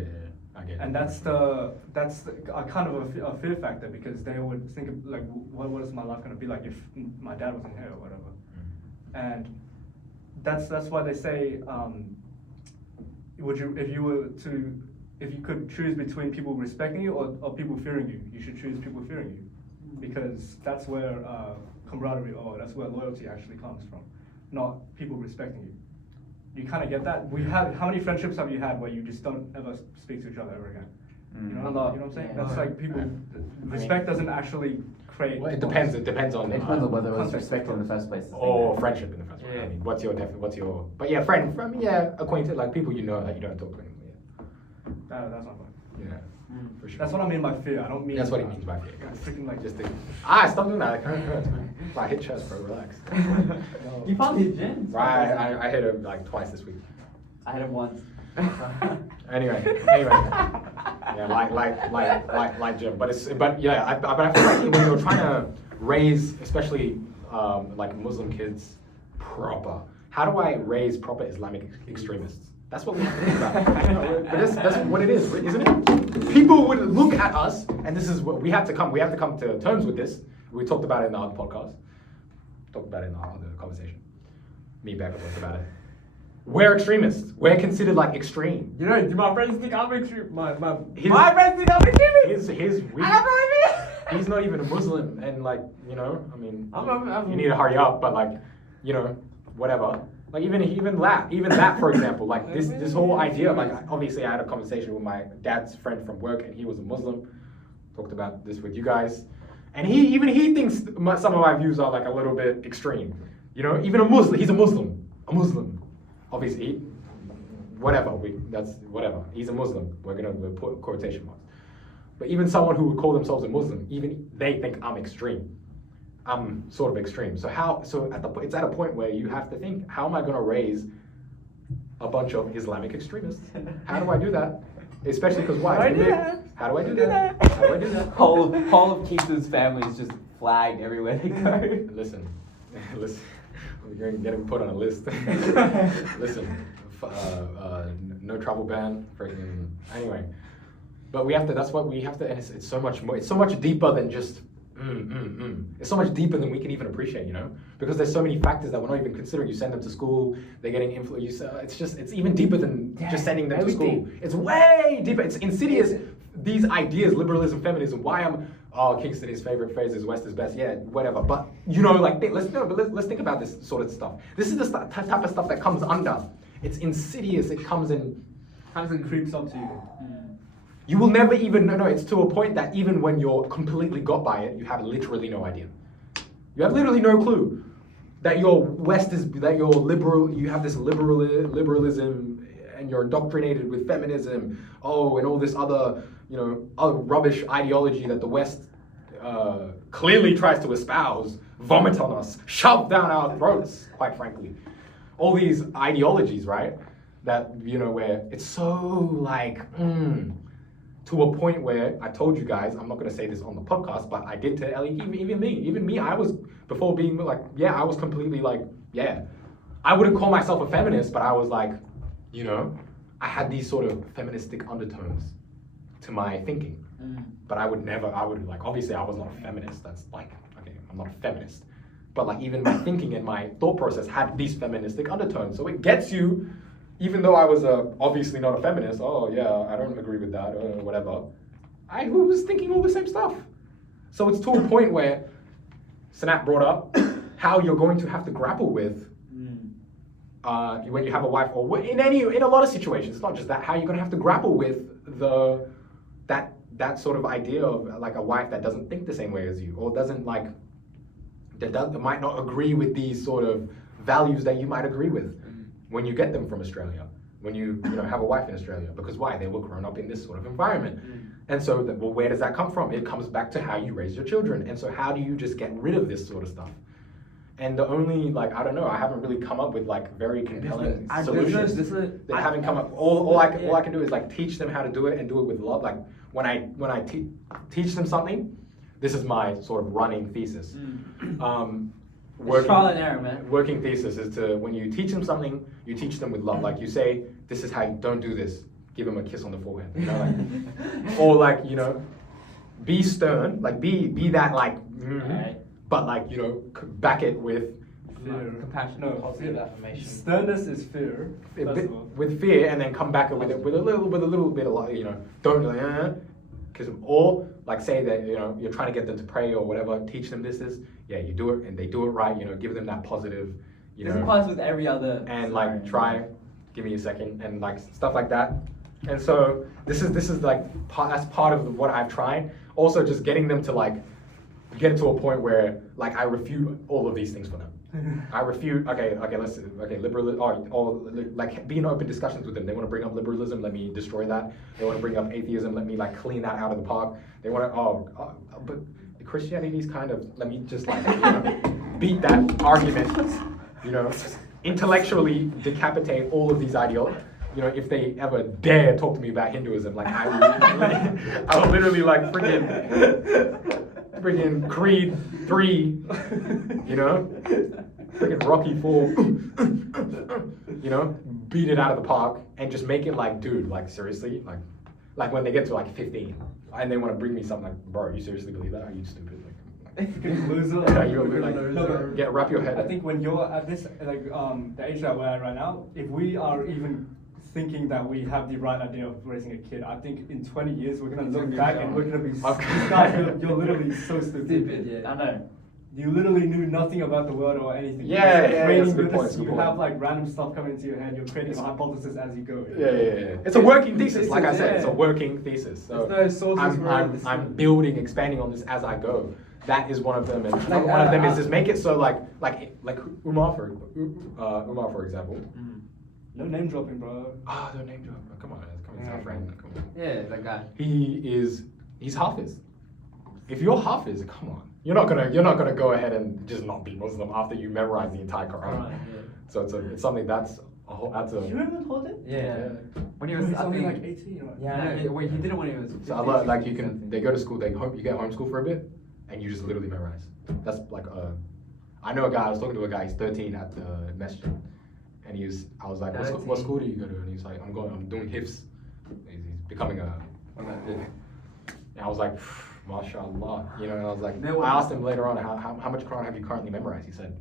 I get it. And that's a kind of a fear factor because they would think of, like, what is my life going to be like if my dad wasn't here or whatever. And that's why they say, if you could choose between people respecting you or people fearing you, you should choose people fearing you, because that's where camaraderie or that's where loyalty actually comes from, not people respecting you. You kind of get that. How many friendships have you had where you just don't ever speak to each other ever again? You know, A lot. you know what I'm saying? Yeah. That's like people. Respect doesn't actually create. Well, it depends. It depends on. It depends on whether it was Context. respect in the first place. Or friendship in the first place. Yeah. I mean, what's your? But yeah, friend. Yeah, acquainted, like people you know that you don't talk to anymore. That's not fun. Yeah, for sure. That's what I mean by fear. I don't mean. That's what he means by fear, guys. Freaking like Just stop doing that. It kind of hurts, man. I hit chest, bro. Relax. You found his gym. Right, I hit him like twice this week. I had it once. Anyway. Yeah, like Jim, but yeah, I feel like when you're trying to raise, especially like Muslim kids, proper. How do I raise proper Islamic extremists? That's what we have to think about. But that's what it is, isn't it? People would look at us, and this is what we have to come to terms with this. We talked about it in the other podcast. Talked about it in the other conversation. Me and Becca talked about it. We're extremists. We're considered like extreme. You know, do my friends think I'm extreme? My His- friends think I'm extreme. He's not even a Muslim, and like, you know, I mean, I'm you need to hurry up, but like, you know, whatever. Like even that, for example, like this whole idea, like obviously I had a conversation with my dad's friend from work, and he was a Muslim. Talked about this with you guys, and he thinks some of my views are like a little bit extreme. You know, even a Muslim, he's a Muslim. Obviously, that's whatever. He's a Muslim. We'll put quotation marks. But even someone who would call themselves a Muslim, even they think I'm extreme. I'm sort of extreme. So it's at a point where you have to think, how am I going to raise a bunch of Islamic extremists? How do I do that? Especially because why? How do I do that? How do I do that? Whole of Keith's family is just flagged everywhere they go. Listen. You're getting put on a list. Listen, no travel ban. Freaking anyway. But we have to. That's what we have to. And it's so much more. It's so much deeper than just. It's so much deeper than we can even appreciate, you know, because there's so many factors that we're not even considering. You send them to school, they're getting influenced. It's even deeper than just sending them to school. It's way deeper. It's insidious. These ideas, liberalism, feminism. Kingston's favorite phrase is "West is best." Yeah, whatever. But you know, like let's think about this sort of stuff. This is the type of stuff that comes under. It's insidious. It comes in. Creeps up to you. You will never even know. It's to a point that even when you're completely got by it, you have literally no idea. You have literally no clue that your West is, that you're liberal, you have this liberalism, and you're indoctrinated with feminism, and all this other, other rubbish ideology that the West clearly tries to espouse, vomit on us, shove down our throats, quite frankly. All these ideologies, right? That, where it's so like, to a point where I told you guys, I'm not going to say this on the podcast, but I did to Ellie, even me, I was, before being like, I was completely like, I wouldn't call myself a feminist, but I was like, I had these sort of feministic undertones to my thinking. But obviously I was not a feminist. That's like, okay, I'm not a feminist. But like even my thinking and my thought process had these feministic undertones. So it gets you. Even though I was obviously not a feminist, I don't agree with that, or whatever, I was thinking all the same stuff. So it's to a point where Sanat brought up how you're going to have to grapple with when you have a wife, or in a lot of situations. It's not just that. How you're going to have to grapple with that sort of idea of like a wife that doesn't think the same way as you, or might not agree with these sort of values that you might agree with. When you get them from Australia, when you have a wife in Australia, because why? They were grown up in this sort of environment. And so, where does that come from? It comes back to how you raise your children. And so how do you just get rid of this sort of stuff? And the only, I don't know, I haven't really come up with very compelling solutions. They haven't come up. All I can do is teach them how to do it and do it with love. Like when I teach them something, this is my sort of running thesis. Trial and error, man. Working thesis is when you teach them something, you teach them with love. Like you say, this is how you don't do this. Give them a kiss on the forehead. Or be stern. Be that but back it with fear. Compassion. No, Positive affirmation. Sternness is fear. with fear, and then come back with a little bit of don't or say that you're trying to get them to pray or whatever. Teach them this. You do it, and they do it right. Give them that positive. This applies with every other. And try, give me a second, and stuff like that. And so this is that's part of what I've tried. Also, just getting them to get to a point where I refute all of these things for them. I refute. Liberalism, or be in open discussions with them. They want to bring up liberalism, let me destroy that. They want to bring up atheism, let me clean that out of the park. They want to but Christianity is kind of, let me just beat that argument. Intellectually decapitate all of these ideologies. If they ever dare talk to me about Hinduism, I will literally friggin' Creed 3, freaking Rocky 4, beat it out of the park and just make it like, dude, like seriously, like when they get to like 15 and they want to bring me something like, bro, you seriously believe that? Are you stupid? Loser. Yeah, you're like, No, but get wrap your head. I think when you're at this, like, the age that we're at right now, if we are even thinking that we have the right idea of raising a kid, I think in 20 years we're gonna look back and we're gonna be, guys, you're literally so stupid. Yeah, I know. You literally knew nothing about the world or anything. Yeah, You're yeah, creating that's a good with point, this- it's a good You point. have like random stuff coming into your head. You're creating a hypothesis as you go. Yeah. It's a working thesis, like I said. It's a Yeah. working thesis. So There's no sources for it. I'm building, expanding on this as I go. That is one of them, and Like, one of them is just make it so like Umar for example. No name dropping, bro. Ah, don't name drop. Come on, he's our friend. Come on. Yeah, that guy. He's Hafiz. If you're Hafiz, come on. You're not gonna go ahead and just not be Muslim after you memorize the entire Quran. Right, yeah. So it's something that's a. You remember Holden? Yeah. When he He was, was I only think, like 18, right? yeah, no, wait, he did it when he was 15. So I love, like you can they go to school, you get homeschool for a bit, and you just literally memorize. That's like I know a guy. I was talking to a guy. He's 13 at the masjid, and I was like, what school do you go to? And he's like, I'm doing hifz. He's becoming a. And I was like, mashallah, you know. And I was like, I asked him later on, how much Quran have you currently memorized? He said,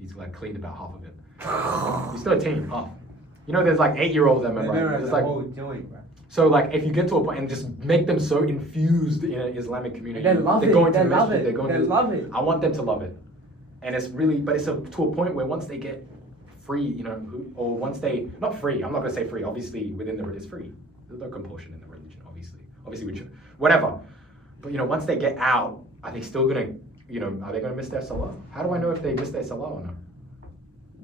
he's like cleaned about half of it. He's 13, half. You know, there's like 8-year-olds that memorize. It's the like, whole joint, bro. so like if you get to a point and just make them so infused in an Islamic community, They love they're it, going to they the love masjid, it, they're going they to, love it. I want them to love it, and it's really, but it's to a point where once they get free, you know, or once they not free. I'm not gonna say free. Obviously, within the it's free. There's no compulsion in the religion. Obviously, we should, whatever. But you know, once they get out, are they still gonna, you know, are they gonna miss their salah? How do I know if they miss their salah or not?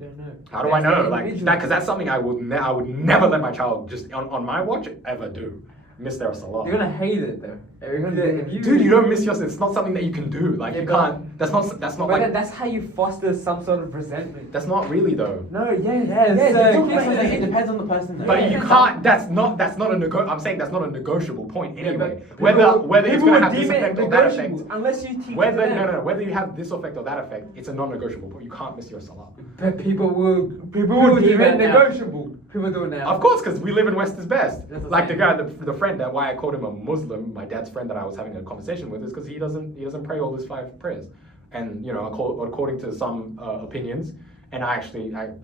Don't know. How do I know? Like that, because that's something I would never let my child just on my watch ever do. Miss their salah. You're gonna hate it though. Dude, you don't miss yours. It's not something that you can do. Like you but- can't. That's not But like. that's how you foster some sort of resentment. That's not really though. No, yes, It depends on the person though. But you can't. That's not a I'm saying that's not a negotiable point anyway. but whether it's people gonna would have this deem it effect or that effect. negotiable unless you teach Whether them. whether you have this effect or that effect, it's a non-negotiable point. You can't miss your salah. But people will do deem it that now. negotiable. People do it now. Of course, because we live in West is best. That's what Like I'm the guy, the friend that why I called him a Muslim, my dad's friend that I was having a conversation with, is because he doesn't pray all his 5 prayers, and you know, according to some opinions, and I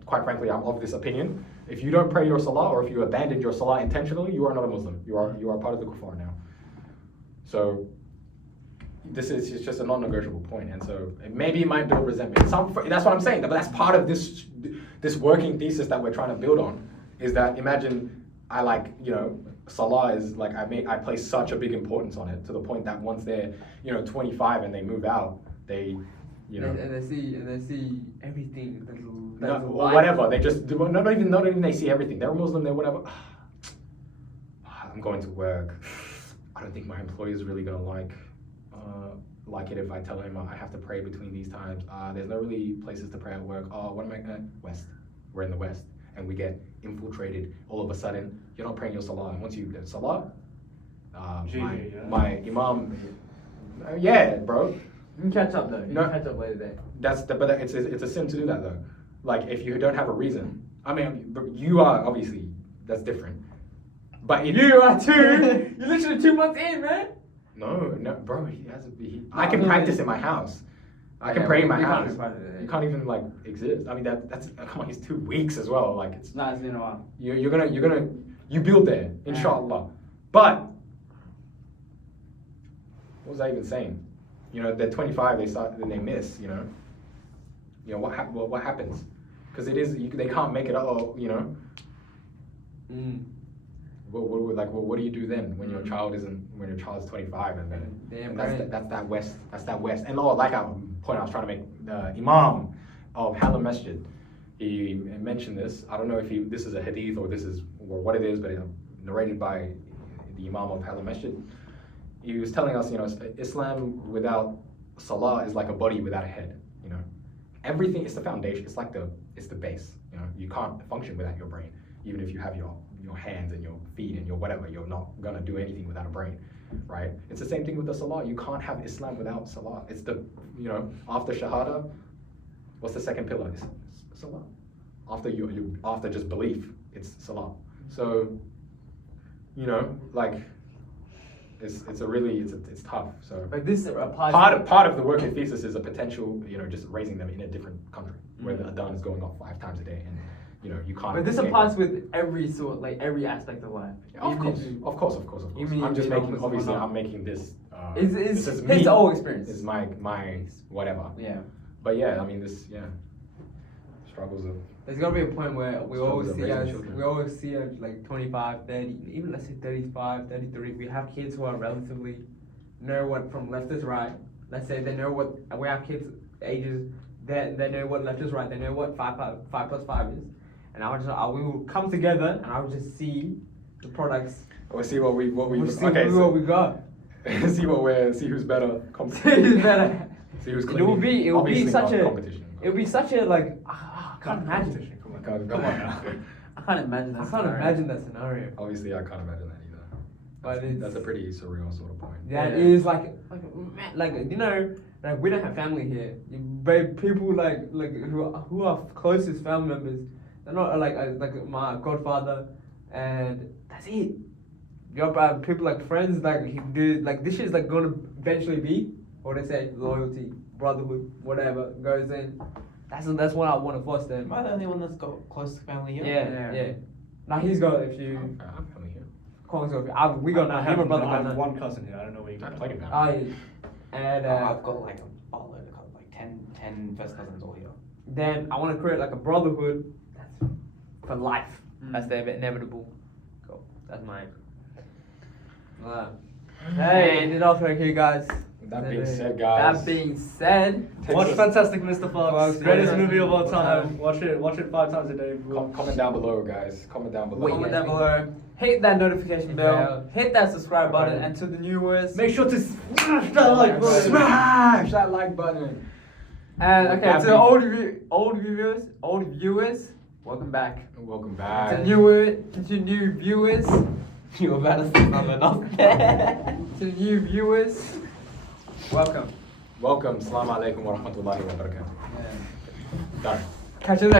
quite frankly, I'm of this opinion. If you don't pray your salah, or if you abandon your salah intentionally, you are not a Muslim. You are part of the kuffar now. So this is it's just a non-negotiable point, and so maybe it might build resentment. That's what I'm saying. But that's part of this working thesis that we're trying to build on. Is that imagine I like, you know, salah is like I place such a big importance on it to the point that once they're, you know, 25 and they move out, they, you know, And they see everything. or whatever, they just do not even they see everything. They're Muslim, they're whatever. I'm going to work. I don't think my employer is really gonna like it if I tell him I have to pray between these times. There's no really places to pray at work. What am I gonna West? We're in the West, and we get infiltrated. All of a sudden, you're not praying your salah, and once you salah, my imam, yeah, bro. You can catch up though. You No. can catch up later there. But it's a sin to do that though. Like if you don't have a reason. I mean, you are obviously that's different. But You are too. You're literally 2 months in, man. No, bro. I can practice in my house. I can pray in my house. You can't even like exist. I mean that's come on. It's 2 weeks as well. Like it's Nah, it's been a while. you're gonna build there, inshallah. But what was I even saying? You know, they're 25. They miss. You know what happens? Because they can't make it up. You know. What do you do then when your child is 25 and that's that West and like I point I was trying to make, the Imam of Hallam Masjid, he mentioned this. I don't know if this is a hadith or what it is, but narrated by the Imam of Hallam Masjid. He was telling us, you know, Islam without salah is like a body without a head. You know, everything is the foundation. It's the base. You know, you can't function without your brain. Even if you have your hands and your feet and your whatever, you're not gonna do anything without a brain, right? It's the same thing with the salah. You can't have Islam without salah. It's after shahada, what's the second pillar? It's salah. after just belief, it's salah. So, you know, like, it's tough. So But this applies. part of the working thesis is a potential, you know, just raising them in a different country where the adhan is going off 5 times a day, and you know you can't. But this escape applies it. with every sort, like every aspect of life. Yeah, of Even course, if you- of course. even I'm if just you're not making. Muslim or Obviously, not. I'm making this. It's this is his me. whole experience. It's my whatever. Yeah. But yeah, I mean struggles of. There's gotta be a point where we Struggles always of see raising us, children. we always see us like 25, 30, even let's say 35, 33. We have kids who are relatively know what from left is right. Let's say they know what, we have kids ages, they know what left is right, they know what 5 plus 5 is. And we will come together and I will just see the products. We'll see what we We'll see okay. what we got. See who's better. See who's better. See who's It clean. will be Obviously such not a competition. it will be such a like I can't imagine. Competition, come on. Come on now. I can't imagine that. I can't imagine that scenario. Obviously, I can't imagine that either. But it's- That's a pretty surreal sort of point. That Yeah. is like you know, like we don't have family here. But people like who are closest family members, they're not like my godfather, and that's it. Your people like friends like he do like this is like gonna eventually be what they say loyalty, brotherhood, whatever goes in. That's what I want to foster. Am I the only one that's got close to family here? Yeah. Now he's got if you I have family here. we got now. I Him have, and brother I got have now. one cousin here. I don't know where you I have got plenty it. of Oh, family. yeah. And I've got like a bottload of cousins, like 10 first cousins all here. then I want to create like a brotherhood that's for life. That's the inevitable. Cool. That's mine. Hey, ended off right here, guys. That being said, guys. That being said, Watch Fantastic Mr. Fox. Fox, Greatest yeah. movie of all What time. time? Watch it 5 times a day. bro. Comment down below, guys. Comment down below. comment down below, hit that notification bell, hit that subscribe button, and to the newest. Make sure to smash that like button. Smash that like button. And With okay, that to being- the old viewers, welcome back. Welcome To back. new viewers, You were about to say something else. to new viewers, welcome. Welcome. Assalamu alaikum wa rahmatullahi wa barakatuh. Done. Catch you later.